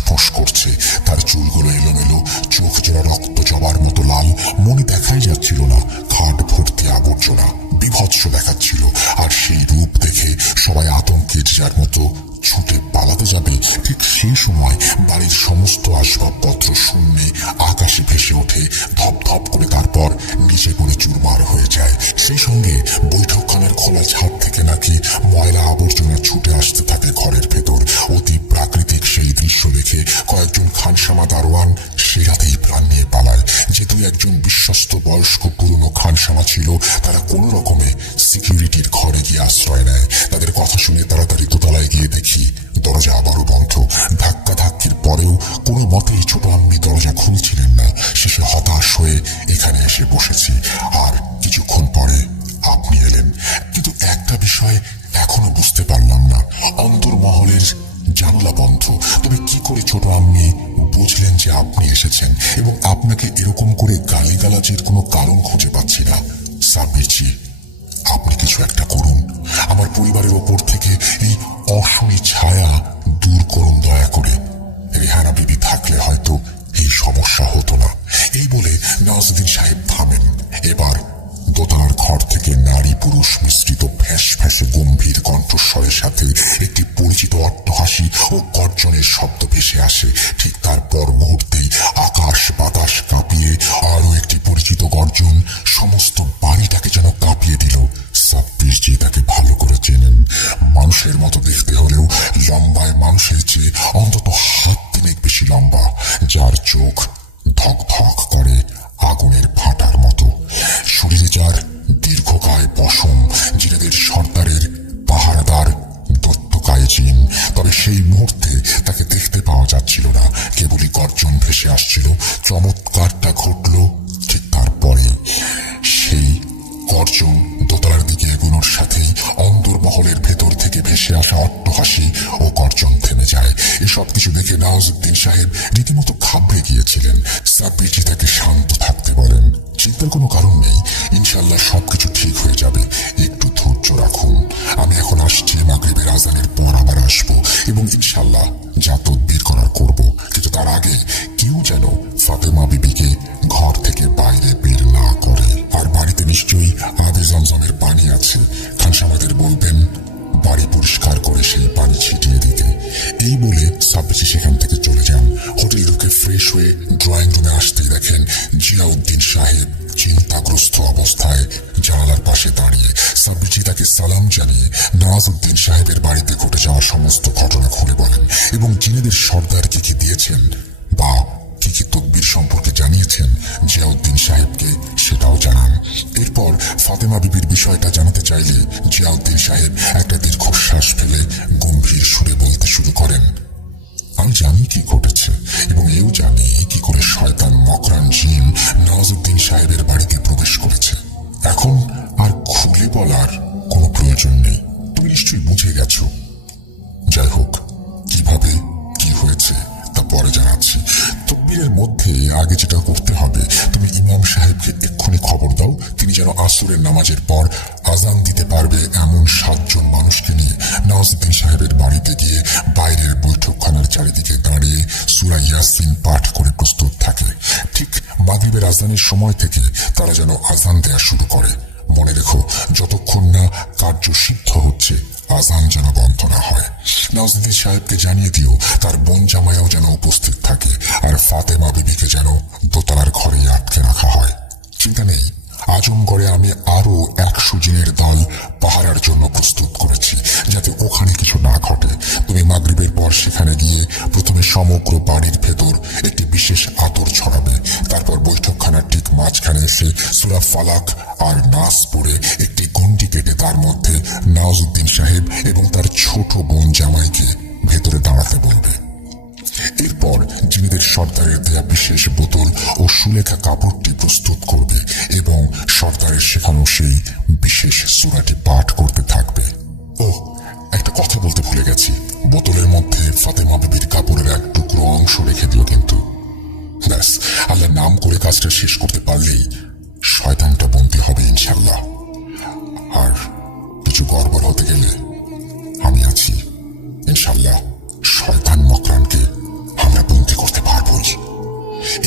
ফোঁস করছে। তার চুলগুলো এলোমেলো, চোখ জোড়া রক্ত জবার মতো লাল। মনে দেখাই যাচ্ছিল না। খাট ভর্তি আবর্জনা, বিভৎস দেখাচ্ছিল। আর সেই রূপ দেখে সবাই আতঙ্কে যার মতো ছুটে পালাতে যাবে, ঠিক সেই সময় বাড়ির সমস্ত আসবাবপত্র শূন্যে আকাশে ভেসে ওঠে ধপ ধপ করে, তারপর নিচে পড়ে চুরমার হয়ে যায়। সেই সঙ্গে বৈঠকখানার খোলা ছাদ থেকে নাকি ময়লা আবর্জনা ছুটে আসতে থাকে ঘরের ভেতর। অতি প্রাকৃতিক সেই দৃশ্য দেখে কয়েকজন খানসামা দারোয়ান সে রাতেই প্রাণ নিয়ে পালায়। যে দুই একজন বিশ্বস্ত বয়স্ক পুরনো খানসামা ছিল তারা কোনো রকমে সিকিউরিটির ঘরে গিয়ে আশ্রয় নেয়। তাদের কথা শুনে তাড়াতাড়ি দোতলায় গিয়ে দেখি দরজা আবারও বন্ধ। ধাক্কা ধাক্কির পরেও কোনো মতেই ছোট আম্মি দরজা খুলছিলেন না। শেষে হতাশ হয়ে এখানে এসে বসেছি। আর কিছুক্ষণ পরে আপনি এলেন। কিন্তু একটা বিষয় এখনো বুঝতে পারলাম না, অন্তর্মহলের জানলা বন্ধ। তবে কি করে ছোট আম্মি বুঝলেন যে আপনি এসেছেন? এবং আপনাকে এরকম করে গালিগালাজের কোনো কারণ খুঁজে পাচ্ছি না। সাব্বিরজি, আপনি কিছু একটা করুন। আমার পরিবারের ওপর থেকে এই অশনি ছায়া দূর করুন দয়া করে। রেহানা বিবি থাকলে হয়তো এই সমস্যা হতো না। এই বলে নওয়াজউদ্দিন সাহেব থামেন। এবার দোতলার ঘর থেকে নারী পুরুষ মিশ্রিত ফ্যাঁস ফ্যাঁসে গম্ভীর কণ্ঠস্বরের সাথে একটি পরিচিত অট্টহাসি ও গর্জনের শব্দ ভেসে আসে। ঠিক তারপর মুহূর্তেই আকাশ বাতাস কাঁপিয়ে আরো একটি পরিচিত গর্জন সমস্ত বাড়িটাকে যেন কাঁপিয়ে দিল। সাব্বিরজি তাকে ভালো করে চেনেন। মানুষের মতো দেখতে হলেও লম্বায় মানুষের চেয়ে অন্তত হাত তিনেক বেশি লম্বা, যার চোখ ধক ধক করে আগুনের ফাটার মতো। শরীরে যার দীর্ঘকায় পশম, জিনেদের সর্দারের পাহারাদার দত্তকায় জিন। তবে সেই মুহূর্তে তাকে দেখতে পাওয়া যাচ্ছিল না, কেবলই গর্জন ভেসে আসছিল। চমৎকারটা ঘটল ঠিক তারপরে। সেই গর্জন দোতলার দিকে এগোনোর সাথেই অন্দরমহলের ভেতর থেকে ভেসে আসা অট্টহাসি ও গর্জন থেমে যায়। এসব কিছু দেখে নওয়াজউদ্দিন সাহেব রীতিমতো ঘাবড়ে গিয়েছিলেন। সাব্বিরজি তাকে শান্ত থাকতে বলেন। চিন্তার কোনো কারণ নেই, ইনশাল্লাহ সবকিছু ঠিক হয়ে যাবে। একটু ধৈর্য রাখুন। আমি এখন আসছি, মাগরিবের আজানের পর আবার আসবো এবং ইনশাল্লাহ যা তদবির করার করব। হয়ে ড্রয়িং রুমে আসতেই দেখেন জিয়াউদ্দিন সাহেব চিন্তাগ্রস্ত অবস্থায় জানালার পাশে দাঁড়িয়ে। সাব্বিরজি তাকে সালাম জানিয়ে নওয়াজউদ্দিন সাহেবের বাড়িতে ঘটে যাওয়া সমস্ত ঘটনা খুলে বলেন এবং জিনেদের সর্দার কি কি দিয়েছেন বা কি কি তদবির সম্পর্কে জানিয়েছেন জিয়াউদ্দিন সাহেবকে সেটাও জানান। এরপর ফাতেমা বিবির বিষয়টা জানাতে চাইলে জিয়াউদ্দিন সাহেব একটা দীর্ঘশ্বাস ফেলে গম্ভীর সুরে বলতে শুরু করেন, আমি জানি কি ঘটেছে এবং এও জানি কি করে শয়তান মকরান জিন নওয়াজউদ্দিন সাহেবের বাড়িতে প্রবেশ করেছে। এখন আর খুলে বলার কোনো প্রয়োজন নেই, তুমি নিশ্চয়ই বুঝে গেছো। যাই হোক, কিভাবে কি হয়েছে তা পরে জানাচ্ছি। তকবীরের মধ্যে আগে যেটা করতে হবে, তুমি ইমাম সাহেবকে এক্ষুনি খবর দাও, তিনি যেন আসরের নামাজের পর আজান দিতে পারবে এমন 7 জন মানুষকে নিয়ে নওয়াজউদ্দিন সাহেবের বাড়িতে গিয়ে বাইরের বৈঠকখানার চারিদিকে দাঁড়িয়ে সূরা ইয়াসিন পাঠ করে প্রস্তুত থাকে। ঠিক মাগরিবের আজানের সময় থেকে তারা যেন আজান দেয়া শুরু করে। মনে রেখো, যতক্ষণ না কার্য সিদ্ধ হচ্ছে আজান যেন বন্ধ না হয়। নওয়াজউদ্দিন সাহেবকে জানিয়ে দিও তার বোন জামাইও যেন উপস্থিত থাকে আর ফাতেমা বিবিকে যেন দোতলার ঘরে আটকে রাখা হয়। চিন্তা নেই, আজমগড়ে আমি আরো 100 জিনের দল পাহারার জন্য প্রস্তুত করেছি, যাতে ওখানে কিছু না ঘটে। তুমি মাগরিবের পর সেখানে গিয়ে প্রথমে সমগ্র বাড়ির ভেতর একটি বিশেষ আতর ছড়াবে, তারপর বৈঠকখানার ঠিক মাঝখানে এসে সূরা ফালাক আর নাস পড়ে একটি গণ্ডি কেটে তার মধ্যে নওয়াজউদ্দিন সাহেব এবং তার ছোট বোন জামাইকে ভেতরে দাঁড়াতে বলবে। এরপর জিনেদের সর্দারের দেয়া বিশেষ বোতল ও সুলেখা কাপড়টি প্রস্তুত করবে এবং সর্দারের শেখানো সেই বিশেষ সূরাটি পাঠ করতে থাকবে। ও, একটা কথা বলতে ভুলে গেছি, বোতলের মধ্যে ফাতেমা বিবির কাপড়ের এক টুকরো অংশ রেখে দিও কিন্তু। ব্যাস, আল্লাহর নাম করে কাজটা শেষ করতে পারলেই শয়তানটা বন্দী হবে ইনশাল্লাহ। আর কিছু গড়বড় হতে গেলে আমি আছি ইনশাল্লাহ, শয়তান মকরানকে আমরা বন্দী করতে পারবই।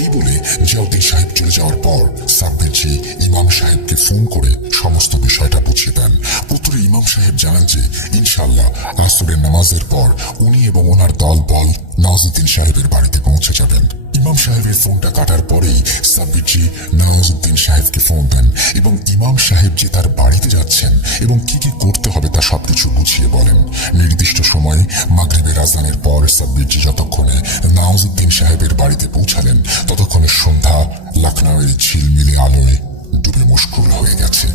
এই বলে জিয়াউদ্দিন সাহেব চলে যাওয়ার পর সাব্বিরজি ইমাম সাহেবকে ফোন করে সমস্ত বিষয়টা বুঝিয়ে দেন। উত্তরে ইমাম সাহেব জানান যে ইনশাল্লাহ আসরের নামাজের পর উনি এবং ওনার দল বল নওয়াজউদ্দিন সাহেবের বাড়িতে পৌঁছে যাবেন। ইমাম সাহেবের ফোনটা কাটার পরেই সাব্বিরজি নওয়াজউদ্দিন সাহেবকে ফোন দেন এবং ইমাম সাহেব যে তার বাড়িতে যাচ্ছেন এবং কি কি করতে হবে তা সবকিছু বুঝিয়ে বলেন। নির্দিষ্ট সময়ে মাগরিবের আজানের পর সাব্বিরজি যতক্ষণে নওয়াজউদ্দিন সাহেবের বাড়িতে পৌঁছালেন ততক্ষণে সন্ধ্যা লখনউয়ের ঝিলমিলে আলোয় ডুবে মুশকুল হয়ে গেছে।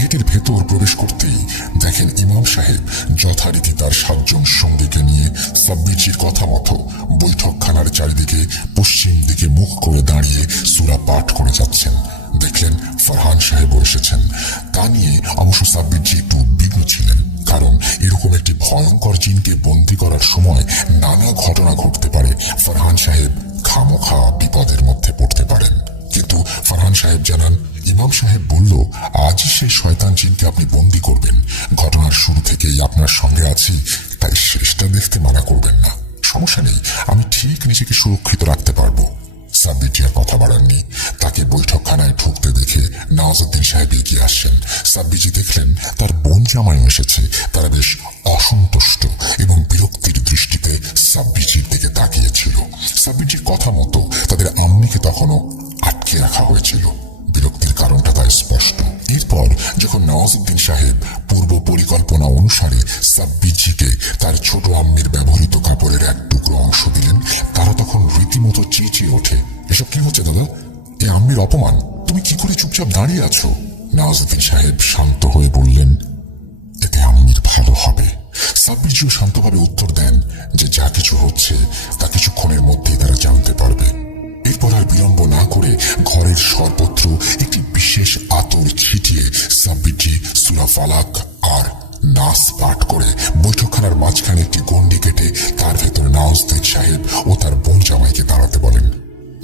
গেটের ভেতর প্রবেশ করতেই দেখেন ইমাম সাহেব যথারীতি তার 7 জন সঙ্গীকে নিয়ে সাব্বিরজির কথা মতো বৈঠকখানার চারিদিকে পশ্চিম দিকে মুখ করে দাঁড়িয়ে সূরা পাঠ করে যাচ্ছেন। দেখলেন ফরহান সাহেবও এসেছেন। তা নিয়ে অবশ্য সাব্বিরজি একটু উদ্বিগ্ন ছিলেন, কারণ এরকম একটি ভয়ঙ্কর জিনকে বন্দী করার সময় নানা ঘটনা ঘটতে পারে, ফরহান সাহেব খামোখা বিপদের মধ্যে পড়তে পারেন। কিন্তু ফরহান সাহেব জানান, ইমাম সাহেব বলল আজই সেই শয়তান জিনকে আপনি বন্দী করবেন। ঘটনার শুরু থেকেই আপনার সঙ্গে আছি, তাই শেষটা দেখতে মানা করবেন না। সমস্যা নেই, আমি ঠিক নিজেকে সুরক্ষিত রাখতে পারবো। সাব্বিরজি আর কথা বাড়াননি। তাকে বৈঠকখানায় ঢুকতে দেখে নওয়াজউদ্দিন সাহেব এগিয়ে আসছেন। সাব্বিরজি দেখলেন তার বোন জামাই এসেছে। তারা বেশ অসন্তুষ্ট এবং বিরক্তির দৃষ্টিতে সাব্বিরজির দিকে তাকিয়েছিল। সাব্বিরজির কথা মতো তাদের আম্মিকে তখনও আটকে রাখা হয়েছিল। বিরক্তির কারণটা তাই স্পষ্ট। এরপর যখন নওয়াজউদ্দিন সাহেব পূর্ব পরিকল্পনা অনুসারে সাব্বিরজিকে তার ছোট আম্মির ব্যবহৃত কাপড়ের এক টুকরো অংশ দিলেন, তারা তখন রীতিমতো চেঁচিয়ে ওঠে, এসব কি হচ্ছে দাদা? এ আম্মির অপমান, তুমি কি করে চুপচাপ দাঁড়িয়ে আছো? নওয়াজউদ্দিন সাহেব শান্ত হয়ে বললেন, এতে আম্মির ভালো হবে। সাব্বিরজিও শান্তভাবে উত্তর দেন যে যা কিছু হচ্ছে তা কিছুক্ষণের মধ্যেই তারা জানতে পারবে। এরপর আর বিলম্ব না করে ঘরের সর্বত্র একটি বিশেষ আতর ছিটিয়ে সাব্বিরজি সূরা ফালাক আর নাস পাঠ করে বৈঠকখানার মাঝখানে একটি গণ্ডি কেটে তার ভেতরে নওয়াজউদ্দিন সাহেব ও তার বোন জামাইকে দাঁড়াতে বলেন।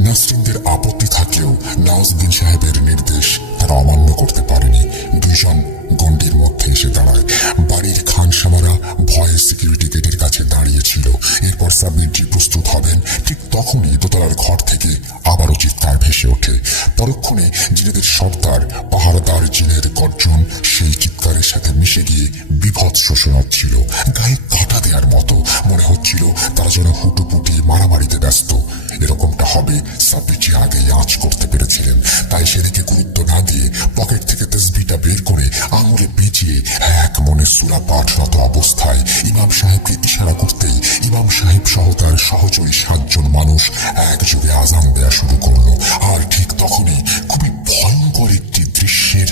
নাসরিনদের আপত্তি থাকলেও নওয়াজউদ্দিন সাহেবের নির্দেশ তারা অমান্য করতে পারেনি। 2 জন গণ্ডির মধ্যে এসে দাঁড়ায়। বাড়ির খানসামারা ভয়ে সিকিউরিটি গেটের কাছে দাঁড়িয়েছিল। এরপর সাব্বিরজি প্রস্তুত হবেন, ঠিক তখনই দোতলার ঘর থেকে আবারও চিৎকার ভেসে ওঠে। পরক্ষণে জিনেদের সর্দার পাহারাদার জিনের গর্জন সেই চিৎকারের সাথে মিশে গিয়ে বিভৎস শোনাচ্ছিল। গায়ে কাঁটা দেওয়ার মতো মনে হচ্ছিল তারা যেন হুটোপুটি মারামারিতে ব্যস্ত। এরকমটা হবে সাব্বিরজি আগেই আঁচ করতে পেরেছিলেন। তাই সেদিকে গুরুত্ব না দিয়ে পকেট থেকে তসবিহটা বের করে আঙুলে পেঁচিয়ে এক মনে সূরা পাঠরত অবস্থায় ইমাম সাহেবকে ইশারা করতেই ইমাম সাহেব সহ তার সহযোগী 7 জন মানুষ একযোগে আজান দেয়া শুরু করলো। আর ঠিক তখনই খুবই ভয়ঙ্কর একটি দৃশ্যের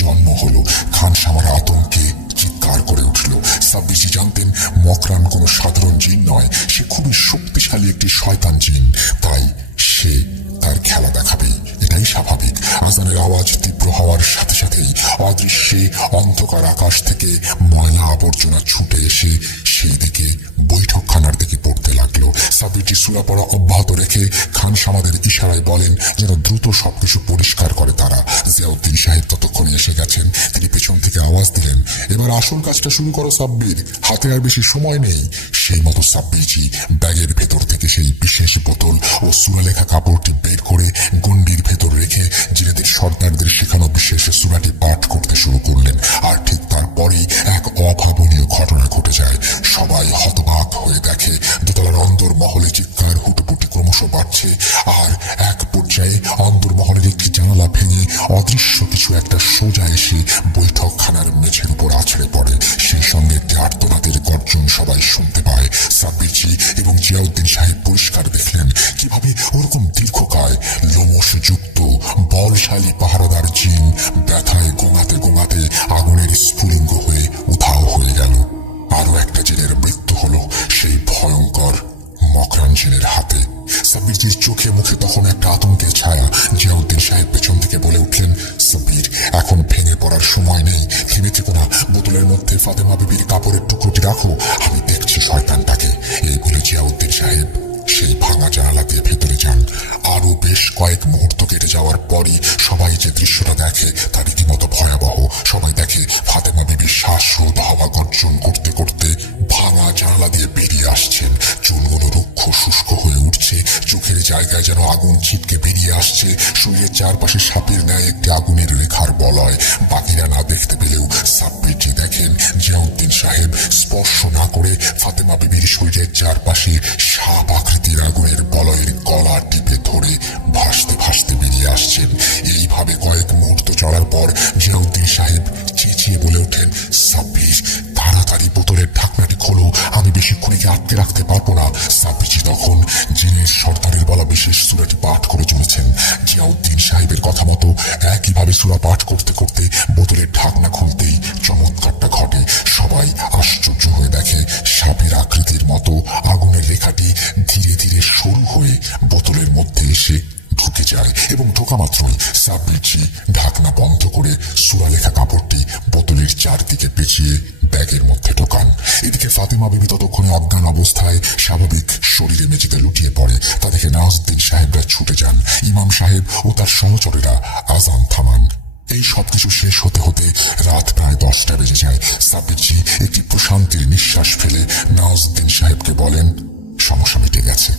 জন্ম হলো। খানসামার আতঙ্কে চিৎকার করে উঠল। সাব্বিরজি জানতেন মকরান কোনো সাধারণ জিন নয়, সে খুবই শক্তিশালী একটি শয়তান জিন। তাই সে তার খেলা দেখাবেই, এটাই স্বাভাবিক। আজানের আওয়াজ তীব্র হওয়ার সাথে সাথেই অদৃশ্যে অন্ধকার আকাশ থেকে ময়লা আবর্জনা ছুটে এসে সেই দিকে বৈঠকখানার দিকে পড়তে লাগলো। সাব্বিরজি সূরা পড়া অব্যাহত রেখে খানসামাদের ইশারায় বলেন যেন দ্রুত সবকিছু পরিষ্কার করে তারা। জিয়াউদ্দিন সাহেব ততক্ষণে এসে গেছেন। তিনি পেছন থেকে আওয়াজ দিলেন, এবার আসল কাজটা শুরু করো সাব্বির, হাতে আর বেশি সময় নেই। সেই মতো সাব্বিরজি ব্যাগের ভেতর থেকে সেই বিশেষ বোতল ও সূরা লেখা কাপড়টি বের করে গণ্ডির ভেতর রেখে জিনেদের সর্দারদের শেখানো বিশেষ সূরাটি পাঠ করতে শুরু করলেন। আর ঠিক তারপরেই এক অভাবনীয় ঘটনা ঘটে যায়। সবাই হতবাক হয়ে দেখে দোতলার অন্দরমহলে চিৎকার হুটোপুটি ক্রমশ বাড়ছে। আর এক পর্যায়ে অন্দরমহলের একটি জানালা ভেঙে অদৃশ্য কিছু একটা সোজা এসে বৈঠকখানার মেঝের উপর আছড়ে পড়ে। সেই সঙ্গে একটি আর্তনাদের গর্জন সবাই শুনতে পায়। সাব্বিরজি এবং জিয়াউদ্দিন সাহেব পরিষ্কার দেখলেন কিভাবে ওরকম দীর্ঘকায় লোমশযুক্ত বলশালী পাহারাদার জিন ব্যথায় গোঙাতে গোঙাতে আগুনের স্ফুলিঙ্গ হয়ে উধাও হয়ে গেল। আরো একটা জিনের মৃত্যু হলো সেই ভয়ঙ্কর মকরান জিনের হাতে। সাব্বিরজির চোখে মুখে তখন একটা আতঙ্কের ছায়া। জিয়াউদ্দিন সাহেব পেছন থেকে বলে উঠলেন, সাব্বির, এখন ভেঙে পড়ার সময় নেই, থেমে থেকো না, বোতলের মধ্যে ফাতেমা বিবির কাপড়ের টুকরোটি রাখো, আমি দেখছি শয়তানটাকে। এই বলে জিয়াউদ্দিন সাহেব সেই ভাঙা জানালা দিয়ে ভেতরে যান। আরো বেশ কয়েক মুহূর্ত কেটে যাওয়ার পরই সবাই যে দৃশ্যটা দেখে তা রীতিমতো ভয়াবহ। সবাই দেখে ফাতেমা বিবি শ্বাসরোধ হওয়া গর্জন করতে করতে ভাঙা জানালা দিয়ে বেরিয়ে আসছেন। চুলগুলো রুক্ষ শুষ্ক হয়ে উঠছে, চোখের জায়গায় যেন আগুন ছিটকে বেরিয়ে আসছে। শরীরের চারপাশে সাপের ন্যায় একটি আগুনের রেখার বলয়। বাকিরা না দেখতে পেলেও সাব্বিরজি দেখেন জিয়াউদ্দিন সাহেব স্পর্শ না করে ফাতেমা বিবির শরীরের চারপাশে সাপ আকৃতির আগুনের বলয়ের গলা টিপে ধরে ভাসতে ভাসতে বেরিয়ে আসছেন। এইভাবে কয়েক মুহূর্ত চলার পর জিয়াউদ্দিন সাহেব চেঁচিয়ে বলে ওঠেন, সাব্বির, তাড়াতাড়ি বোতলের ঢাকনাটি খোলো, আমি বেশিক্ষণ একে আটকে রাখতে পারবো না। সাব্বিরজি তখন জিনের সর্দারের বলা বিশেষ সূরাটি পাঠ করে চলেছেন। জিয়াউদ্দিন সাহেবের কথা মতো একইভাবে সূরা পাঠ করতে করতে বোতলের ঢাকনা খুলতেই চমৎকারটা ঘটে। সবাই আশ্চর্য হয়ে দেখে সাপের আকৃতির মতো আগুনের রেখাটি ধীরে ধীরে সরু হয়ে বোতলের মধ্যে এসে ঢুকে যায় এবং ঢোকা মাত্রই সাব্বিরজি ঢাকনা বন্ধ করে সূরা লেখা কাপড়টি বোতলের চারদিকে পেঁচিয়ে ব্যাগের মধ্যে ঢোকান। এদিকে ফাতেমা বিবি ততক্ষণে অজ্ঞান অবস্থায় স্বাভাবিক শরীরে মেঝেতে লুটিয়ে পড়ে। তা দেখে নওয়াজউদ্দিন সাহেবরা ছুটে যান। ইমাম সাহেব ও তার সহচরেরা আজান থামান। এই সবকিছু শেষ হতে হতে রাত প্রায় 10টা বেজে যায়। সাব্বিরজি একটি প্রশান্তির নিঃশ্বাস ফেলে নওয়াজউদ্দিন সাহেবকে বলেন, সমস্যা মিটে গেছে,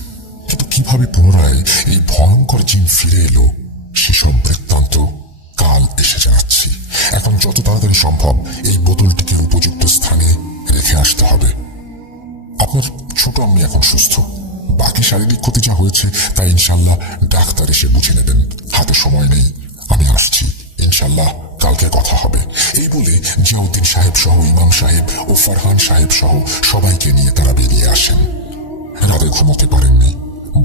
কিন্তু কিভাবে পুনরায় এই ভয়ঙ্কর জিন ফিরে এলো সেসব বৃত্তান্ত কাল এসে জানাচ্ছি। এখন যত তাড়াতাড়ি সম্ভব এই বোতলটিকে উপযুক্ত স্থানে রেখে আসতে হবে। আপনার ছোট আম্মি এখন সুস্থ, বাকি শারীরিক ক্ষতি যা হয়েছে তা ইনশাল্লাহ ডাক্তার এসে বুঝে নেবেন। হাতে সময় নেই, আমি আসছি, ইনশাল্লাহ কালকে কথা হবে। এই বলে জিয়াউদ্দিন সাহেব সহ ইমাম সাহেব ও ফারহান সাহেব সহ সবাইকে নিয়ে তারা বেরিয়ে আসেন। রাতে ঘুমোতে পারেননি।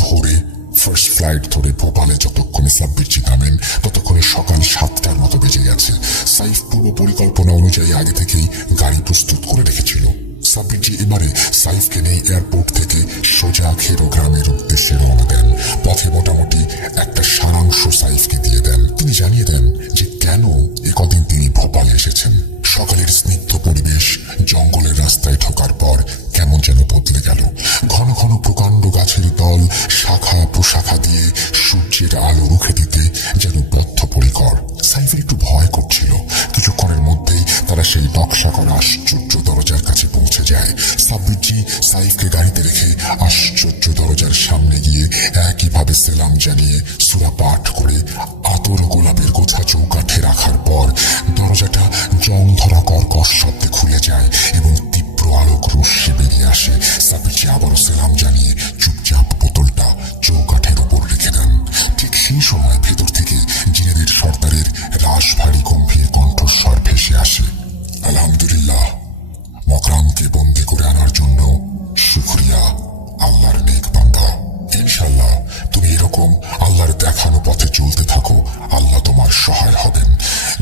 ভোরে ফার্স্ট ফ্লাইট ধরে ভোপালে যতক্ষণে সাব্বিরজি নামেন ততক্ষণে সকাল 7টার মতো বেজে গেছে। সাইফ পূর্ব পরিকল্পনা অনুযায়ী আগে থেকেই গাড়ি প্রস্তুত করে রেখেছিল। সাব্বিরজি এবারে সাইফকে নিয়ে এয়ারপোর্ট থেকে সোজা খেরো গ্রামের উদ্দেশ্যে রওনা দেন। পথে মোটামুটি একটা সারাংশ সাইফকে দিয়ে দেন। তিনি জানিয়ে দেন যে কেন একদিন তিনি ভোপালে এসেছেন। সকালের স্নিগ্ধ পরিবেশ জঙ্গলের রাস্তায় ঢোকার পর কেমন যেন বদলে গেল। ঘন ঘন প্রকাণ্ড গাছের দল শাখা প্রশাখা দিয়ে সূর্যের আলো রুখে দিতে যেন বদ্ধপরিকর। সাইফের একটু ভয় করছিল। কিছুক্ষণের মধ্যেই তারা সেই নকশা করা আশ্চর্য দরজার কাছে পৌঁছে যায়। সাব্বিরজি সাইফকে গাড়িতে রেখে আশ্চর্য দরজার সামনে গিয়ে একইভাবে সেলাম জানিয়ে সূরা পাঠ করে আতর গোলাপের গোছা চৌকাঠে রাখার পর দরজাটা জং ধরা কর্কশ শব্দে খুলে যায় এবং তীব্র আলোক রশ্মি বেরিয়ে আসে। সাব্বিরজি আবারও সেলাম জানিয়ে চুপচাপ বোতলটা চৌকাঠে আমার সহায় হবেন।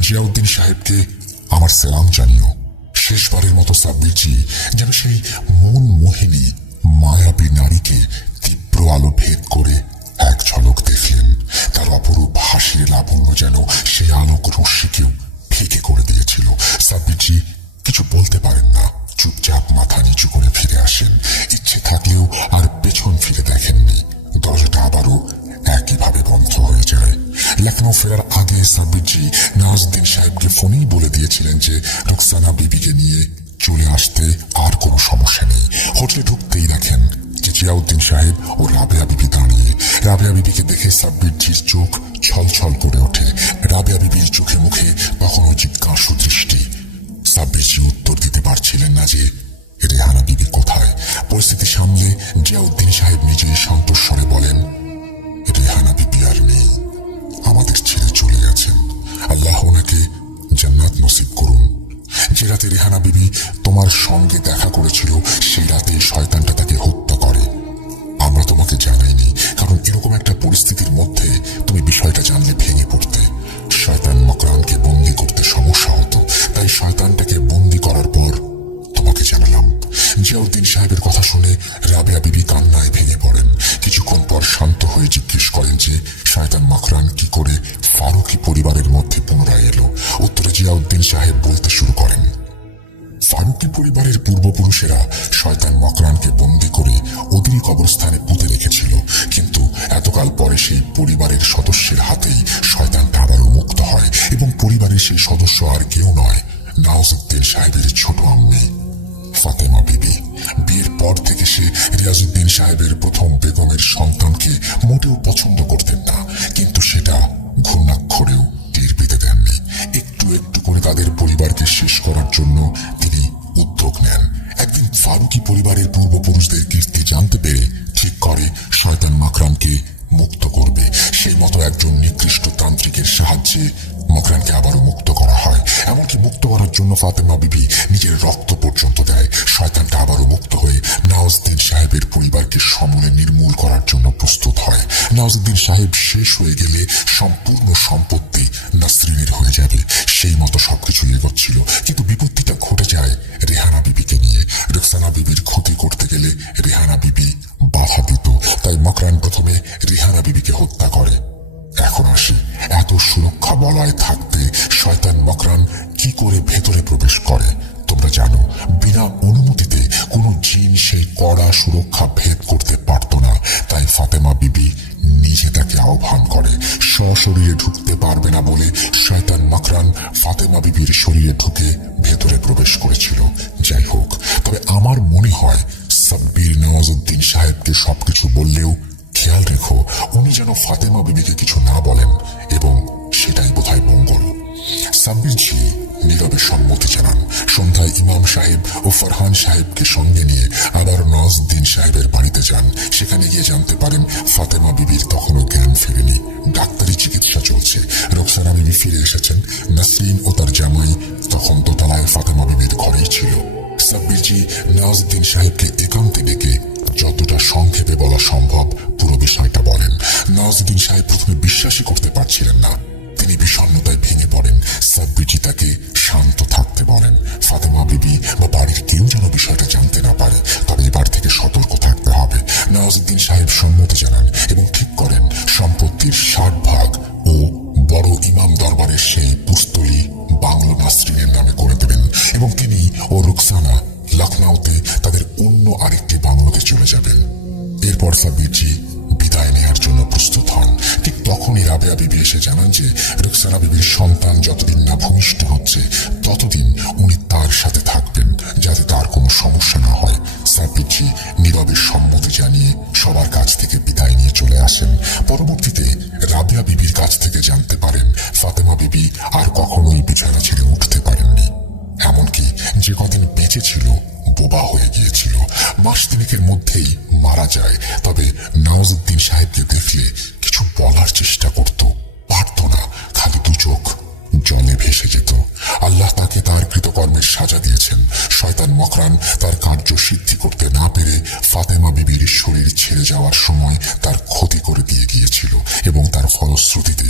জিয়াউদ্দিন সাহেবকে আমার সালাম জানিও। শেষবারের মতো সাব্বিরজি যেন সেই মন মোহিনী মায়াবী নারীকে তীব্র আলো ভেদ করে এক ঝলক দেখলেন। তার অপরূপ হাসির লাবণ্য যেন সেই আলোক রশ্মিকেও ফিকে করে দিয়েছিল। সাব্বিরজি কিছু বলতে পারেন না, চুপচাপ মাথা নিচু করে ফিরে আসেন। ইচ্ছে থাকলেও আর পেছন ফিরে দেখেননি। দরজাটা আবারও একইভাবে বন্ধ হয়ে যায়। লখনৌ ফেরার আগে সাব্বিরজি নওয়াজউদ্দিন সাহেবকে ফোনেই বলে দিয়েছিলেন যে রুকসানা বিবিকে নিয়ে চলে আসতে আর কোনো সমস্যা নেই। হোটেলে ঢুকতেই দেখেন যে জিয়াউদ্দিন সাহেব ও রাবেয়া বিবি দাঁড়িয়ে। রাবেয়া বিবিকে দেখে সাব্বিরজির চোখ ছলছল করে ওঠে। রাবেয়া বিবির চোখে মুখে তখনও জিজ্ঞাসু দৃষ্টি। সাব্বিরজি উত্তর দিতে পারছিলেন না যে রেহানা বিবি কোথায়। পরিস্থিতি সামলে জিয়াউদ্দিন সাহেব নিজেই শান্তস্বরে বলেন, রেহানা বিবি আর নেই, আমাদের ছেড়ে চলে গেছেন। আল্লাহ ওনাকে জান্নাত নসিব করুন। যে রাতে রেহানা বিবি তোমার সঙ্গে দেখা করেছিল সেই রাতে শয়তানটা তাকে হত্যা করে। আমরা তোমাকে জানাইনি, কারণ এরকম একটা পরিস্থিতির মধ্যে তুমি বিষয়টা জানলে ভেঙে পড়তে। শয়তান মকরানকে বন্দি করতে সমস্যা হতো, তাই শয়তানটাকে বন্দি করার পর তোমাকে জানালাম। জিয়াউদ্দিন সাহেবের কথা শুনে রাবেয়া বিবি কান্নায় ভেঙে পড়েন। কিছুক্ষণ পর শান্ত হয়ে জিজ্ঞেস করেন যে শয়তান মকরান কি করে ফারুকি পরিবারের মধ্যে পুনরায় এলো। উত্তরে জিয়াউদ্দিন সাহেব বলতে শুরু করেন, ফারুকি পরিবারের পূর্বপুরুষেরা শয়তান মকরানকে বন্দি করে ওদেরই কবরস্থানে পুঁতে রেখেছিল, কিন্তু এতকাল পরে সেই পরিবারের সদস্যের হাতেই শয়তানটা আবারও মুক্ত হয় এবং পরিবারের সেই সদস্য আর কেউ নয়, নওয়াজউদ্দিন সাহেবের ছোট আম্মি ফাতেমা বিবি। বিয়ের পর থেকে সে রিয়াজউদ্দিন সাহেবের প্রথম বেগমের সন্তানকে মোটেও পছন্দ করতেন না, কিন্তু সেটা ঘূর্ণাক্ষরেও টের পেতে দেননি। একটু একটু করে তাদের পরিবারকে শেষ করার জন্য তিনি উদ্যোগ নেন। একদিন ফারুকি পরিবারের পূর্বপুরুষদের কীর্তি জানতে পেরে ঠিক করে শয়তান মকরানকে মুক্ত করবে। সেই মতো একজন নিকৃষ্ট তান্ত্রিকের সাহায্যে মকরানকে আবারও মুক্ত করা হয়। এমনকি মুক্ত করার জন্য ফাতেমা বিবি নিজের রক্ত পর্যন্ত দেয়। শয়তানটা আবারও মুক্ত হয়ে নওয়াজউদ্দিন সাহেবের পরিবারকে সমূলে নির্মূল করার জন্য প্রস্তুত হয়। নওয়াজউদ্দিন সাহেব শেষ হয়ে গেলে সম্পূর্ণ সম্পত্তি নাসরিনের হয়ে যাবে, সেই মতো সবকিছু এগোচ্ছিল। কিন্তু বিপত্তিটা ঘটে যায় রেহানা বিবিকে নিয়ে। রুকসানা বিবির ক্ষতি করতে গেলে রেহানা বিবি বাধা দিত, তাই মকরান প্রথমে রেহানা বিবিকে হত্যা করে। এখন আসি, এত সুরক্ষা বলয় থাকতে শয়তান মকরান কি করে ভেতরে প্রবেশ করে। তোমরা জানো, বিনা অনুমতিতে কোনো জিন সেই কড়া সুরক্ষা ভেদ করতে পারত না, তাই ফাতেমা বিবি নিজে তাকে আহ্বান করে। সশরীরে ঢুকতে পারবে না বলে শয়তান মকরান ফাতেমা বিবির শরীরে ঢুকে ভেতরে প্রবেশ করেছিল। যাই হোক, তবে আমার মনে হয় সাব্বির নওয়াজউদ্দিন সাহেবকে সবকিছু বললেও খেয়াল রেখো উনি যেন ফাতেমা বিবিকে কিছু না বলেন, এবং সেটাই বোধহয় মঙ্গল। সাব্বিরজি নীরবে সম্মতি জানান। সন্ধ্যায় ইমাম সাহেব ও ফরহান সাহেবকে সঙ্গে নিয়ে আবার নওয়াজউদ্দিন সাহেবের বাড়িতে যান। সেখানে গিয়ে জানতে পারেন ফাতেমা বিবির তখনও জ্ঞান ফেরেনি, ডাক্তারি চিকিৎসা চলছে। রুকসানা বিবি ফিরে এসেছেন। নাসরিন ও তার জামাই তখন দোতলায় ফাতেমা বিবির ঘরেই ছিল। সাব্বিরজি নওয়াজউদ্দিন সাহেবকে একান্তে ডেকে যতটা সংক্ষেপে বলা সম্ভব পুরো বিষয়টা বলেন। নওয়াজউদ্দিন সাহেব প্রথমে বিশ্বাসই করতে পারছিলেন না। তিনি বিষণ্ণতায় ভেঙে পড়েন। সাব্বিরজি তাকে শান্ত থাকতে বলেন। ফাতেমা বিবি বা বাড়ির কেউ যেন বিষয়টা জানতে না পারে, তবে এবার থেকে সতর্ক থাকতে হবে। নওয়াজউদ্দিন সাহেব সম্মতি জানান এবং ঠিক করেন সম্পত্তির 60 ভাগ ও বড় ইমাম দরবারের সেই পুস্তলি বাংলো নাসরিনের নামে করে দেবেন, এবং তিনি ও রুকসানা লখনৌতে তাদের অন্য আরেকটি বাংলোতে চলে যাবেন। এরপর সাব্বিরজি বিদায় নেওয়ার জন্য প্রস্তুত হন। ঠিক তখনই রাবেয়া বিবি এসে জানান যে রুকসানা বিবির সন্তান যতদিন না ভূমিষ্ঠ হচ্ছে ততদিন উনি তার সাথে থাকবেন, যাতে তার কোনো সমস্যা না হয়। সাব্বিরজি নীরবে সম্মতি জানিয়ে সবার কাছ থেকে বিদায় নিয়ে চলে আসেন। পরবর্তীতে রাবেয়া বিবির কাছ থেকে জানতে পারেন ফাতেমা বিবি আর কখনোই বিছানা ছেড়ে উঠতে পারেননি। এমনকি যে কদিন বেঁচে ছিল বোবা হয়ে গিয়েছিল। মাস তিনেকের মধ্যেই মারা যায়। তবে নওয়াজউদ্দিন সাহেবকে দেখলে কিছু বলার চেষ্টা করত, পারত না, খালি দু চোখ জলে ভেসে যেত। আল্লাহ তাকে তার কৃতকর্মের সাজা দিয়েছেন। শয়তান মকরান তার কার্য সিদ্ধি করতে না পেরে ফাতেমা বিবির শরীর ছেড়ে যাওয়ার সময় তার ক্ষতি করে দিয়ে গিয়েছিল, এবং তার ফলশ্রুতিতে